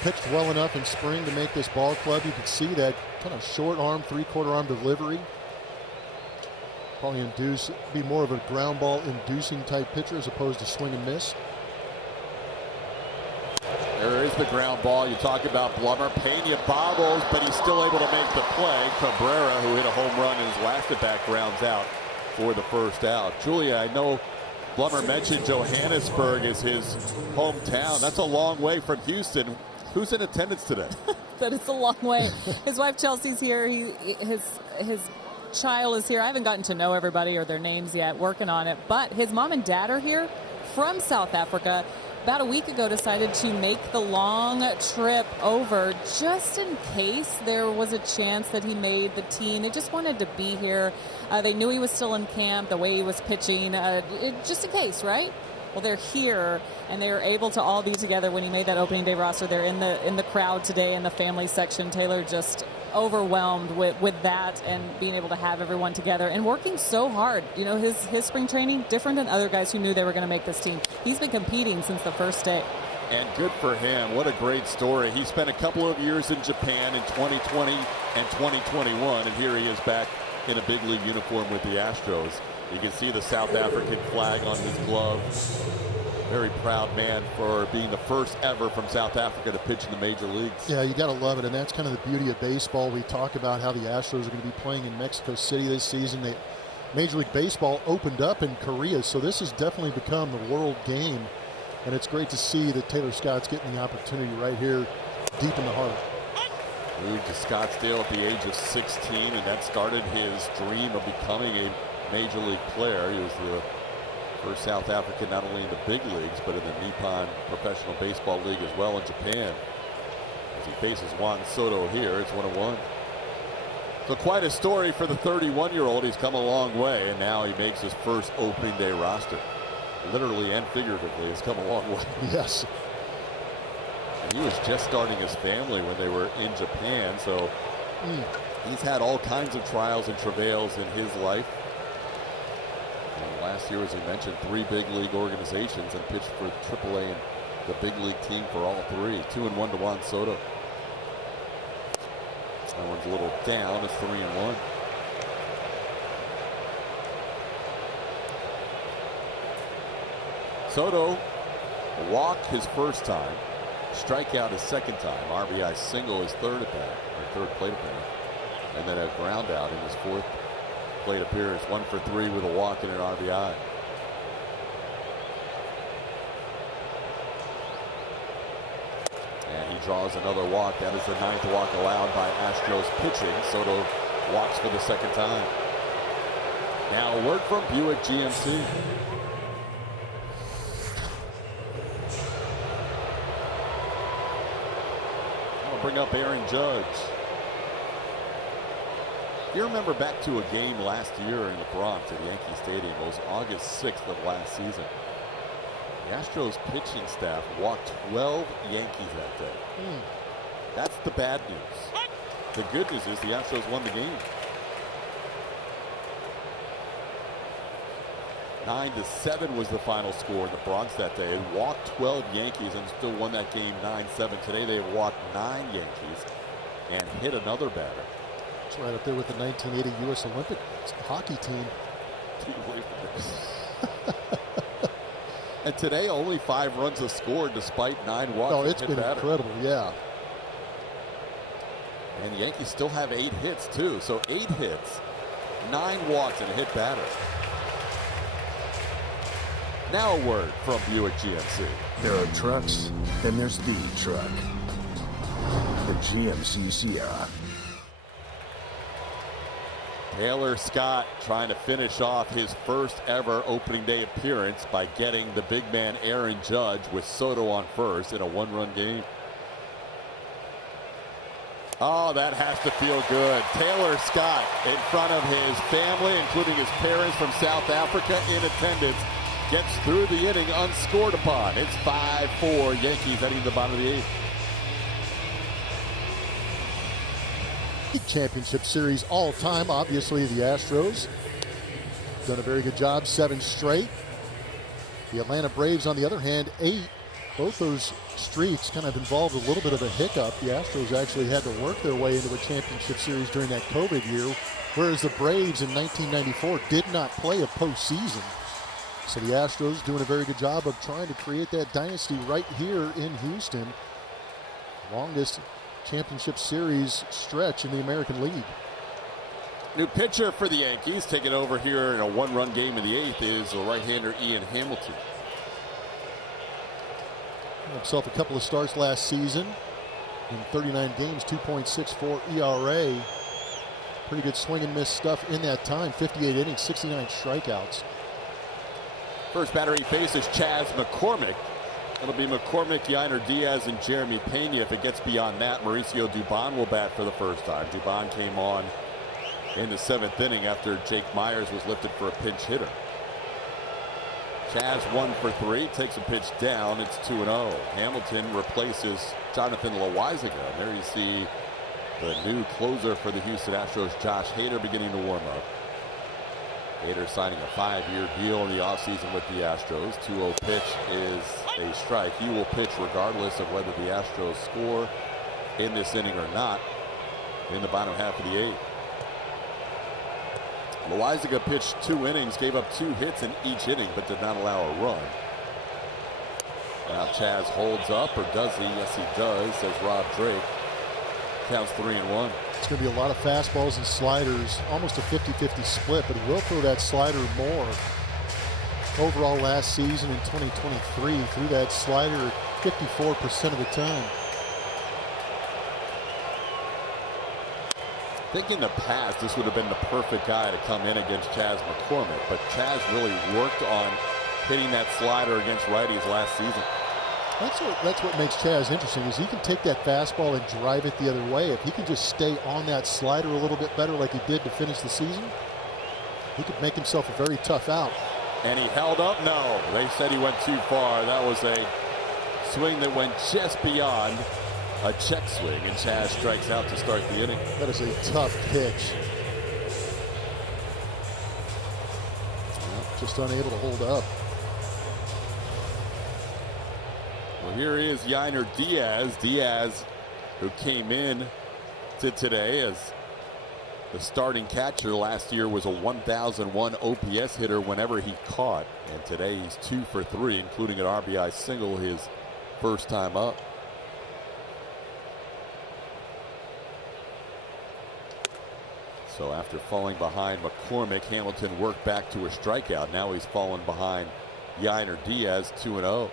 pitched well enough in spring to make this ball club. You could see that kind of short arm, 3/4 arm delivery. Probably be more of a ground ball inducing type pitcher as opposed to swing and miss. There is the ground ball. You talk about Blummer. Pena bobbles, but he's still able to make the play. Cabrera, who hit a home run in his last at-bat, grounds out for the first out. Julia, I know Blummer mentioned Johannesburg is his hometown. That's a long way from Houston. Who's in attendance today? But it's a long way. His wife Chelsea's here. His child is here. I haven't gotten to know everybody or their names yet, working on it. But his mom and dad are here from South Africa. About a week ago decided to make the long trip over just in case there was a chance that he made the team. They just wanted to be here. They knew he was still in camp, the way he was pitching, just in case, right? Well, they're here, and they were able to all be together when he made that opening day roster. They're in the crowd today in the family section. Taylor just overwhelmed with that and being able to have everyone together and working so hard. You know, his spring training, different than other guys who knew they were going to make this team. He's been competing since the first day. And good for him. What a great story. He spent a couple of years in Japan in 2020 and 2021, and here he is back in a big league uniform with the Astros. You can see the South African flag on his glove. Very proud man for being the first ever from South Africa to pitch in the major leagues. Yeah, you got to love it, and that's kind of the beauty of baseball. We talk about how the Astros are going to be playing in Mexico City this season. Major League Baseball opened up in Korea, so this has definitely become the world game, and it's great to see that Taylor Scott's getting the opportunity right here deep in the heart. Moved to Scottsdale at the age of 16, and that started his dream of becoming a major league player. He was the first South African not only in the big leagues but in the Nippon Professional Baseball League as well in Japan. As he faces Juan Soto here, it's 1-1. So quite a story for the 31-year-old. He's come a long way, and now he makes his first opening day roster. Literally and figuratively, has come a long way. Yes. And he was just starting his family when they were in Japan, so he's had all kinds of trials and travails in his life. And last year, as he mentioned, 3 big league organizations and pitched for AAA and the big league team for all 3. 2-1 to Juan Soto. That one's a little down. It's 3-1. Soto walked his first time, strikeout his second time. RBI single his third at bat, or third plate appearance. And then a ground out in his fourth plate appearance. 1 for 3 with a walk and an RBI. And he draws another walk. That is the 9th walk allowed by Astros pitching. Soto walks for the second time. Now a word from Buick GMC. I'll bring up Aaron Judge. You remember back to a game last year in the Bronx at Yankee Stadium. It was August 6th of last season. The Astros pitching staff walked 12 Yankees that day. That's the bad news. The good news is the Astros won the game. 9-7 was the final score in the Bronx that day. They walked 12 Yankees and still won that game 9-7. Today they walked 9 Yankees and hit another batter. It's right up there with the 1980 U.S. Olympic hockey team. And today only 5 runs are scored despite 9 walks. Oh, it's been incredible, yeah. And the Yankees still have 8 hits too. So 8 hits, 9 walks, and a hit batter. Now a word from Buick GMC. There are trucks, then there's the truck. The GMC Sierra. Taylor Scott trying to finish off his first ever opening day appearance by getting the big man Aaron Judge with Soto on first in a 1-run game. Oh, that has to feel good. Taylor Scott in front of his family, including his parents from South Africa in attendance, gets through the inning unscored upon. It's 5-4 Yankees heading to the bottom of the 8th. Championship Series all time. Obviously, the Astros done a very good job, 7 straight. The Atlanta Braves, on the other hand, 8. Both those streaks kind of involved a little bit of a hiccup. The Astros actually had to work their way into a championship series during that COVID year, whereas the Braves in 1994 did not play a postseason. So the Astros doing a very good job of trying to create that dynasty right here in Houston. Longest championship series stretch in the American League. New pitcher for the Yankees taking over here in a 1-run game in the 8th is the right-hander Ian Hamilton. Had himself a couple of starts last season. In 39 games, 2.64 ERA. Pretty good swing and miss stuff in that time. 58 innings, 69 strikeouts. First batter he faces Chas McCormick. It'll be McCormick, Yainer Diaz, and Jeremy Pena. If it gets beyond that, Mauricio Dubon will bat for the first time. Dubon came on in the 7th inning after Jake Myers was lifted for a pinch hitter. Chas 1 for 3, takes a pitch down. It's 2-0. Hamilton replaces Jonathan Loaisiga. There you see the new closer for the Houston Astros, Josh Hader, beginning to warm up. Hader signing a 5-year deal in the offseason with the Astros. 2-0 pitch is a strike. He will pitch regardless of whether the Astros score in this inning or not in the bottom half of the 8th. Loaisiga pitched 2 innings, gave up 2 hits in each inning, but did not allow a run. Now Chas holds up, or does he? Yes, he does, says Rob Drake. Counts 3-1. It's going to be a lot of fastballs and sliders, almost a 50-50 split, but he will throw that slider more. Overall last season in 2023, threw that slider 54% of the time. I think in the past this would have been the perfect guy to come in against Chas McCormick, but Chas really worked on hitting that slider against righties last season. That's what makes Chas interesting, is he can take that fastball and drive it the other way. If he can just stay on that slider a little bit better like he did to finish the season, he could make himself a very tough out. And he held up? No. They said he went too far. That was a swing that went just beyond a check swing, and Chas strikes out to start the inning. That is a tough pitch. Just unable to hold up. Well, here is Yainer Diaz. Diaz, who came in to today as the starting catcher. Last year was a 1,001 OPS hitter whenever he caught. And today he's 2 for 3, including an RBI single his first time up. So after falling behind McCormick, Hamilton worked back to a strikeout. Now he's fallen behind Yainer Diaz, 2-0.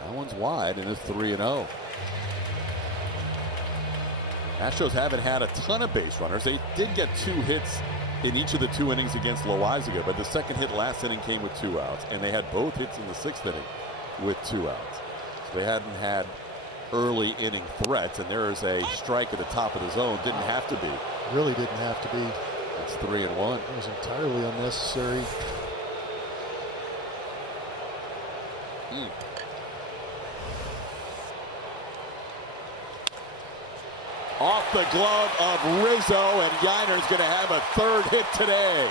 That one's wide, and it's 3-0. Astros haven't had a ton of base runners. They did get 2 hits in each of the 2 innings against Loizaga, but the second hit last inning came with 2 outs, and they had both hits in the 6th inning with 2 outs. So they hadn't had early inning threats, and there is a strike at the top of the zone. Didn't have to be. Really didn't have to be. It's 3-1. It was entirely unnecessary. Off the glove of Rizzo, and Yainer's going to have a 3rd hit today.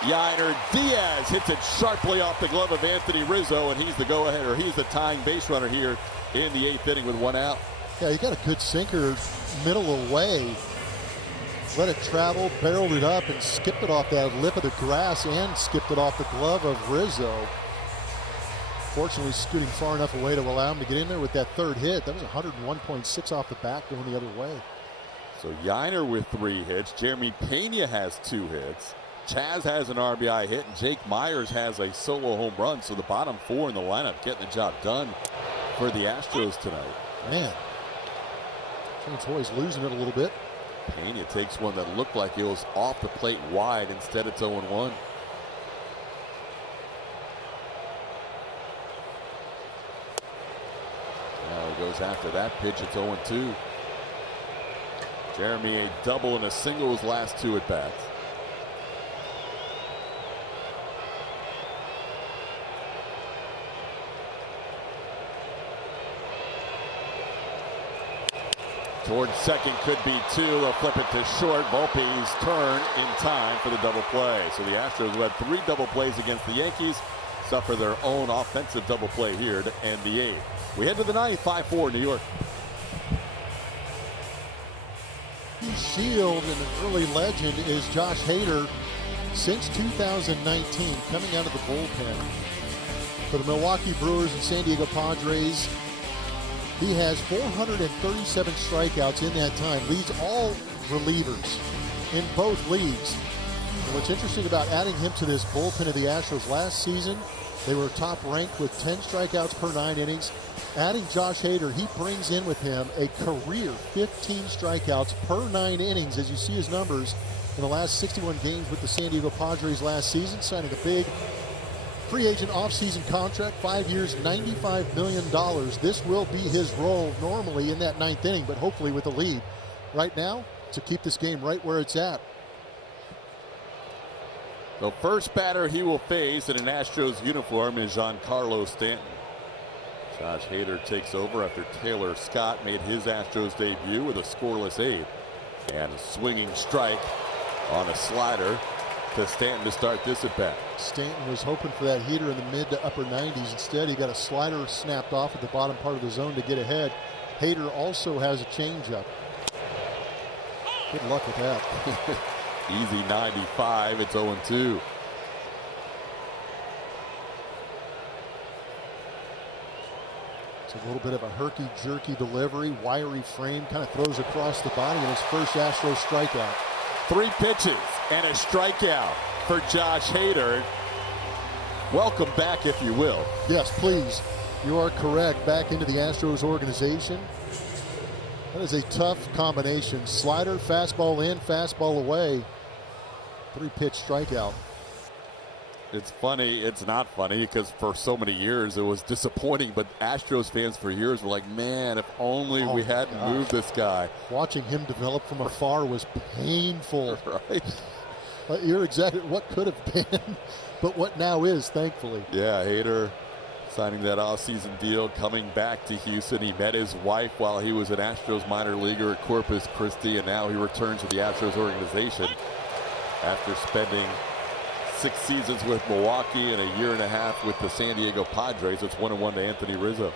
Yainer Diaz hits it sharply off the glove of Anthony Rizzo, and he's the go-ahead, or he's the tying base runner here in the 8th inning with 1 out. Yeah, he got a good sinker middle away. Let it travel, barreled it up, and skipped it off that lip of the grass and skipped it off the glove of Rizzo. Fortunately, scooting far enough away to allow him to get in there with that 3rd hit. That was 101.6 off the back going the other way. So Yainer with 3 hits. Jeremy Pena has 2 hits. Chaz has an RBI hit, and Jake Myers has a solo home run. So the bottom 4 in the lineup getting the job done for the Astros tonight. Man, James Hoy's losing it a little bit. Pena takes one that looked like it was off the plate wide. Instead, it's 0-1. Now he goes after that pitch. It's 0-2. Jeremy, a double and a single his last 2 at bats. Towards second, could be 2. They'll flip it to short. Volpe's turn in time for the double play. So the Astros, who had 3 double plays against the Yankees, suffer their own offensive double play here to end the 8th. We head to the 9th, 5-4 New York. Shield and an early legend is Josh Hader since 2019, coming out of the bullpen. For the Milwaukee Brewers and San Diego Padres, he has 437 strikeouts in that time, leads all relievers in both leagues. And what's interesting about adding him to this bullpen of the Astros last season, they were top ranked with 10 strikeouts per 9 innings. Adding Josh Hader, he brings in with him a career 15 strikeouts per 9 innings, as you see his numbers in the last 61 games with the San Diego Padres last season, signing a big free agent offseason contract, 5 years, $95 million. This will be his role normally in that 9th inning, but hopefully with a lead. Right now, to keep this game right where it's at. The first batter he will face in an Astros uniform is Giancarlo Stanton. Josh Hader takes over after Taylor Scott made his Astros debut with a scoreless 8th. And a swinging strike on a slider to Stanton to start this at bat. Stanton was hoping for that heater in the mid to upper 90s. Instead, he got a slider snapped off at the bottom part of the zone to get ahead. Hader also has a changeup. Good luck with that. Easy 95. It's 0-2. It's a little bit of a herky-jerky delivery, wiry frame, kind of throws across the body, and his first Astros strikeout. 3 pitches and a strikeout for Josh Hader. Welcome back, if you will. Yes, please. You are correct. Back into the Astros organization. That is a tough combination. Slider, fastball in, fastball away. 3-pitch strikeout. It's funny. It's not funny because for so many years it was disappointing, but Astros fans for years were like, man, if only we hadn't moved this guy. Watching him develop from afar was painful. Right. You're exactly what could have been, but what now is, thankfully. Yeah, Hader signing that off-season deal, coming back to Houston. He met his wife while he was an Astros minor leaguer at Corpus Christi, and now he returns to the Astros organization after spending 6 seasons with Milwaukee and a year and a half with the San Diego Padres. It's 1-1 to Anthony Rizzo.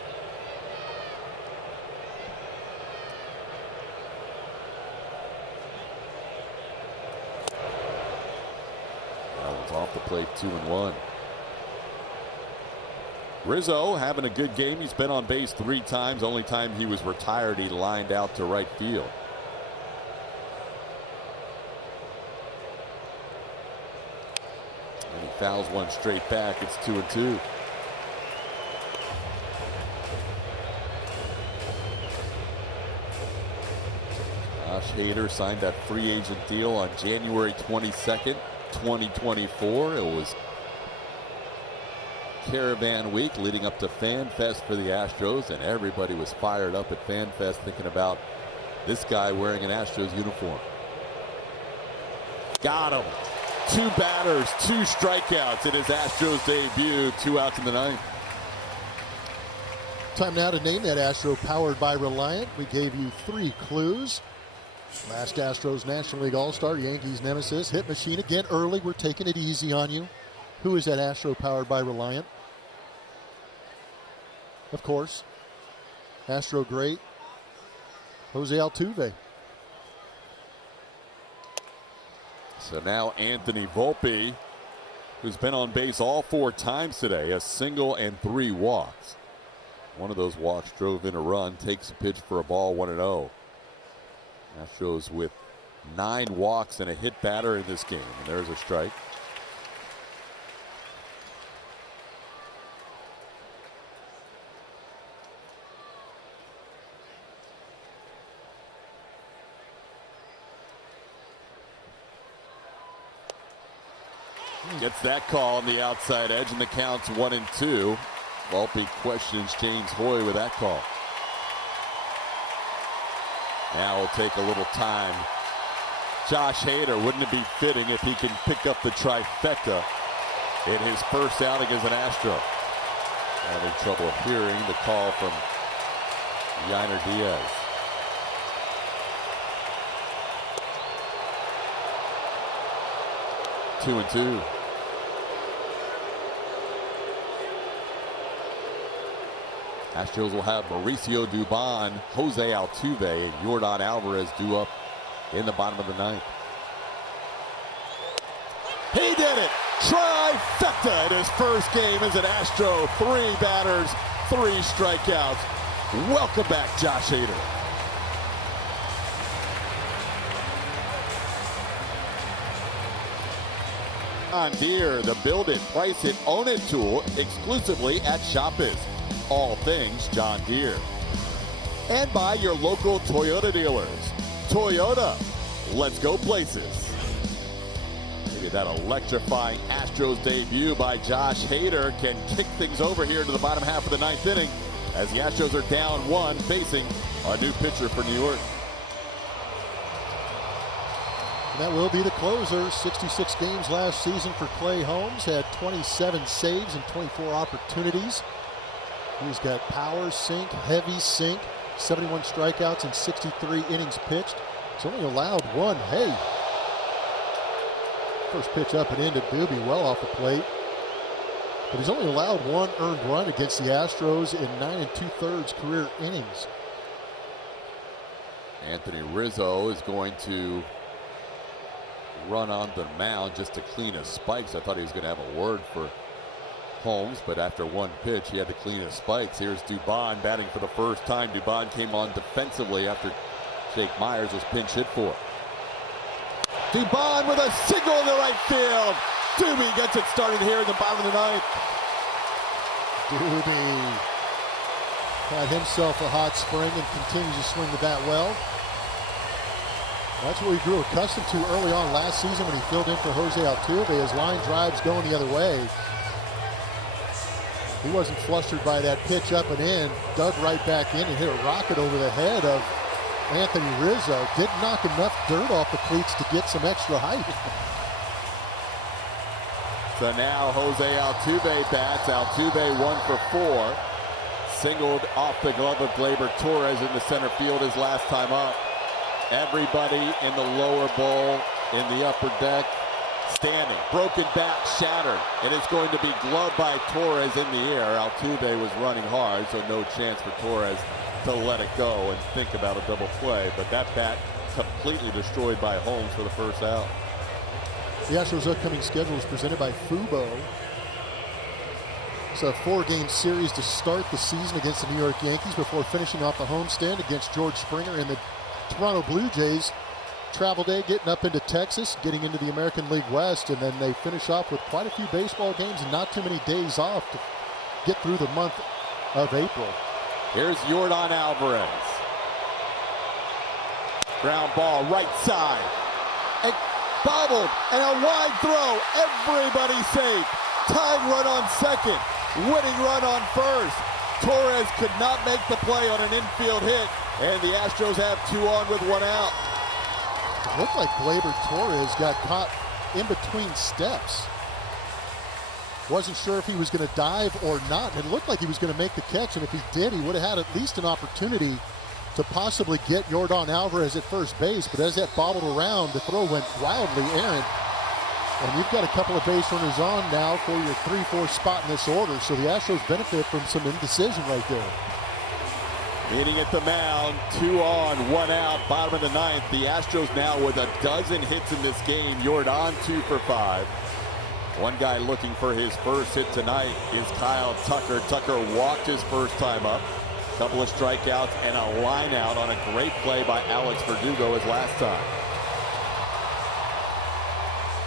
That one's off the plate, 2-1. Rizzo having a good game. He's been on base 3 times. Only time he was retired, he lined out to right field. And he fouls one straight back. It's 2-2. Josh Hader signed that free agent deal on January 22nd, 2024. It was Caravan Week leading up to Fan Fest for the Astros, and everybody was fired up at Fan Fest thinking about this guy wearing an Astros uniform. Got him. 2 batters, 2 strikeouts in his Astros debut. 2 outs in the 9th. Time now to name that Astro powered by Reliant. We gave you 3 clues. Last Astros National League All-Star, Yankees nemesis, hit machine again early. We're taking it easy on you. Who is that Astro powered by Reliant? Of course, Astro great, Jose Altuve. So now Anthony Volpe, who's been on base all 4 times today, a single and 3 walks. One of those walks drove in a run, takes a pitch for a ball, 1-0. Astros with 9 walks and a hit batter in this game, and there's a strike. Gets that call on the outside edge, and the count's 1-2. Volpe questions James Hoy with that call. Now it'll take a little time. Josh Hader, wouldn't it be fitting if he can pick up the trifecta in his first outing as an Astro? Having trouble hearing the call from Yainer Diaz. Two and two. Astros will have Mauricio Dubon, Jose Altuve, and Yordan Alvarez due up in the bottom of the 9th. He did it! Trifecta in his first game as an Astro. 3 batters, 3 strikeouts. Welcome back, Josh Hader. John Deere, the Build It, Price It, Own It tool exclusively at Shoppiz. All things John Deere. And by your local Toyota dealers. Toyota, let's go places. Maybe that electrifying Astros debut by Josh Hader can kick things over here to the bottom half of the 9th inning as the Astros are down 1 facing a new pitcher for New York. And that will be the closer. 66 games last season for Clay Holmes. Had 27 saves and 24 opportunities. He's got power, sink, heavy sink, 71 strikeouts and 63 innings pitched. He's only allowed 1. Hey, first pitch up and in to Doobie, well off the plate. But he's only allowed 1 earned run against the Astros in 9 2/3 career innings. Anthony Rizzo is going to run on the mound just to clean his spikes. I thought he was going to have a word for Holmes, but after 1 pitch, he had to clean his spikes. Here's Dubon batting for the first time. Dubon came on defensively after Jake Myers was pinch hit for. Dubon with a single in the right field. Doobie gets it started here in the bottom of the 9th. Doobie had himself a hot spring and continues to swing the bat well. That's what we grew accustomed to early on last season when he filled in for Jose Altuve. His line drives going the other way. He wasn't flustered by that pitch up and in, dug right back in and hit a rocket over the head of Anthony Rizzo. Didn't knock enough dirt off the cleats to get some extra height. So now Jose Altuve bats. Altuve 1 for 4. Singled off the glove of Gleyber Torres in the center field his last time up. Everybody in the lower bowl, in the upper deck, standing. Broken bat shattered. And it's going to be gloved by Torres in the air. Altuve was running hard, so no chance for Torres to let it go and think about a double play. But that bat completely destroyed by Holmes for the first out. The Astros' upcoming schedule is presented by Fubo. It's a 4-game series to start the season against the New York Yankees before finishing off the homestand against George Springer and the Toronto Blue Jays. Travel day, getting up into Texas, getting into the American League West, and then they finish off with quite a few baseball games and not too many days off to get through the month of April. Here's Yordan Alvarez. Ground ball, right side. And bobbled, and a wide throw. Everybody safe. Tying run on second. Winning run on first. Torres could not make the play on an infield hit, and the Astros have 2 on with 1 out. It looked like Gleyber Torres got caught in between steps. Wasn't sure if he was going to dive or not. It looked like he was going to make the catch, and if he did, he would have had at least an opportunity to possibly get Yordan Alvarez at first base. But as that bobbled around, the throw went wildly errant. And you've got a couple of base runners on now for your 3-4 spot in this order. So the Astros benefit from some indecision right there. Meeting at the mound, 2 on, 1 out, bottom of the 9th. The Astros now with a dozen hits in this game. Yordan 2 for 5. One guy looking for his first hit tonight is Kyle Tucker. Tucker walked his first time up. A couple of strikeouts and a line out on a great play by Alex Verdugo his last time.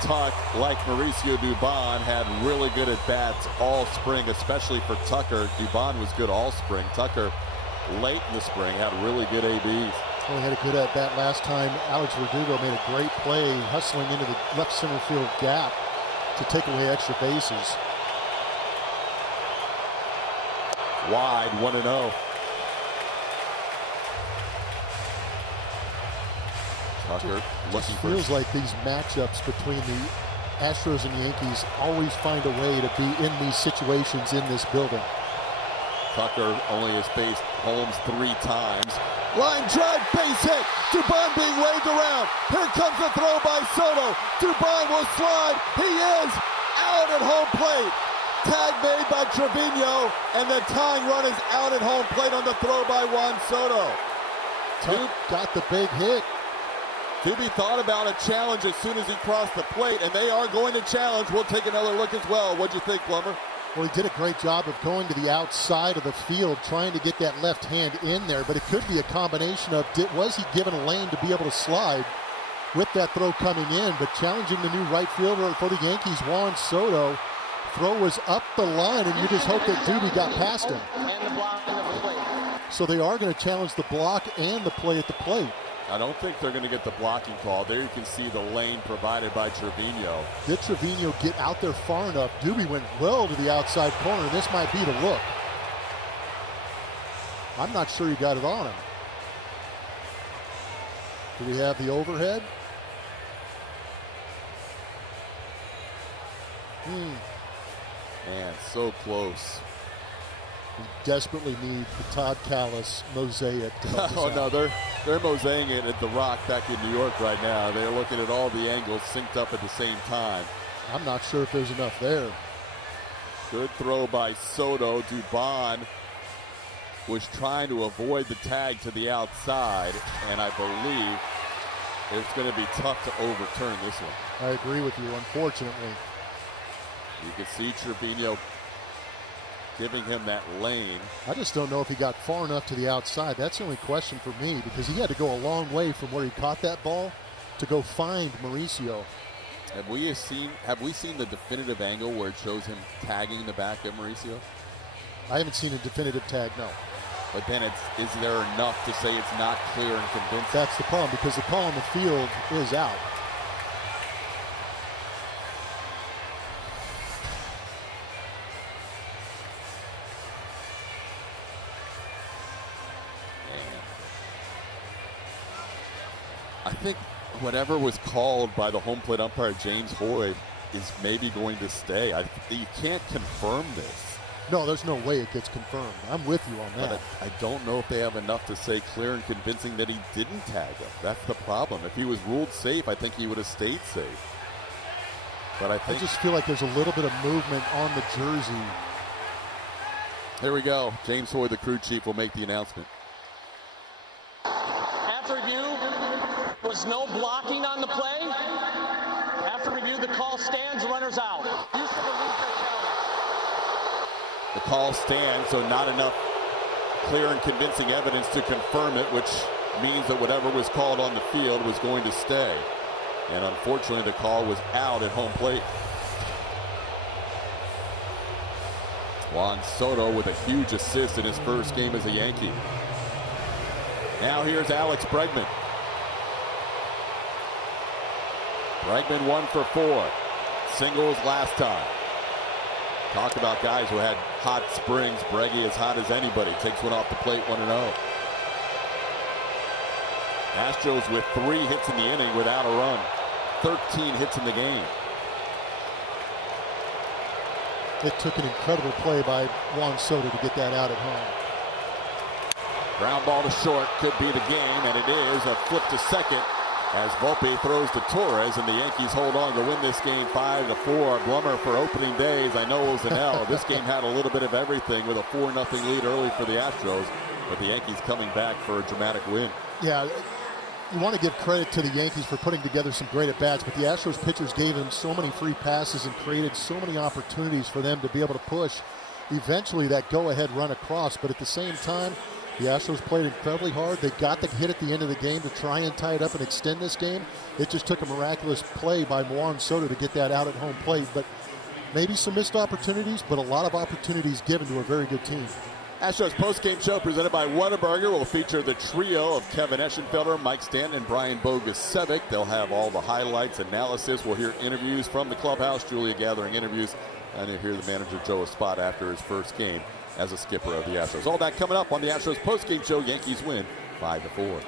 Tuck, like Mauricio Dubon, had really good at-bats all spring, especially for Tucker. Dubon was good all spring. Tucker, late in the spring, had really good ABs. Well, he had a good at-bat last time. Alex Verdugo made a great play, hustling into the left center field gap to take away extra bases. Wide, 1-0. Tucker looking for... Feels like these matchups between the Astros and Yankees always find a way to be in these situations in this building. Tucker only has faced Holmes 3 times. Line drive, base hit. Dubon being waved around. Here comes the throw by Soto. Dubon will slide. He is out at home plate. Tag made by Trevino, and the tying run is out at home plate on the throw by Juan Soto. Tuck got the big hit. Doobie thought about a challenge as soon as he crossed the plate, and they are going to challenge. We'll take another look as well. What'd you think, Plummer? Well, he did a great job of going to the outside of the field, trying to get that left hand in there, but it could be a combination of, was he given a lane to be able to slide with that throw coming in, but challenging the new right fielder for the Yankees, Juan Soto. Throw was up the line, and you just hope that Doobie got past him. So they are going to challenge the block and the play at the plate. I don't think they're going to get the blocking call. There you can see the lane provided by Trevino. Did Trevino get out there far enough? Doobie went well to the outside corner. This might be the look. I'm not sure he got it on him. Do we have the overhead? Man, so close. We desperately need the Todd Callis mosaic to help us out. No, they're mosaicing it at the Rock back in New York right now. They're looking at all the angles synced up at the same time. I'm not sure if there's enough there. Good throw by Soto. Dubon was trying to avoid the tag to the outside, and I believe it's going to be tough to overturn this one. I agree with you, unfortunately. You can see Trevino giving him that lane. I just don't know if he got far enough to the outside. That's the only question for me, because he had to go a long way from where he caught that ball to go find Mauricio. Have we seen the definitive angle where it shows him tagging the back of Mauricio? I haven't seen a definitive tag, no. But then is there enough to say it's not clear and convincing? That's the problem, because the call on the field is out. I think whatever was called by the home plate umpire, James Hoy, is maybe going to stay. You can't confirm this. No, there's no way it gets confirmed. I'm with you on that. But I don't know if they have enough to say clear and convincing that he didn't tag him. That's the problem. If he was ruled safe, I think he would have stayed safe. But I just feel like there's a little bit of movement on the jersey. Here we go. James Hoy, the crew chief, will make the announcement. After review, there was no blocking on the play. After review, the call stands, runners out. The call stands, so not enough clear and convincing evidence to confirm it, which means that whatever was called on the field was going to stay. And unfortunately, the call was out at home plate. Juan Soto with a huge assist in his first game as a Yankee. Now here's Alex Bregman. Bregman 1 for 4. Singles last time. Talk about guys who had hot springs. Breggy as hot as anybody. Takes one off the plate, 1-0. Astros with 3 hits in the inning without a run. 13 hits in the game. It took an incredible play by Juan Soto to get that out at home. Ground ball to short could be the game, and it is a flip to second as Volpe throws to Torres, and the Yankees hold on to win this game 5-4. Blummer for opening days. I know it was an L. This game had a little bit of everything with a 4-0 lead early for the Astros, but the Yankees coming back for a dramatic win. Yeah, you want to give credit to the Yankees for putting together some great at-bats, but the Astros pitchers gave them so many free passes and created so many opportunities for them to be able to push eventually that go-ahead run across. But at the same time, the Astros played incredibly hard. They got the hit at the end of the game to try and tie it up and extend this game. It just took a miraculous play by Juan Soto to get that out at home plate. But maybe some missed opportunities, but a lot of opportunities given to a very good team. Astros postgame show presented by Whataburger will feature the trio of Kevin Eschenfelder, Mike Stanton, and Brian Bogusevic. They'll have all the highlights, analysis. We'll hear interviews from the clubhouse. Julia gathering interviews. And you'll hear the manager, Joe Espada, after his first game as a skipper of the Astros. All that coming up on the Astros postgame show. Yankees win 5-4.